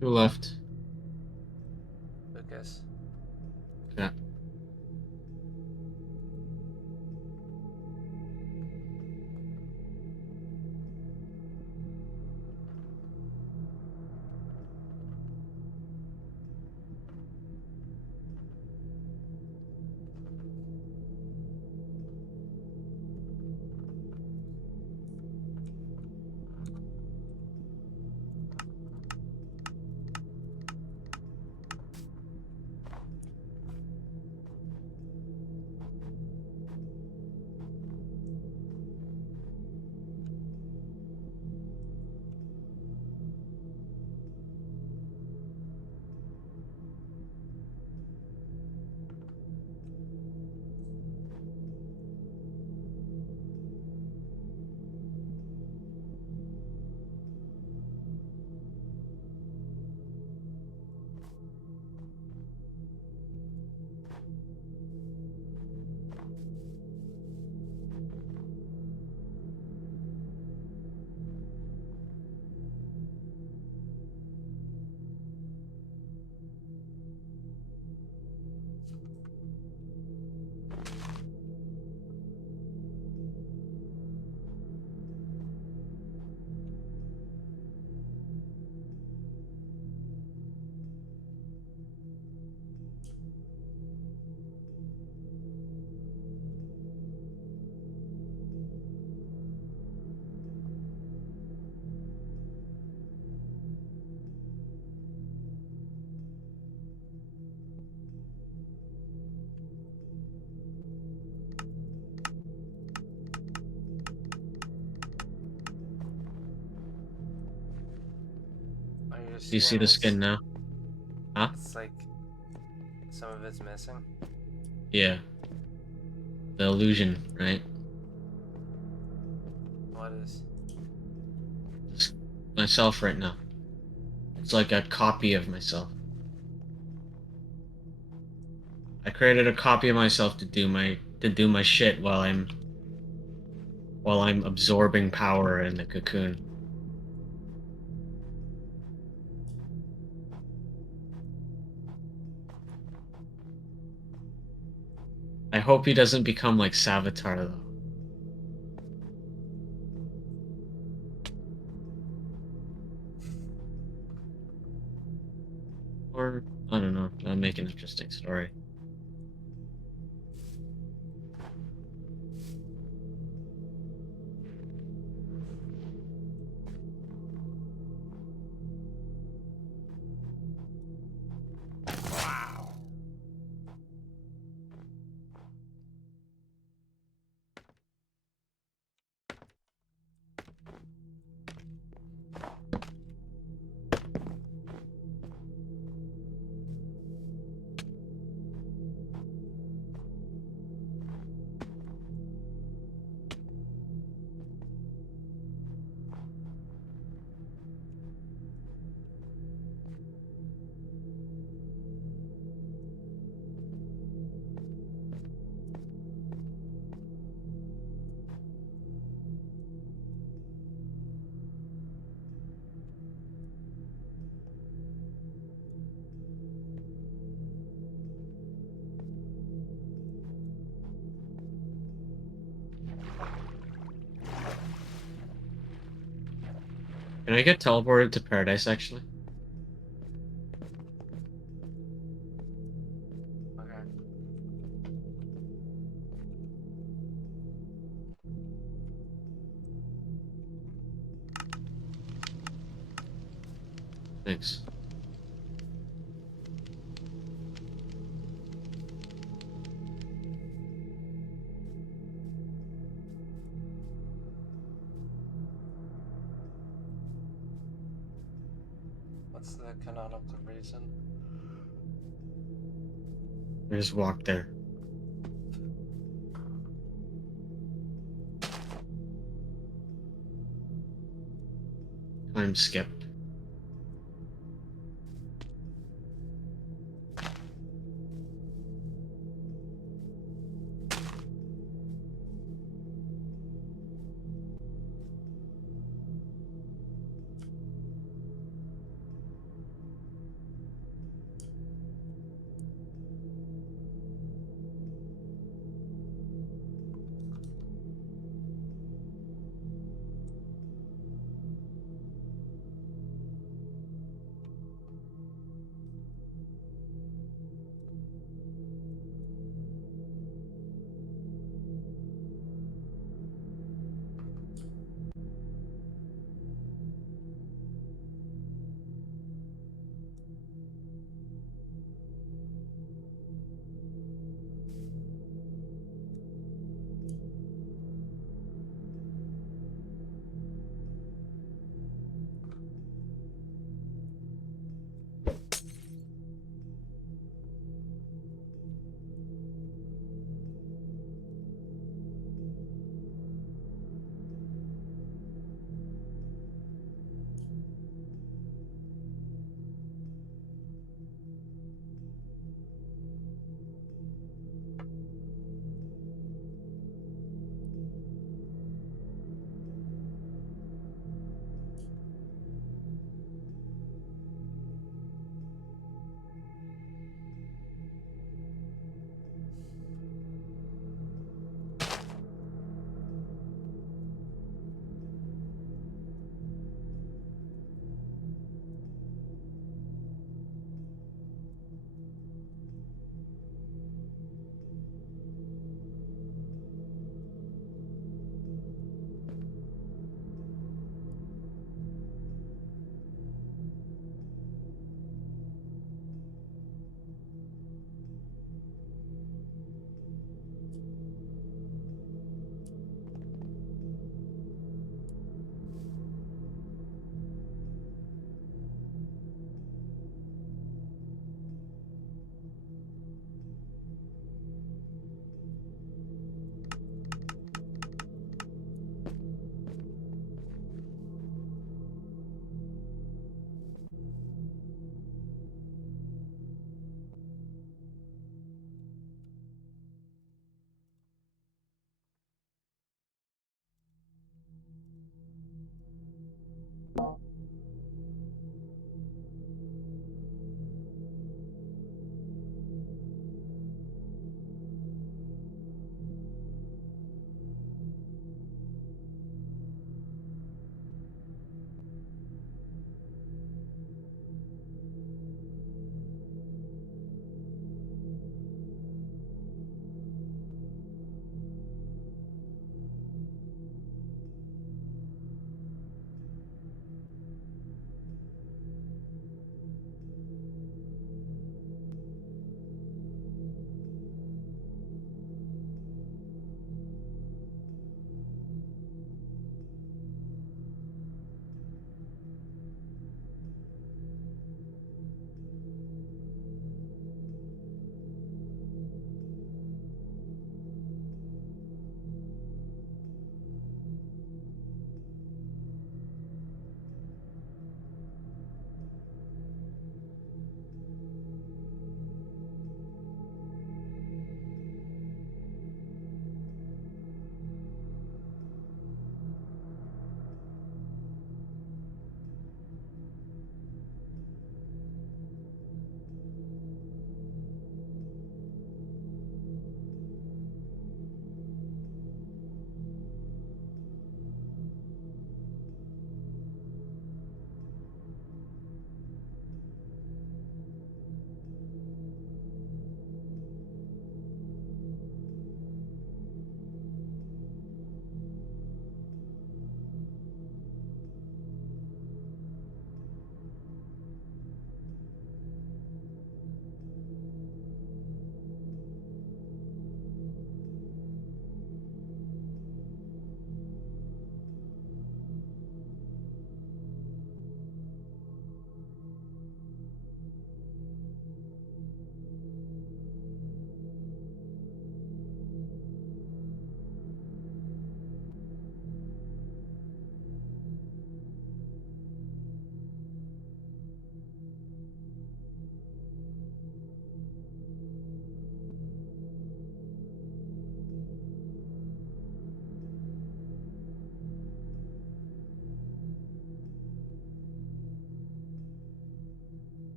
Who left? Lucas. Yeah. Your Do you see the skin skin now? Huh? It's like some of it's missing. Yeah. The illusion, right? What is? Just myself right now. It's like a copy of myself. I created a copy of myself to do my shit while I'm absorbing power in the cocoon. I hope he doesn't become like Savitar though. Or I don't know. That'll make an interesting story. Wow. Can I get teleported to paradise actually? Okay. Thanks. What's the canonical reason? I just walked there. Time skip.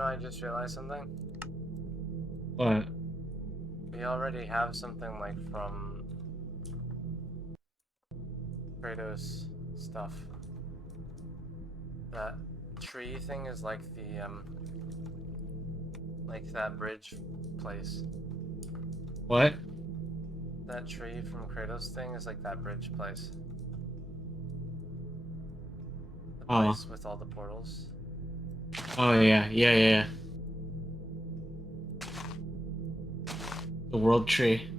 know, I just realized something. What? We already have something like from Kratos stuff. That tree thing is like the like that bridge place. What? That tree from Kratos thing is like that bridge place. The Oh. place with all the portals. Oh yeah. The world tree.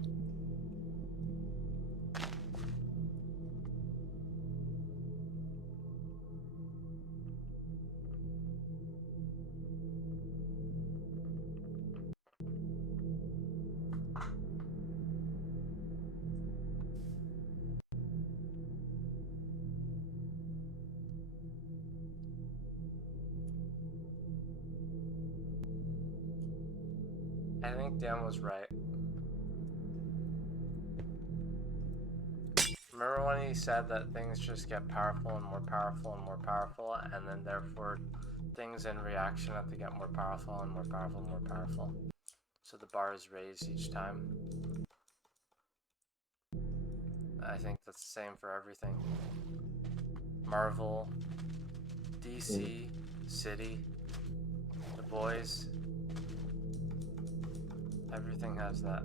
I think Dan was right. Remember when he said that things just get powerful and more powerful and more powerful, and then therefore things in reaction have to get more powerful and more powerful and more powerful. So the bar is raised each time. I think that's the same for everything. Marvel, DC, City, The Boys. Everything has that.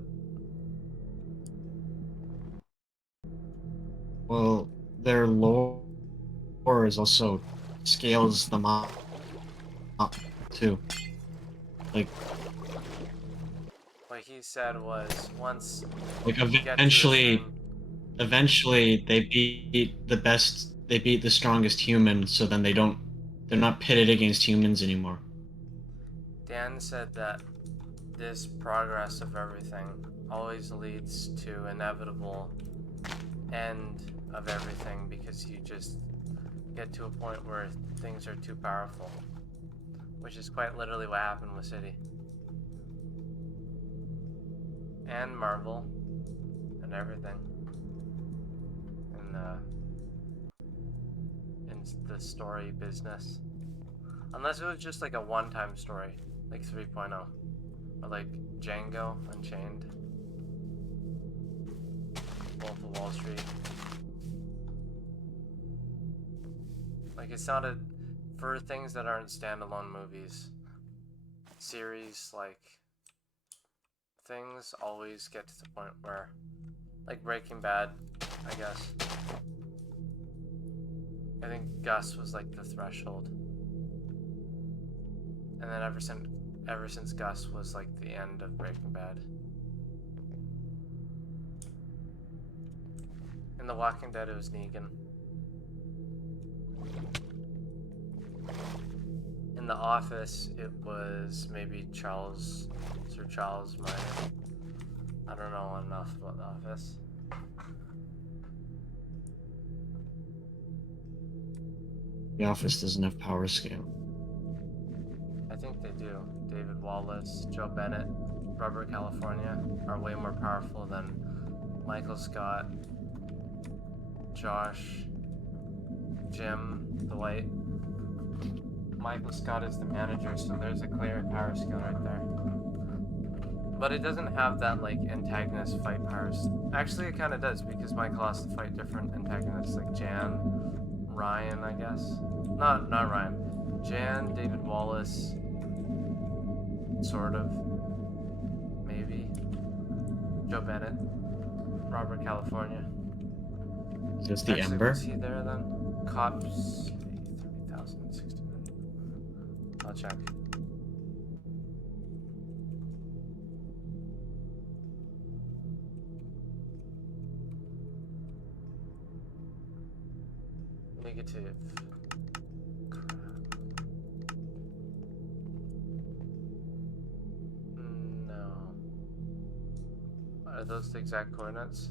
Well, their lore is also scales them up too. Like What he said was once like you get to a eventually certain- eventually they beat the best, they beat the strongest human, so then they're not pitted against humans anymore. Dan said that this progress of everything always leads to inevitable end of everything because you just get to a point where things are too powerful, which is quite literally what happened with City and Marvel and everything in the story business, unless it was just like a one-time story like 3.0 or like Django Unchained, Wolf of Wall Street. Like it sounded, for things that aren't standalone movies, series, like things always get to the point where, like Breaking Bad, I guess. I think Gus was like the threshold. And then ever since Gus was like the end of Breaking Bad. In The Walking Dead, it was Negan. In The Office, it was maybe Sir Charles Minor. I don't know enough about The Office. The Office doesn't have power scale. I think they do. David Wallace, Joe Bennett, Robert California are way more powerful than Michael Scott, Josh, Jim, Dwight. Michael Scott is the manager, so there's a clear power scale right there. But it doesn't have that like antagonist fight powers. Actually, it kind of does because Michael has to fight different antagonists like Jan, Ryan, I guess. Not Ryan. Jan, David Wallace, sort of, maybe. Joe Bennett, Robert California. Is this the Actually, Ember? was he there then? Cops 3069. I'll check. Negative. Crap. No. Are those the exact coordinates?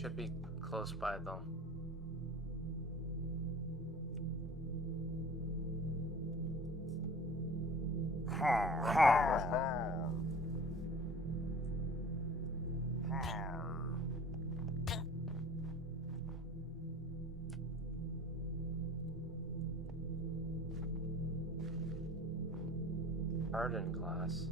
Should be close by though. Arden glass.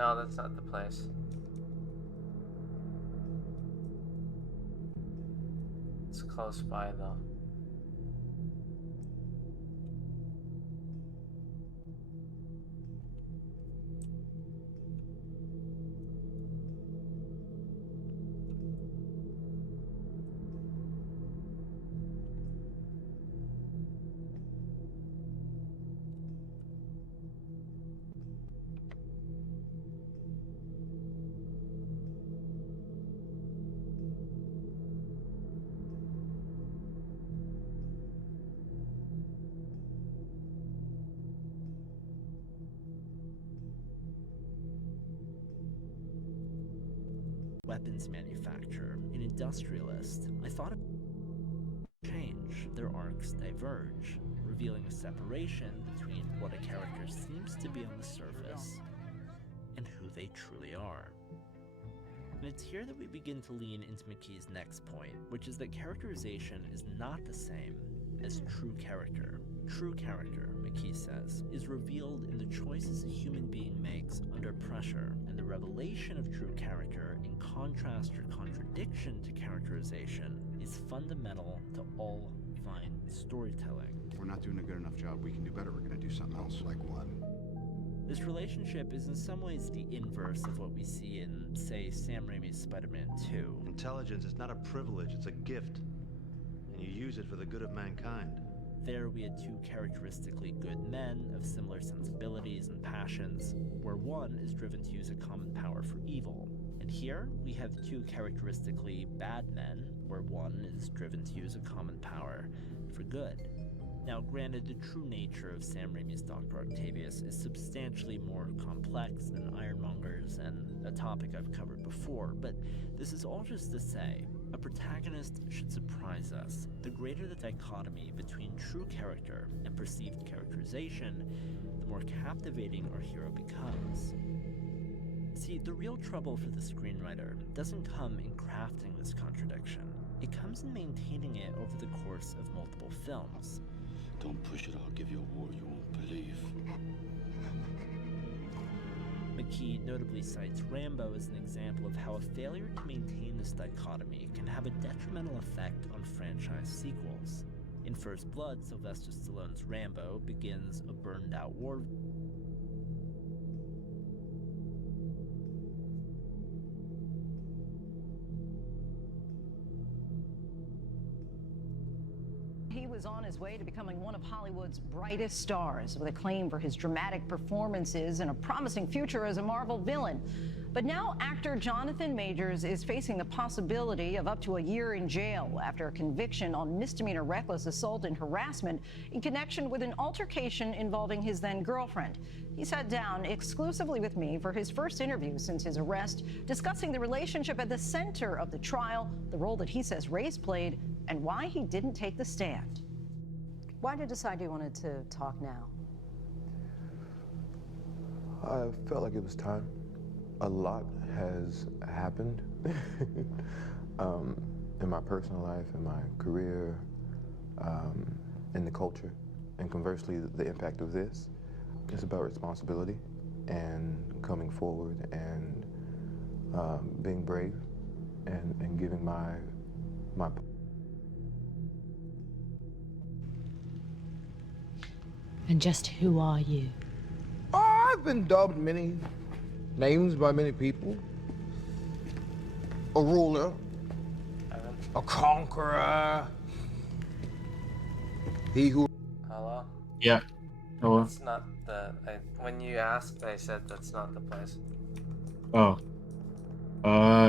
No, that's not the place. It's close by though. Weapons manufacturer, an industrialist, I thought of change. Their arcs diverge, revealing a separation between what a character seems to be on the surface and who they truly are. And it's here that we begin to lean into McKee's next point, which is that characterization is not the same as true character. True character, McKee says, is revealed in the choices a human being makes under pressure, and the revelation of true character, in contrast or contradiction to characterization, is fundamental to all fine storytelling. We're not doing a good enough job. We can do better. We're gonna do something else. Like what? This relationship is in some ways the inverse of what we see in, say, Sam Raimi's Spider-Man 2. Intelligence is not a privilege, it's a gift. And you use it for the good of mankind. There we had two characteristically good men of similar sensibilities and passions, where one is driven to use a common power for evil. And here we have two characteristically bad men, where one is driven to use a common power for good. Now, granted, the true nature of Sam Raimi's Dr. Octavius is substantially more complex than Ironmonger's, and a topic I've covered before, but this is all just to say, a protagonist should surprise us. The greater the dichotomy between true character and perceived characterization, the more captivating our hero becomes. See, the real trouble for the screenwriter doesn't come in crafting this contradiction. It comes in maintaining it over the course of multiple films. Don't push it, I'll give you a war you won't believe. McKee notably cites Rambo as an example of how a failure to maintain this dichotomy can have a detrimental effect on franchise sequels. In First Blood, Sylvester Stallone's Rambo begins a burned-out war. He was on his way to becoming one of Hollywood's brightest stars, with acclaim for his dramatic performances and a promising future as a Marvel villain. But now actor Jonathan Majors is facing the possibility of up to a year in jail after a conviction on misdemeanor reckless assault and harassment in connection with an altercation involving his then-girlfriend. He sat down exclusively with me for his first interview since his arrest, discussing the relationship at the center of the trial, the role that he says race played, and why he didn't take the stand. Why did you decide you wanted to talk now? I felt like it was time. A lot has happened in my personal life, in my career, in the culture, and conversely, the impact of this. It's about responsibility and coming forward and being brave and giving my And just who are you? I've been dubbed many names by many people. a ruler, Evan? a conqueror. He who Hello? Yeah. Hello. That's not the... when you asked, I said that's not the place. Oh.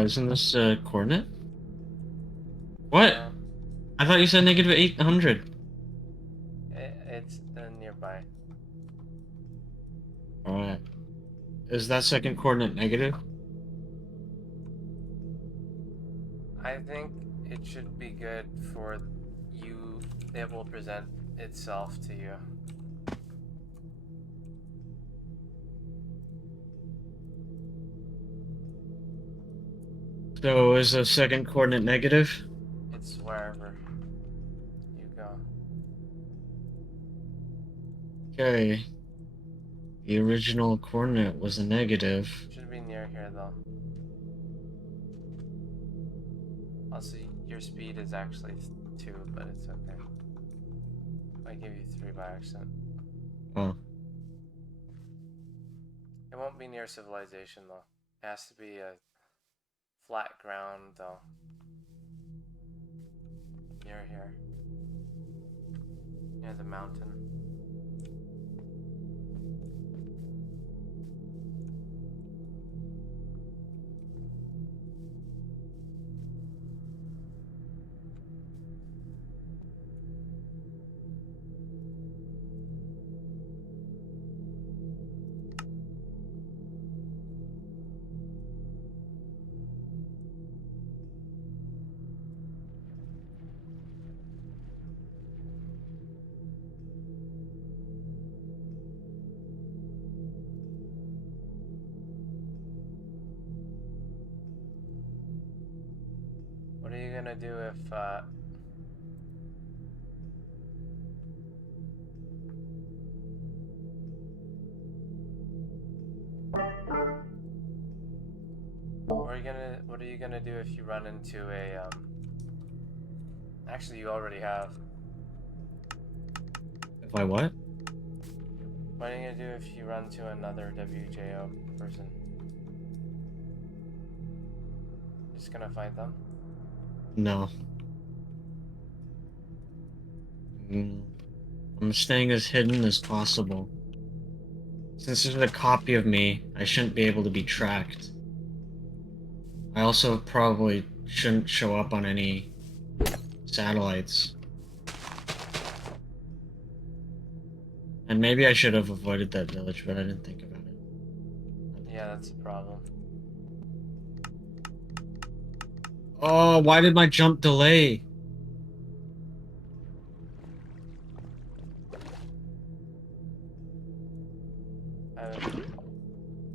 Isn't this a coordinate? What? No, I thought you said negative 800. it's nearby. Alright. Is that second coordinate negative? I think it should be good for you. It will present itself to you. So is the second coordinate negative? It's wherever you go. Okay. The original coordinate was a negative. Should be near here though. Also, your speed is actually 2, but it's okay. I give you 3 by accident. Oh. It won't be near civilization though. It has to be a flat ground though. Near here. Near the mountain. What are you gonna do if what are you gonna do if you run into a actually you already have. If I what? What are you gonna do if you run to another WJO person? Just gonna fight them? No. I'm staying as hidden as possible. Since there's a copy of me, I shouldn't be able to be tracked. I also probably shouldn't show up on any satellites. And maybe I should have avoided that village, but I didn't think about it. Yeah, that's a problem. Oh, why did my jump delay?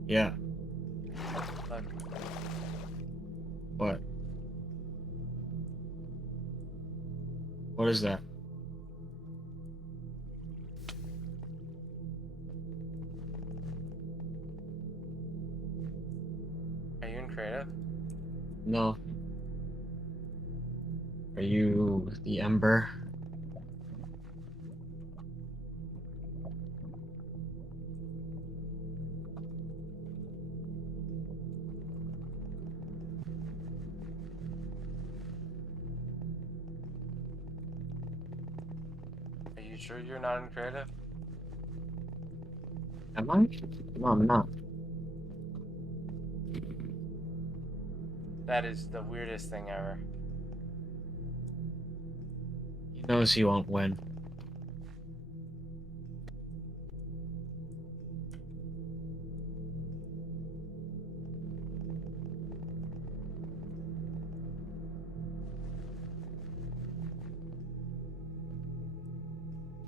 Yeah. Look. What? What is that? Are you in creative? No. Are you the Ember? Are you sure you're not in creative? Am I? No, I'm not. That is the weirdest thing ever. He knows he won't win.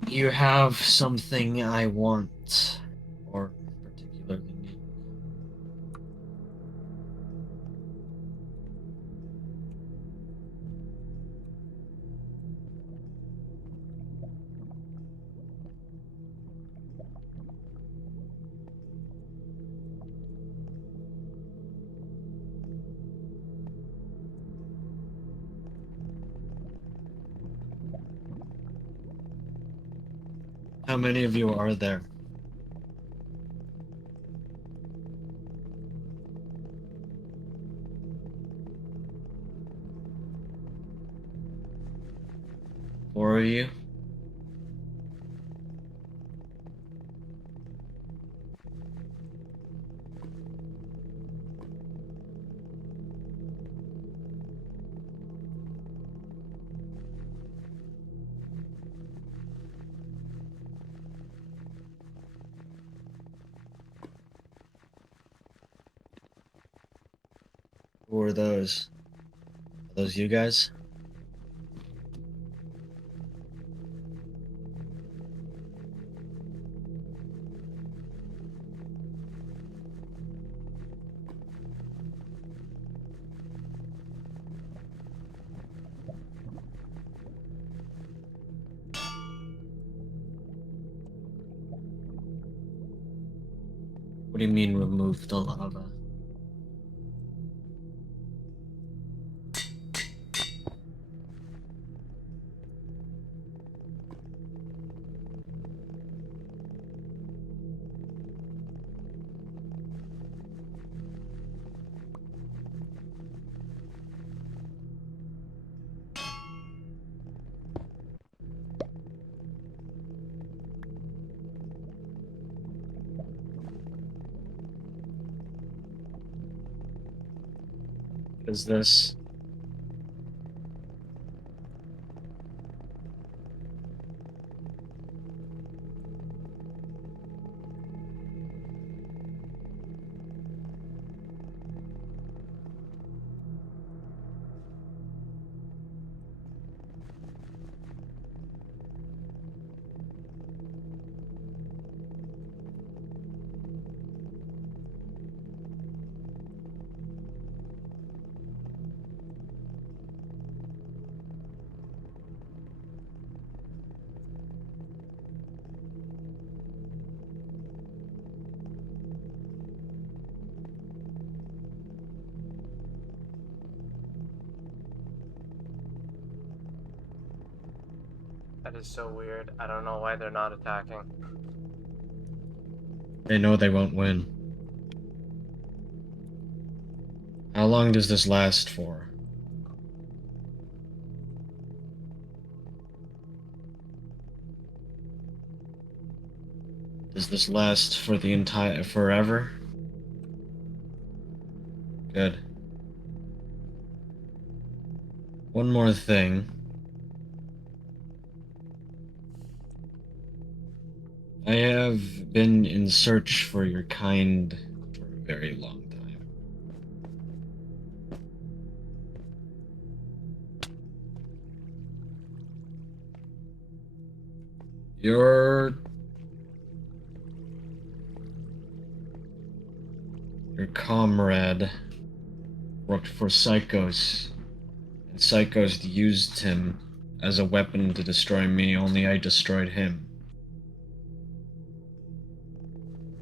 You have something I want, or particularly need. How many of you are there? 4 of you. Who are those? Are those you guys? What do you mean remove the lava? What is this? That is so weird. I don't know why they're not attacking. They know they won't win. How long does this last for? Does this last for the entire forever? Good. One more thing. I have been in search for your kind for a very long time. Your comrade worked for Psychos, and Psychos used him as a weapon to destroy me, only I destroyed him.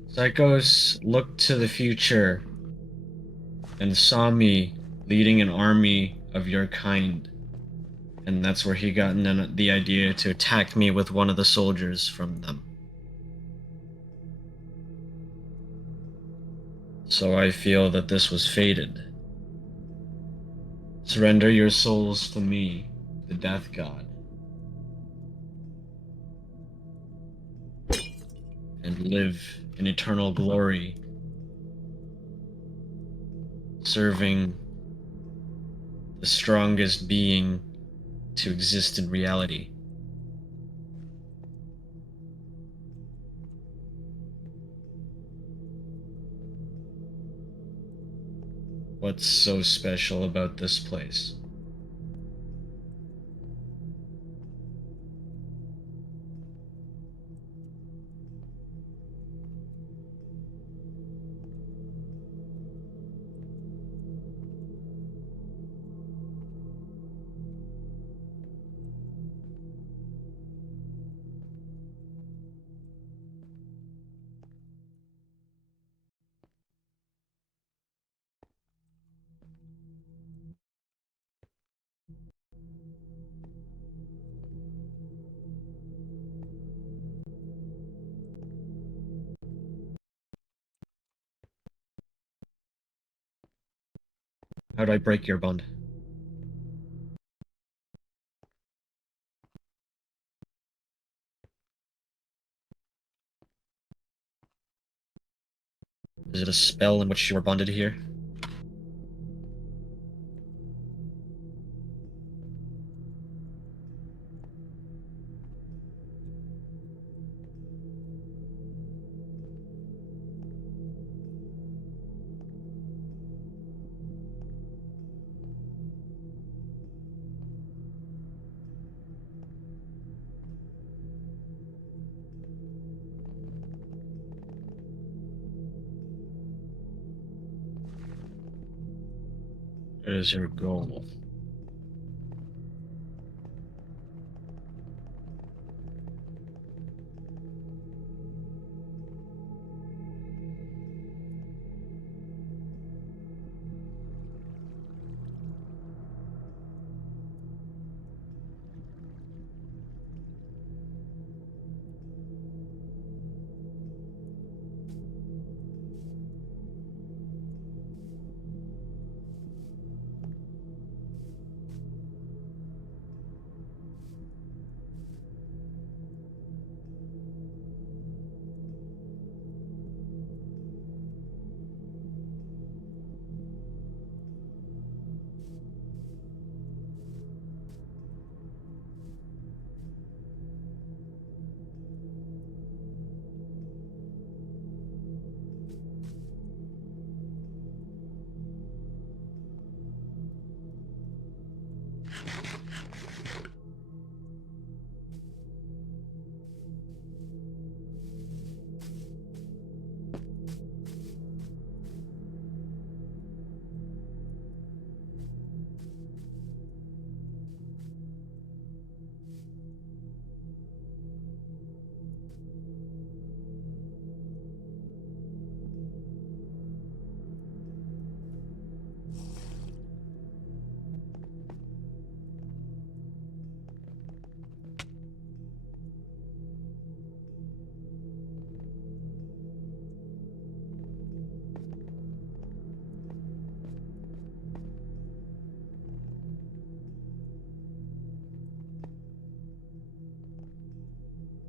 Psychos looked to the future and saw me leading an army of your kind, and that's where he got the idea to attack me with one of the soldiers from them. So I feel that this was fated. Surrender your souls to me, the Death God, and live in eternal glory, serving the strongest being to exist in reality. What's so special about this place? How'd I break your bond? Is it a spell in which you are bonded here? What is your goal?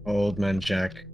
Old man Jack.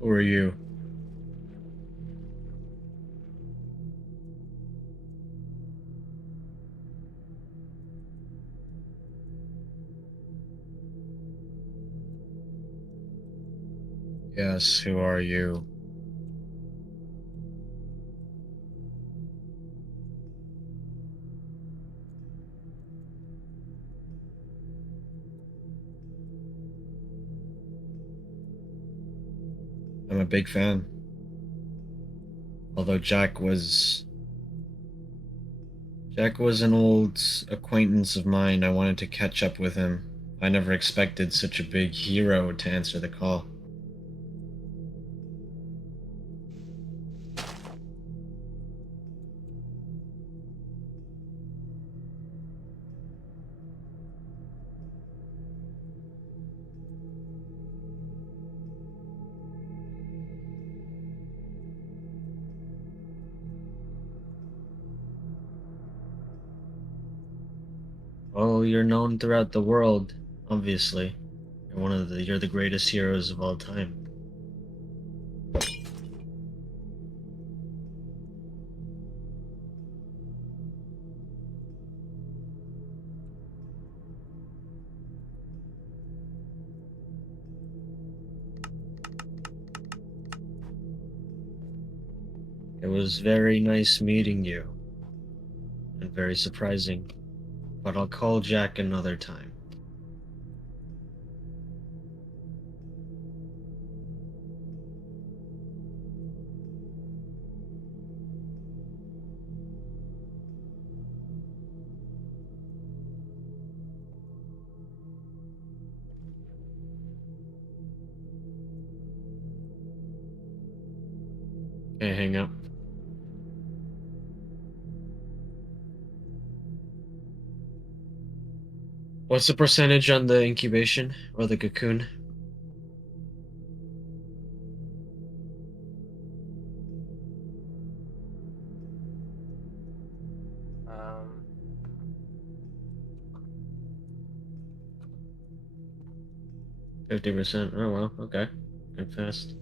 Who are you? Yes, who are you? I'm a big fan. Although Jack was an old acquaintance of mine, I wanted to catch up with him. I never expected such a big hero to answer the call. Well, you're known throughout the world, obviously. You're the greatest heroes of all time. It was very nice meeting you. And very surprising. But I'll call Jack another time. Okay, hang up. What's the percentage on the incubation or the cocoon? Um, 50%. Oh well, okay. Good fast.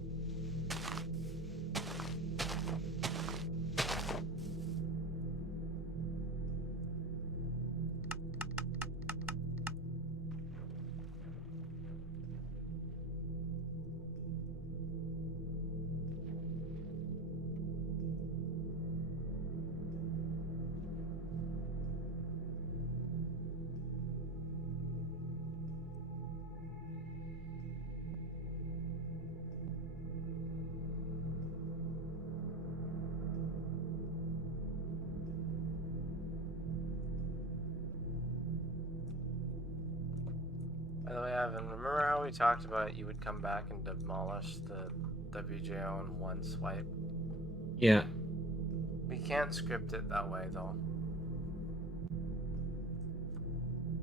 by the way, Evan, remember how we talked about you would come back and demolish the WJO in one swipe? Yeah. We can't script it that way, though.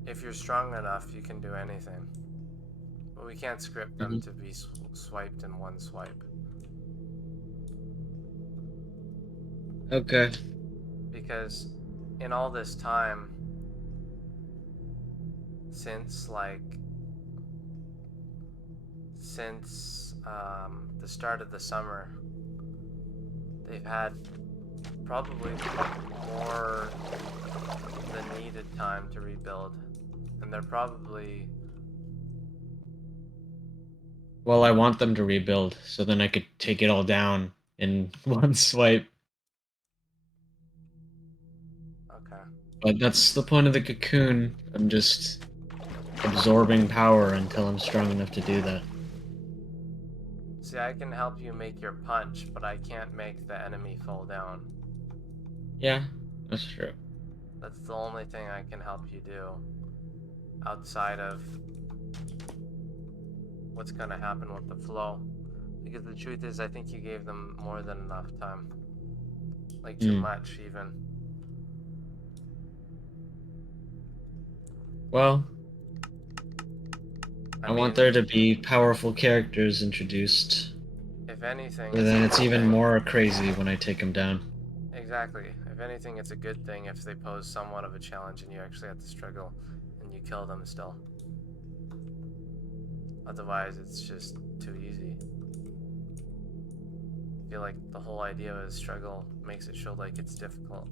If you're strong enough, you can do anything. But we can't script them to be swiped in one swipe. Okay. Because in all this time, since the start of the summer, they've had probably more than needed time to rebuild, and they're probably... Well, I want them to rebuild, so then I could take it all down in one swipe. Okay. But that's the point of the cocoon. I'm just absorbing power until I'm strong enough to do that. See, I can help you make your punch, but I can't make the enemy fall down. Yeah, that's true. That's the only thing I can help you do, outside of what's gonna happen with the flow. Because the truth is, I think you gave them more than enough time. Like, too much, even. Well, I want there to be powerful characters introduced. If anything, But then it's even more crazy when I take them down. Exactly. If anything, it's a good thing if they pose somewhat of a challenge and you actually have to struggle and you kill them still. Otherwise, it's just too easy. I feel like the whole idea of struggle makes it show like it's difficult.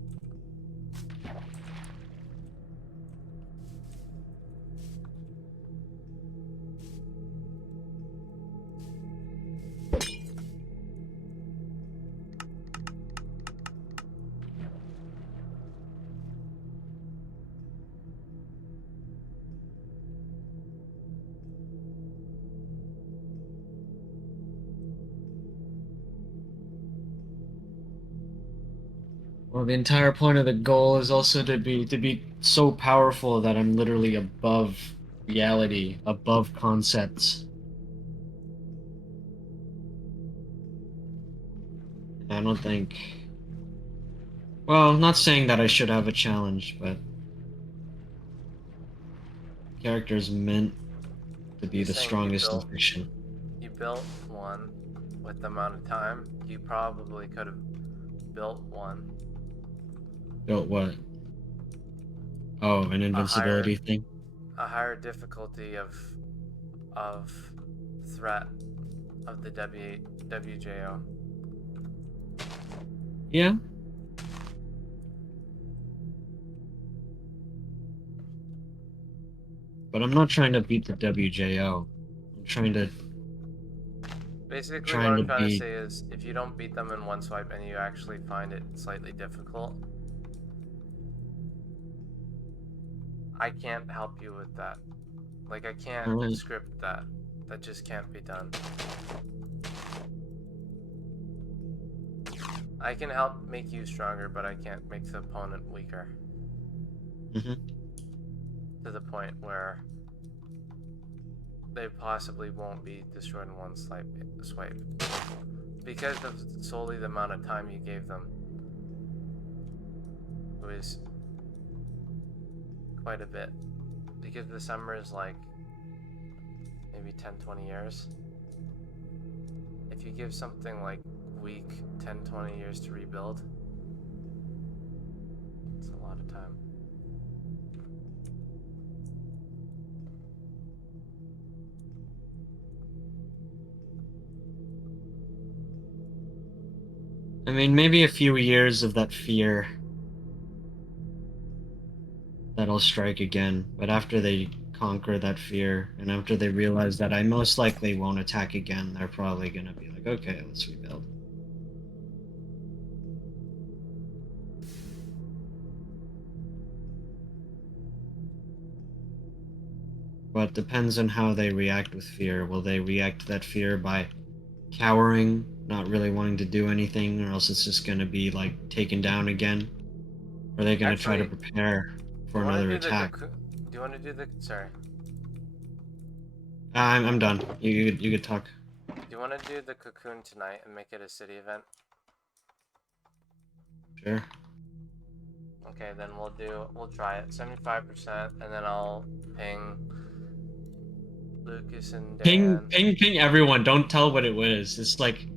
Well, the entire point of the goal is also to be so powerful that I'm literally above reality, above concepts. I don't think... Well, I'm not saying that I should have a challenge, but... Character's meant to be the strongest in fiction. You built one with the amount of time. You probably could have built one. Built what? Oh, an invincibility thing? a higher difficulty of threat of the WJO. Yeah. But I'm not trying to beat the WJO. I'm trying to Basically, trying what to I'm trying to be- say is, if you don't beat them in one swipe and you actually find it slightly difficult, I can't help you with that. Like, I can't Alright. script that. That just can't be done. I can help make you stronger, but I can't make the opponent weaker. Mhm. To the point where they possibly won't be destroyed in one swipe. Because of solely the amount of time you gave them. It was quite a bit. Because the summer is like maybe 10-20 years. If you give something like weak 10-20 years to rebuild, it's a lot of time. I mean, maybe a few years of that fear that'll strike again, but after they conquer that fear and after they realize that I most likely won't attack again, they're probably gonna be like, okay, let's rebuild. But depends on how they react with fear. Will they react to that fear by cowering, not really wanting to do anything, or else it's just gonna be like taken down again? Or are they gonna try to Actually, prepare for do you wanna another do attack? do you want to do the... Sorry. I'm done. You could talk. Do you want to do the cocoon tonight and make it a city event? Sure. Okay, then we'll try it. 75%, and then I'll ping Lucas and Dan. Ping everyone. Don't tell what it was. It's like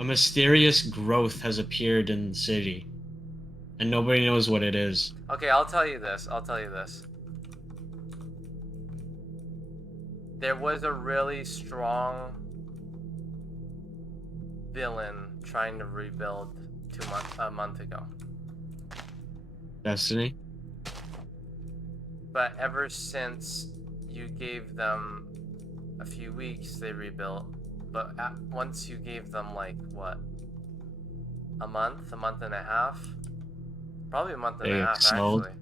a mysterious growth has appeared in the city, and nobody knows what it is. Okay, I'll tell you this. There was a really strong villain trying to rebuild a month ago. Destiny? But ever since you gave them a few weeks, they rebuilt. But once you gave them, like, what? A month and a half? Probably a month and a half, excelled. actually.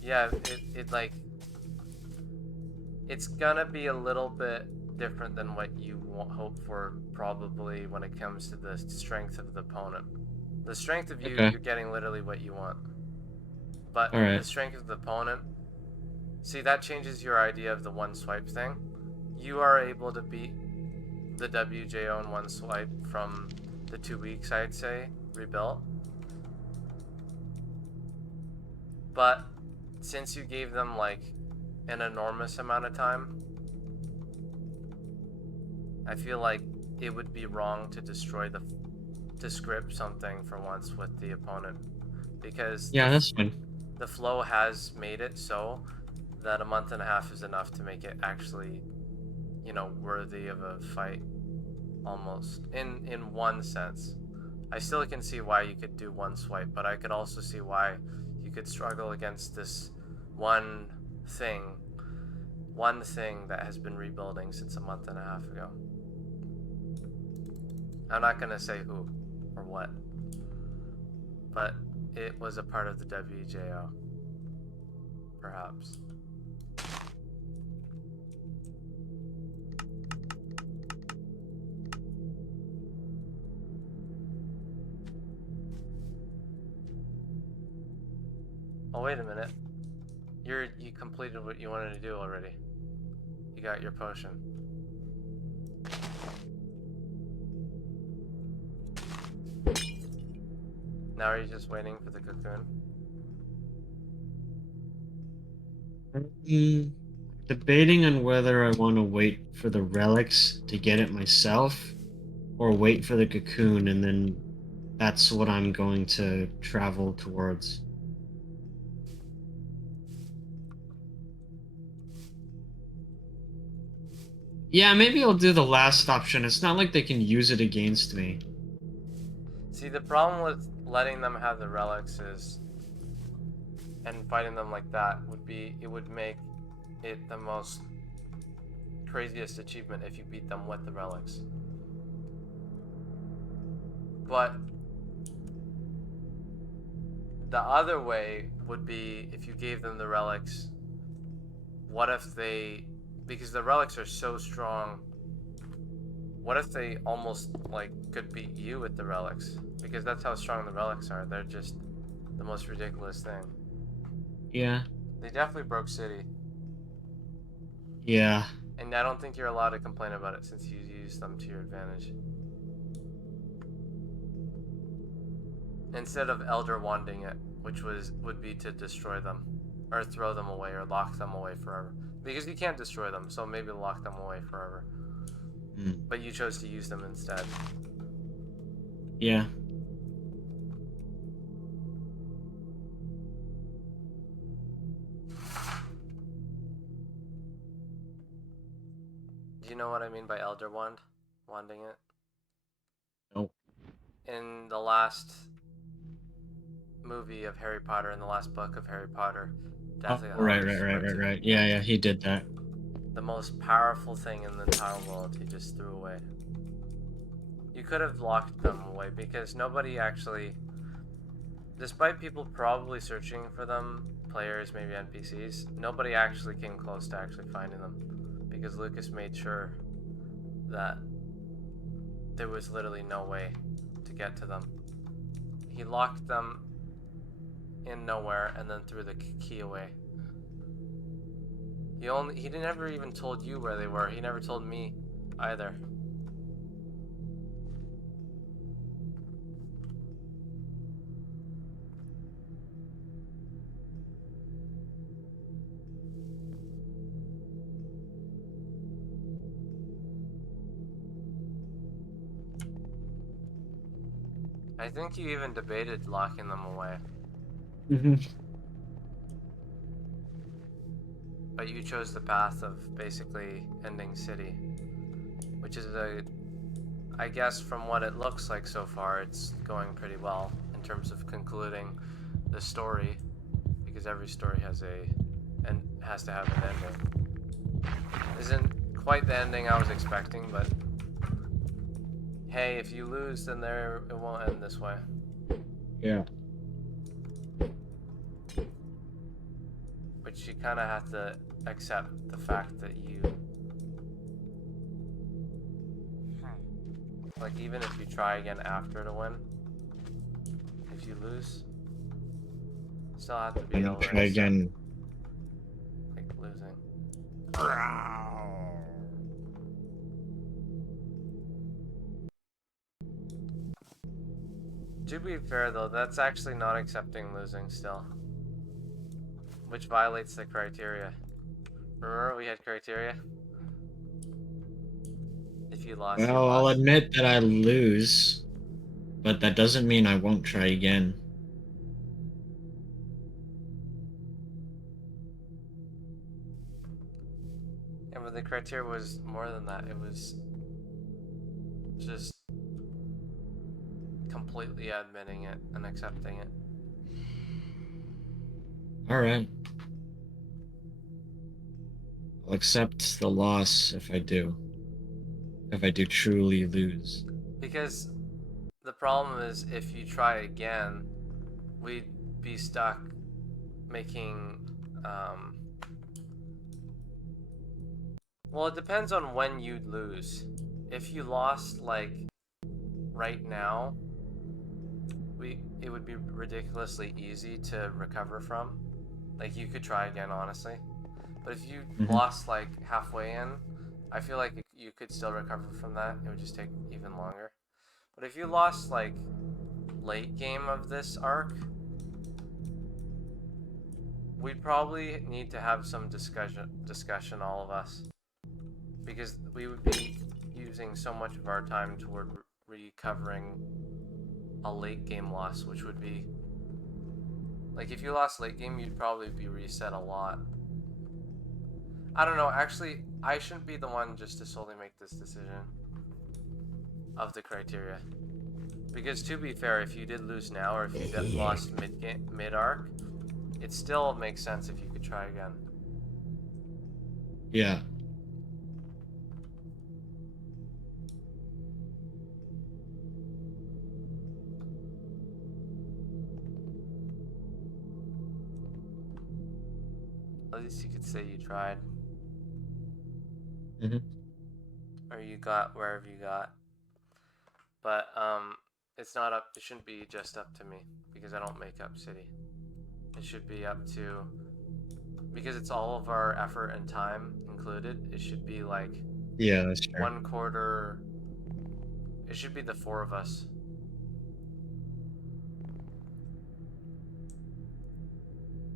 Yeah, it like... It's gonna be a little bit different than what you hope for, probably, when it comes to the strength of the opponent. The strength of you, Okay. you're getting literally what you want. But Alright. the strength of the opponent... See, that changes your idea of the one swipe thing. You are able to beat the WJO in one swipe from the 2 weeks, I'd say, rebuilt. But since you gave them, like, an enormous amount of time, I feel like it would be wrong to to script something for once with the opponent, because Yeah, that's fine. the flow has made it so that a month and a half is enough to make it actually, you know, worthy of a fight, almost, in one sense. I still can see why you could do one swipe, but I could also see why you could struggle against this one thing that has been rebuilding since a month and a half ago. I'm not gonna say who or what, but it was a part of the WJO, perhaps. Oh, wait a minute. You completed what you wanted to do already. You got your potion. Now are you just waiting for the cocoon? Debating on whether I want to wait for the relics to get it myself, or wait for the cocoon and then that's what I'm going to travel towards. Yeah, maybe I'll do the last option. It's not like they can use it against me. See, the problem with letting them have the relics is, and fighting them like that would be, it would make it the most craziest achievement if you beat them with the relics. But the other way would be if you gave them the relics. What if they, because the relics are so strong, what if they almost like could beat you with the relics? Because that's how strong the relics are. They're just the most ridiculous thing. Yeah. They definitely broke City. Yeah. And I don't think you're allowed to complain about it since you used them to your advantage. Instead of Elder Wanding it, which would be to destroy them, or throw them away, or lock them away forever. Because you can't destroy them, so maybe lock them away forever. But you chose to use them instead. Yeah. Do you know what I mean by Elder Wanding it? Nope. In the last movie of Harry Potter, in the last book of Harry Potter, Deathly Hallows, Right. Yeah, he did that. the most powerful thing in the entire world he just threw away. You could have locked them away because nobody actually, despite people probably searching for them, players, maybe NPCs, nobody actually came close to actually finding them because Lucas made sure that there was literally no way to get to them. He locked them in nowhere and then threw the key away. He never even told you where they were. He never told me either. I think you even debated locking them away. But you chose the path of basically ending City, which is I guess from what it looks like so far, it's going pretty well in terms of concluding the story, because every story has to have an ending. Isn't quite the ending I was expecting, but hey, if you lose, then it won't end this way. Yeah. But you kind of have to accept the fact that you, like, even if you try again after to win, if you lose, you still have to be able to try again. like losing. To be fair though, that's actually not accepting losing still, which violates the criteria. Remember we had criteria? If you lost, Well, you lost. I'll admit that I lose, but that doesn't mean I won't try again. Yeah, but the criteria was more than that. It was just completely admitting it and accepting it. Alright. I'll accept the loss if I do. If I do truly lose. Because the problem is, if you try again, we'd be stuck making, well, it depends on when you'd lose. If you lost, like, right now, it would be ridiculously easy to recover from. Like, you could try again, honestly. But if you lost, like, halfway in, I feel like you could still recover from that. It would just take even longer. But if you lost, like, late game of this arc, we'd probably need to have some discussion, all of us. Because we would be using so much of our time toward recovering a late game loss, which would be, like, if you lost late game, you'd probably be reset a lot. I don't know. Actually, I shouldn't be the one just to solely make this decision of the criteria. Because to be fair, if you did lose now or if you lost mid-arc, it still makes sense if you could try again. Yeah. At least you could say you tried. Mm-hmm. Or you got wherever you got. But it's not up, it shouldn't be just up to me because I don't make up city. It should be up to, because it's all of our effort and time included, it should be like Yeah, that's true. 1/4, it should be the 4 of us.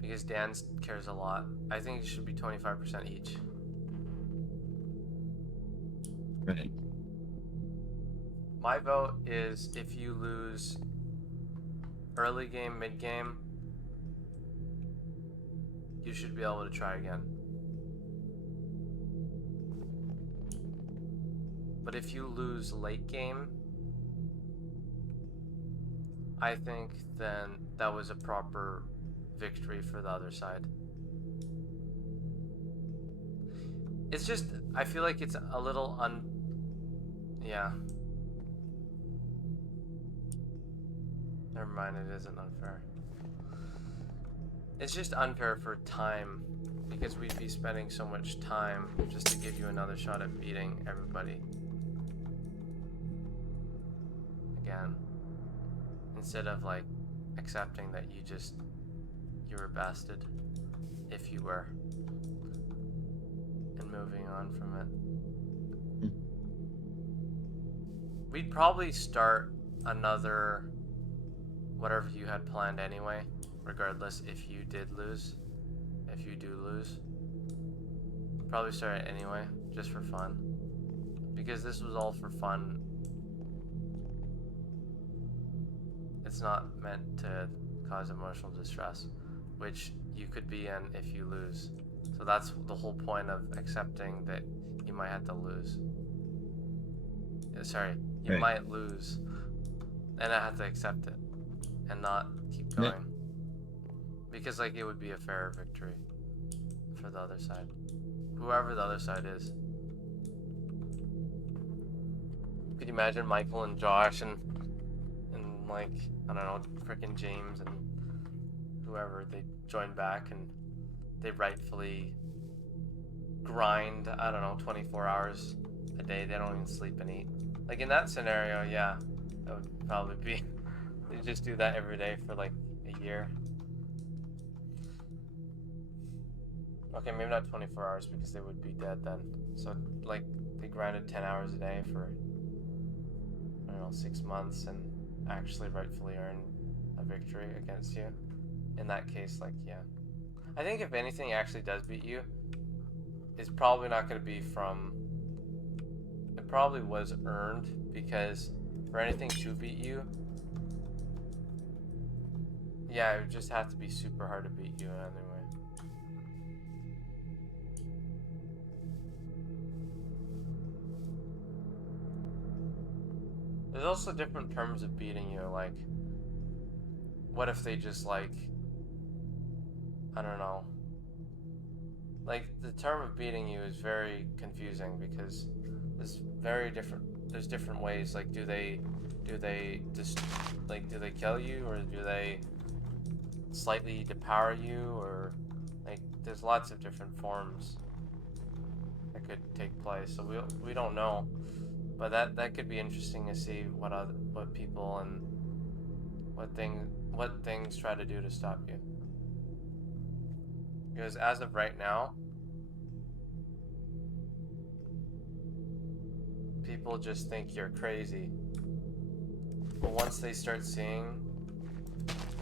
Because Dan cares a lot. I think it should be 25% each. Right. My vote is if you lose early game, mid game, you should be able to try again. But if you lose late game, I think then that was a proper victory for the other side. It's just, I feel like it's a little yeah. Never mind, it isn't unfair. It's just unfair for time, because we'd be spending so much time just to give you another shot at beating everybody. Again. Instead of like accepting that you were bested, if you were. And moving on from it. We'd probably start another whatever you had planned anyway, regardless if you did lose. If you do lose. Probably start it anyway, just for fun. Because this was all for fun. It's not meant to cause emotional distress, which you could be in if you lose. So that's the whole point of accepting that you might have to lose. Sorry, you might lose, and I have to accept it and not keep going. Because like it would be a fair victory for the other side, whoever the other side is. Could you imagine Michael and Josh and like, I don't know, frickin' James and whoever, they join back and they rightfully grind, I don't know, 24 hours a day. They don't even sleep and eat. Like in that scenario, yeah, that would probably be, they just do that every day for like a year. Okay, maybe not 24 hours because they would be dead then. So like they grinded 10 hours a day for, I don't know, 6 months and actually rightfully earn a victory against you. In that case, like, yeah. I think if anything actually does beat you, it's probably not going to be from, it probably was earned, because for anything to beat you, yeah, it would just have to be super hard to beat you anyway. There's also different terms of beating you, like, what if they just, like, I don't know. Like, the term of beating you is very confusing because there's different ways. Like, do they just, like, do they kill you, or do they slightly depower you, or, like, there's lots of different forms that could take place. So we don't know. But that could be interesting to see what people and what things try to do to stop you. Because as of right now, people just think you're crazy. But once they start seeing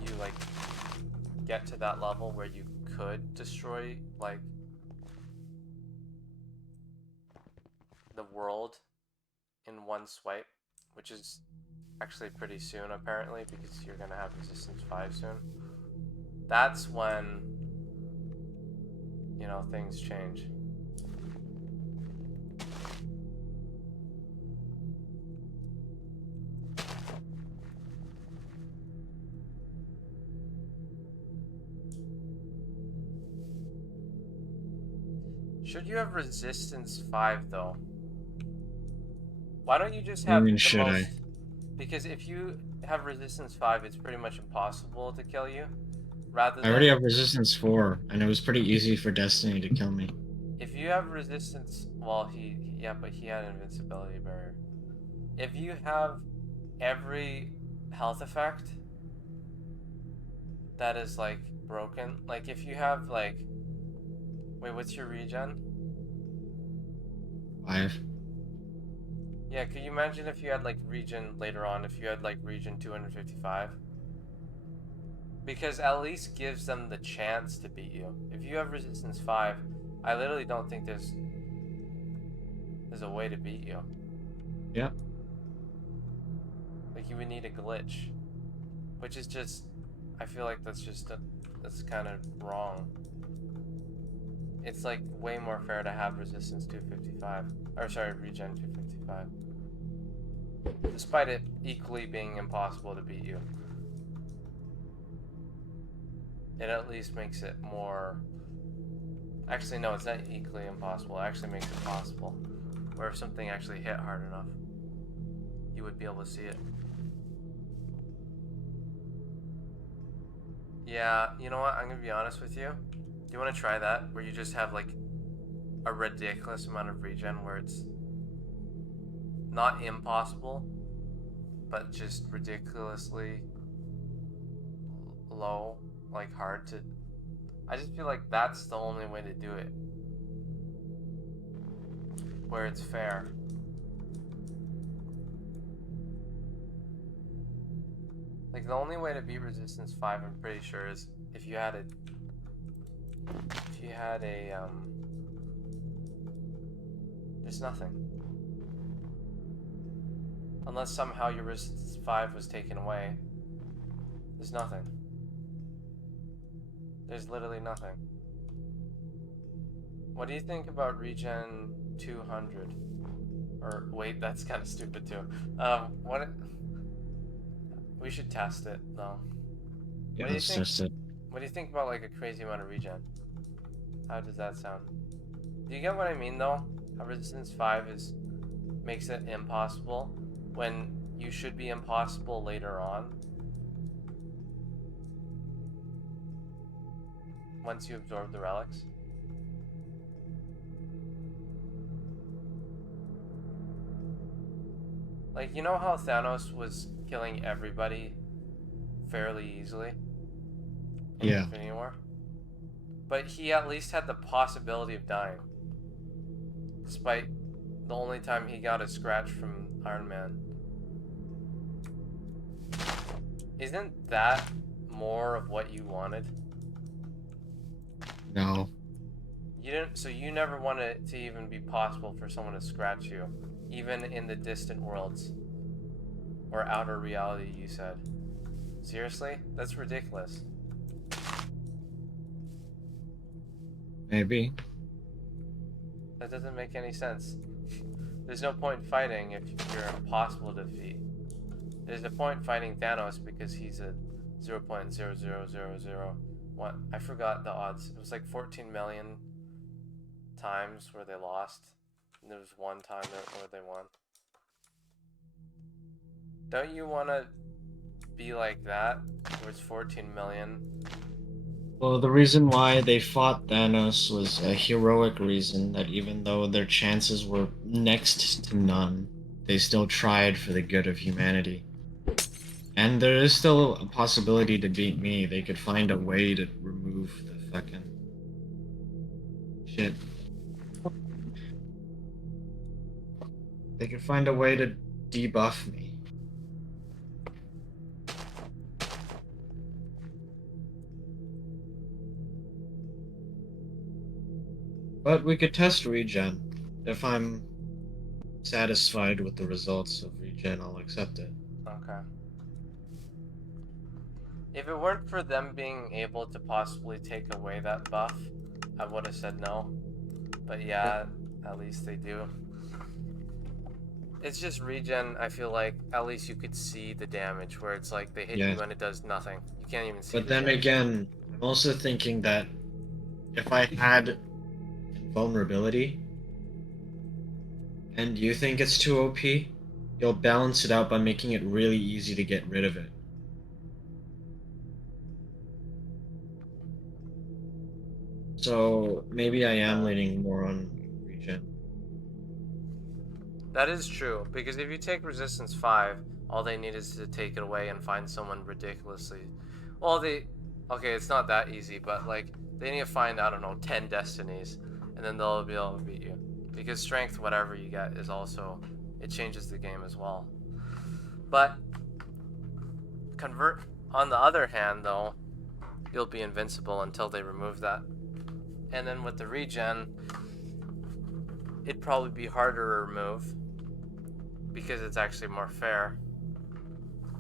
you like get to that level where you could destroy like the world in one swipe, which is actually pretty soon apparently, because you're gonna have Resistance 5 soon. That's when, you know, things change. Should you have resistance 5 though? Why don't you just have I mean, the should most? I? Because if you have resistance 5, it's pretty much impossible to kill you. Rather I than already have resistance 4, and it was pretty easy for Destiny to kill me. if you have resistance, well, yeah, but he had an invincibility barrier. If you have every health effect that is like broken, like if you have like, wait, what's your regen? 5. Yeah, could you imagine if you had like regen later on, if you had like regen 255? Because at least gives them the chance to beat you. If you have resistance 5, I literally don't think there's a way to beat you. Yeah. Like you would need a glitch, which is just, I feel like that's kind of wrong. It's like way more fair to have resistance 255, or sorry, regen 255. Despite it equally being impossible to beat you. It at least makes it more... Actually, no, it's not equally impossible. It actually makes it possible. Where if something actually hit hard enough, you would be able to see it. Yeah, you know what? I'm gonna be honest with you. Do you want to try that? Where you just have like a ridiculous amount of regen where it's not impossible, but just ridiculously low, like hard to... I just feel like that's the only way to do it. Where it's fair. Like the only way to beat resistance 5, I'm pretty sure, is if you had a there's nothing. Unless somehow your resistance 5 was taken away. There's nothing. There's literally nothing. What do you think about regen 200? Or wait, that's kind of stupid too. We should test it though. Yeah, What do you let's think? test it. What do you think about like a crazy amount of regen? How does that sound? Do you get what I mean though? How resistance 5 makes it impossible when you should be impossible later on. Once you absorb the relics. Like, you know how Thanos was killing everybody fairly easily in Yeah. Infinity War? But he at least had the possibility of dying. Despite the only time he got a scratch from Iron Man. Isn't that more of what you wanted? No. You didn't, so you never wanted it to even be possible for someone to scratch you, even in the distant worlds or outer reality, you said. Seriously? That's ridiculous. Maybe. That doesn't make any sense. There's no point fighting if you're impossible to defeat. There's a point fighting Thanos because he's a 0.00001. I forgot the odds. It was like 14 million times where they lost. And there was one time where they won. Don't you want to be like that? Where it's 14 million? Well, the reason why they fought Thanos was a heroic reason that even though their chances were next to none, they still tried for the good of humanity. And there is still a possibility to beat me. They could find a way to remove the fucking shit. They could find a way to debuff me. But we could test regen. If I'm satisfied with the results of regen, I'll accept it. Okay. If it weren't for them being able to possibly take away that buff, I would have said no. But yeah, at least they do. It's just regen, I feel like at least you could see the damage, where it's like they hit Yeah. you and it does nothing. You can't even see But the then damage. again, I'm also thinking that if I had vulnerability, and you think it's too OP, you'll balance it out by making it really easy to get rid of it. So maybe I am leaning more on regen. That is true, because if you take Resistance 5, all they need is to take it away and find someone ridiculously... Well, okay, it's not that easy, but, like, they need to find, I don't know, 10 Destinies, and then they'll be able to beat you. Because Strength, whatever you get, is also... It changes the game as well. But... On the other hand, though, you'll be invincible until they remove that. And then with the regen, it'd probably be harder to remove because it's actually more fair.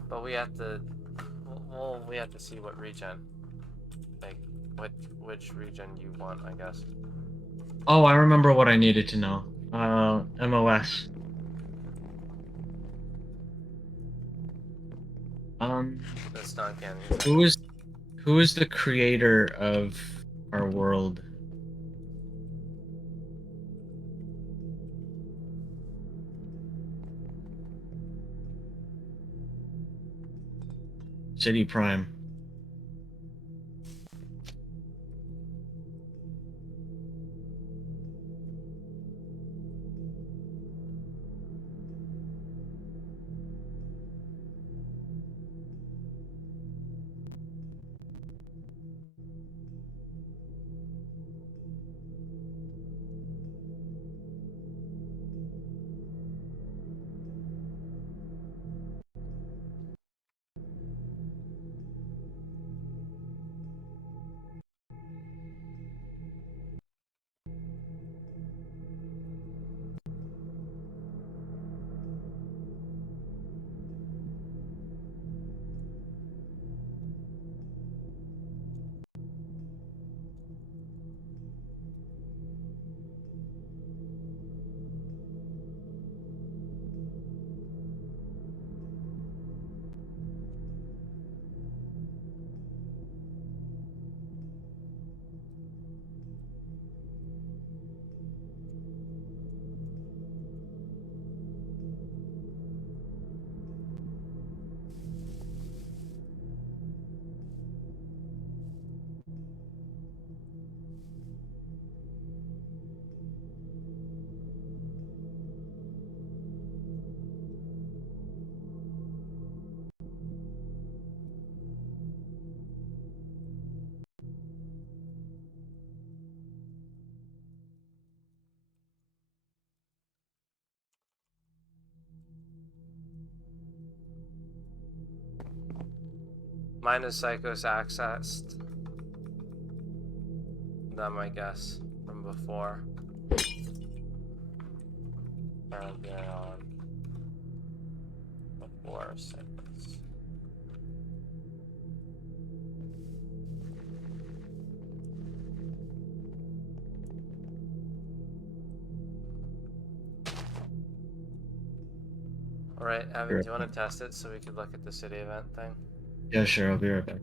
But we have to, well, we have to see what regen, like which regen you want, I guess. Oh, I remember what I needed to know. MOS. That's not canon. Who is the creator of our world? City Prime. Mine is Psychos accessed them, I guess, from before. On before Psychos. Alright, Evan, do you want to test it so we could look at the city event thing? Yeah, sure, I'll be right back.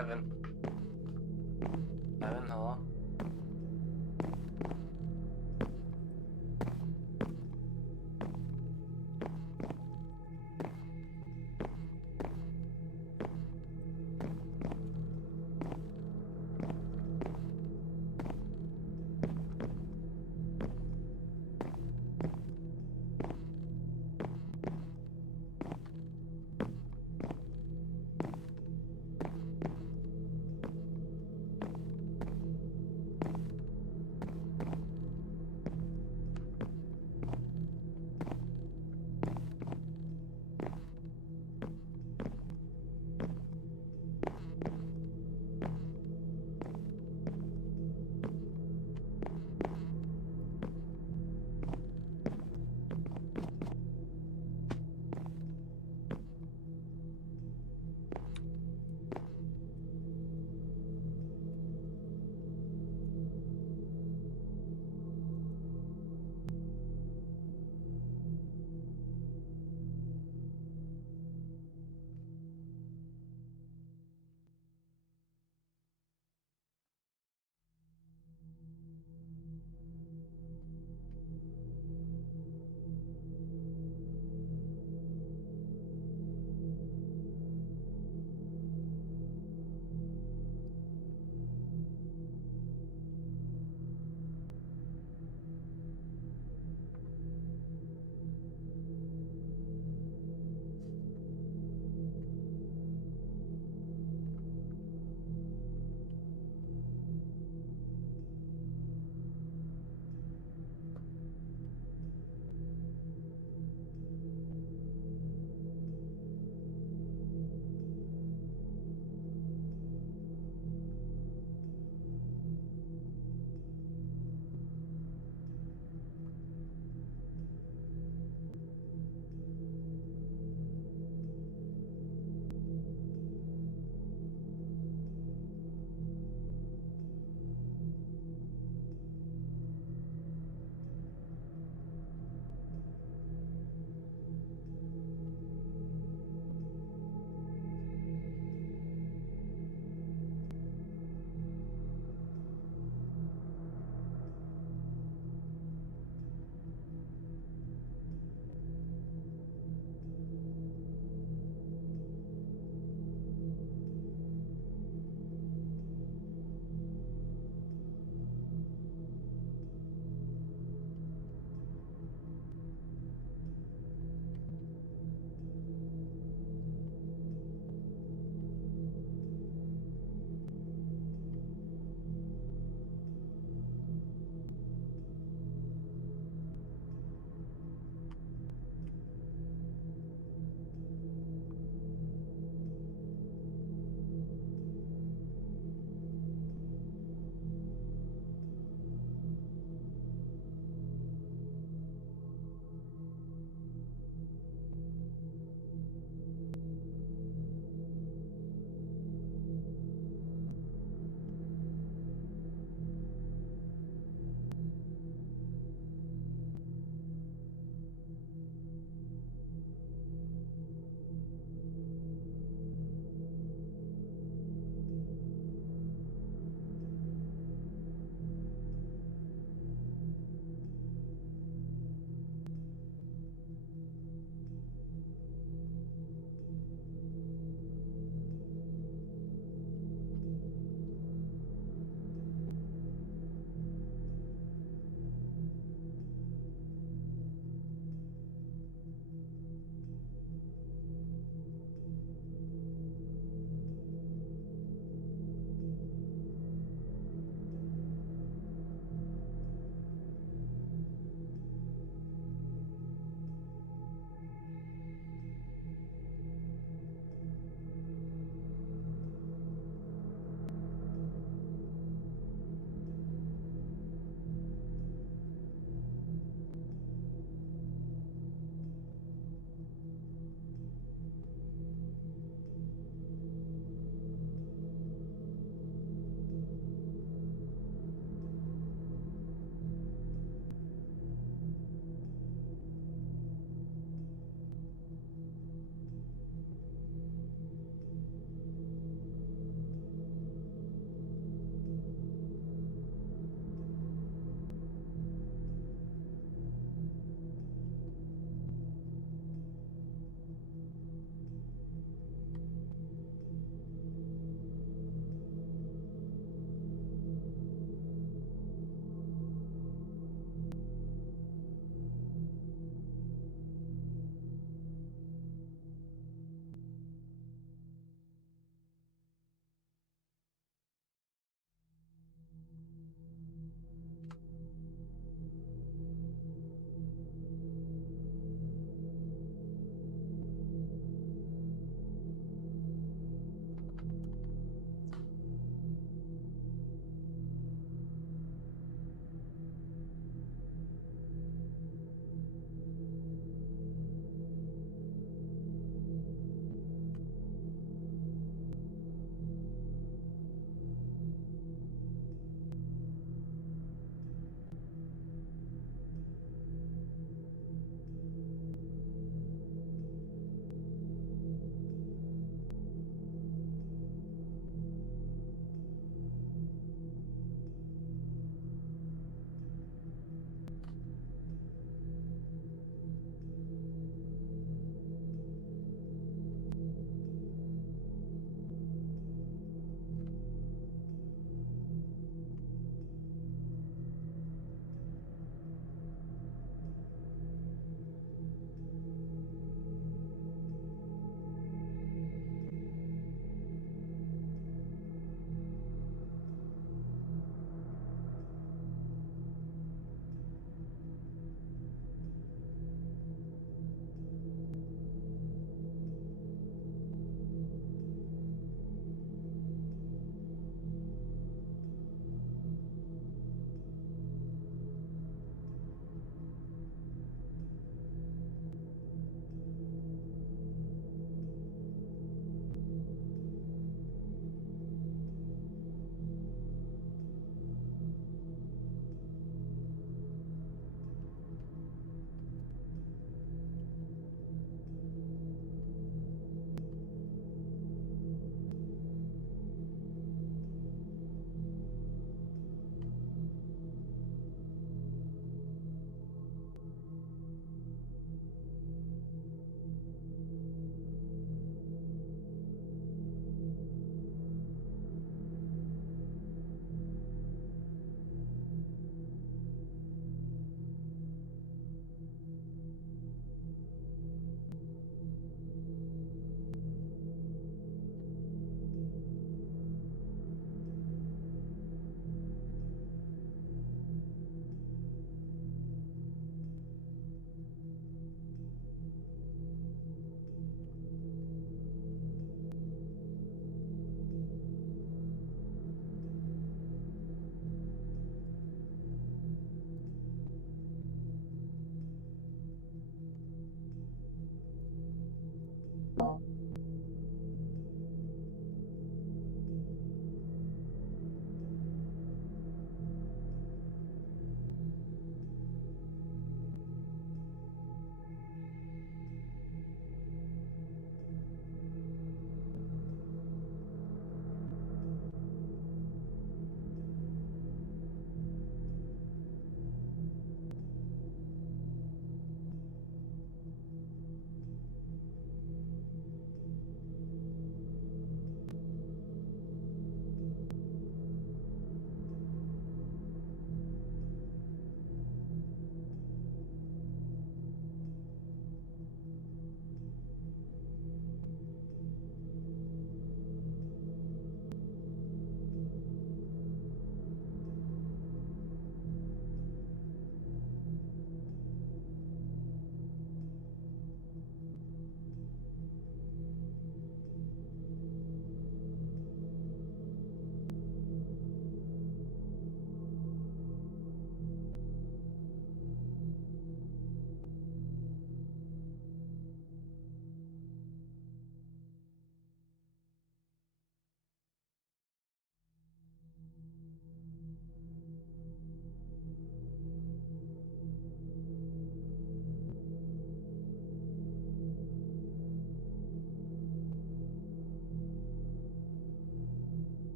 Evan. Evan, hello?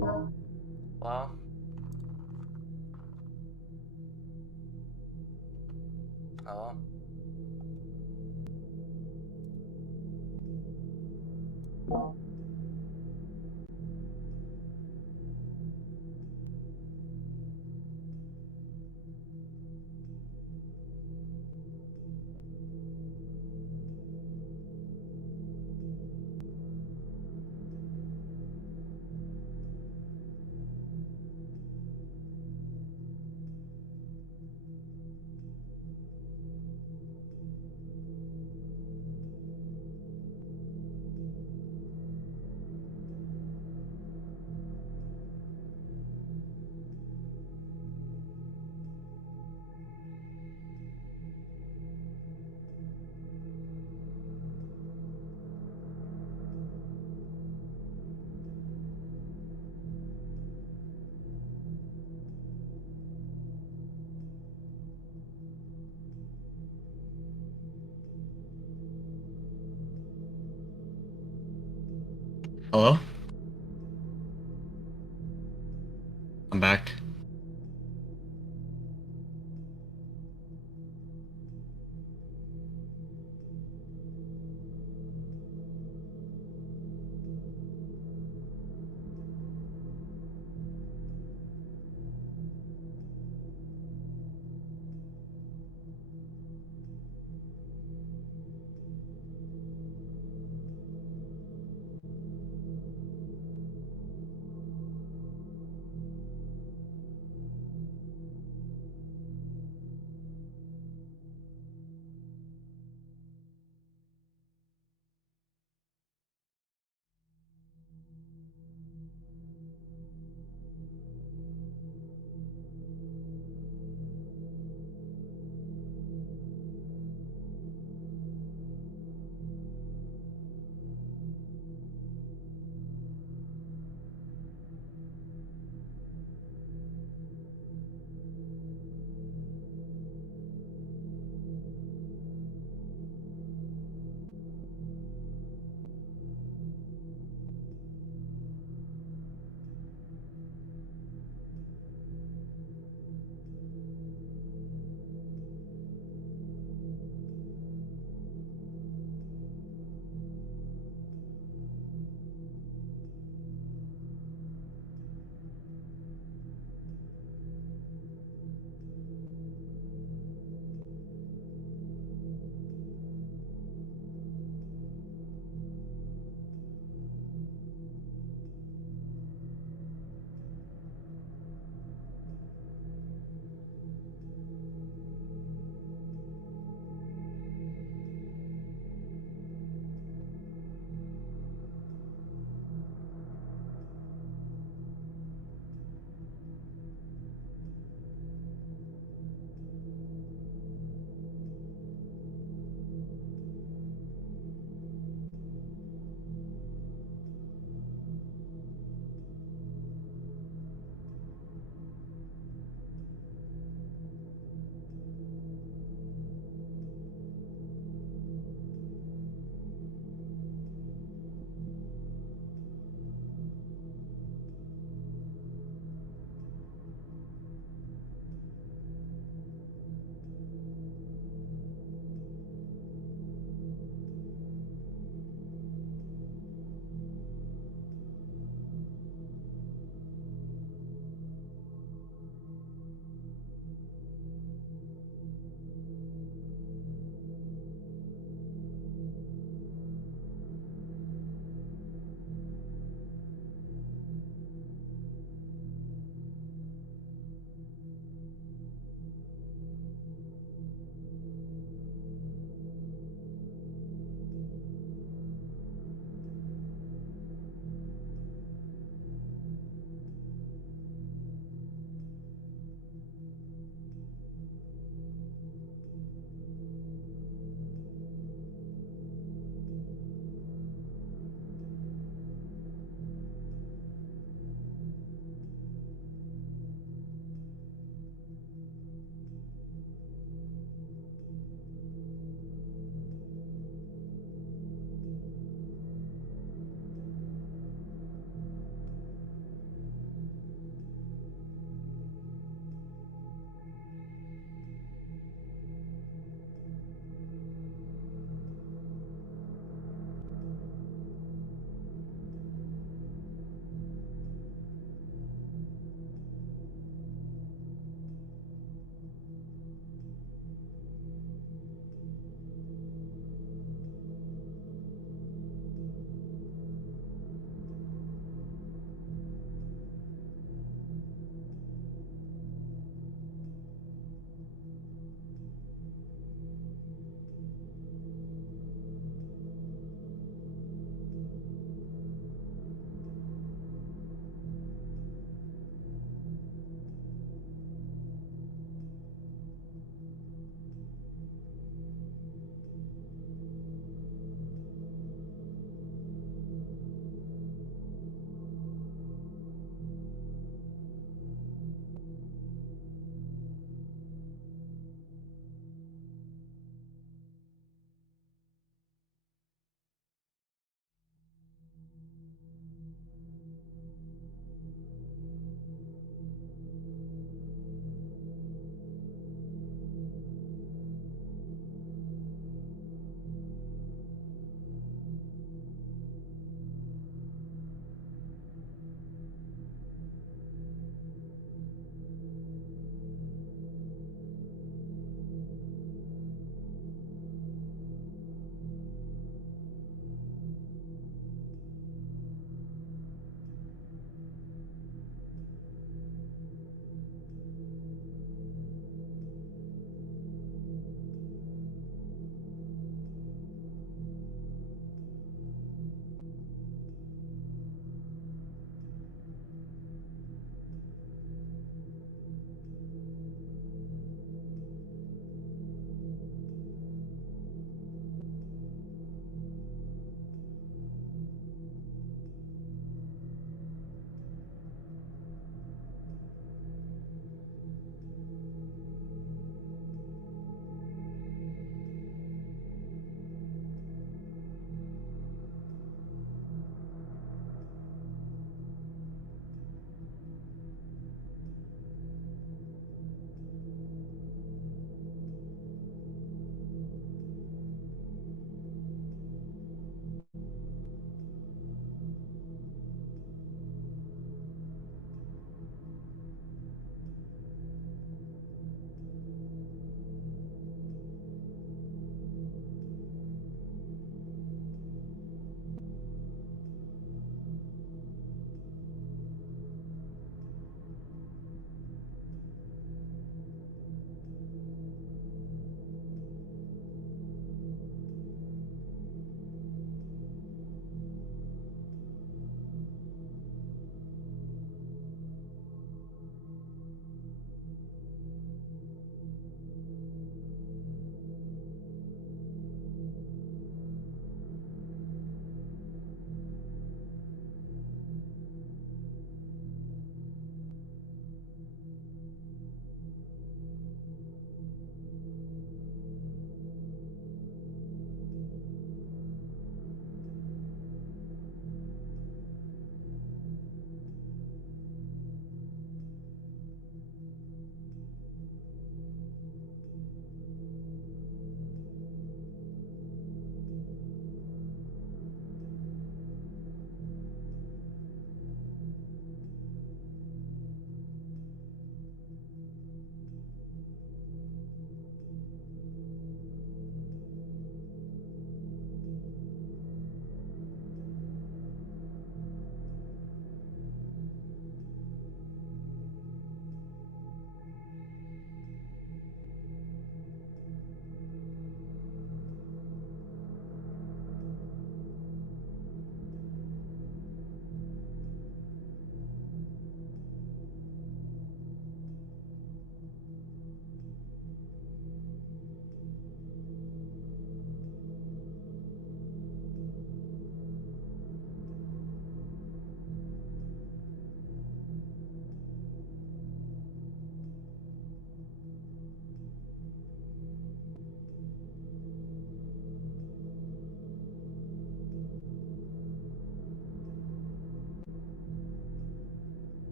Well. Hello? Hello? I'm back.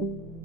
you.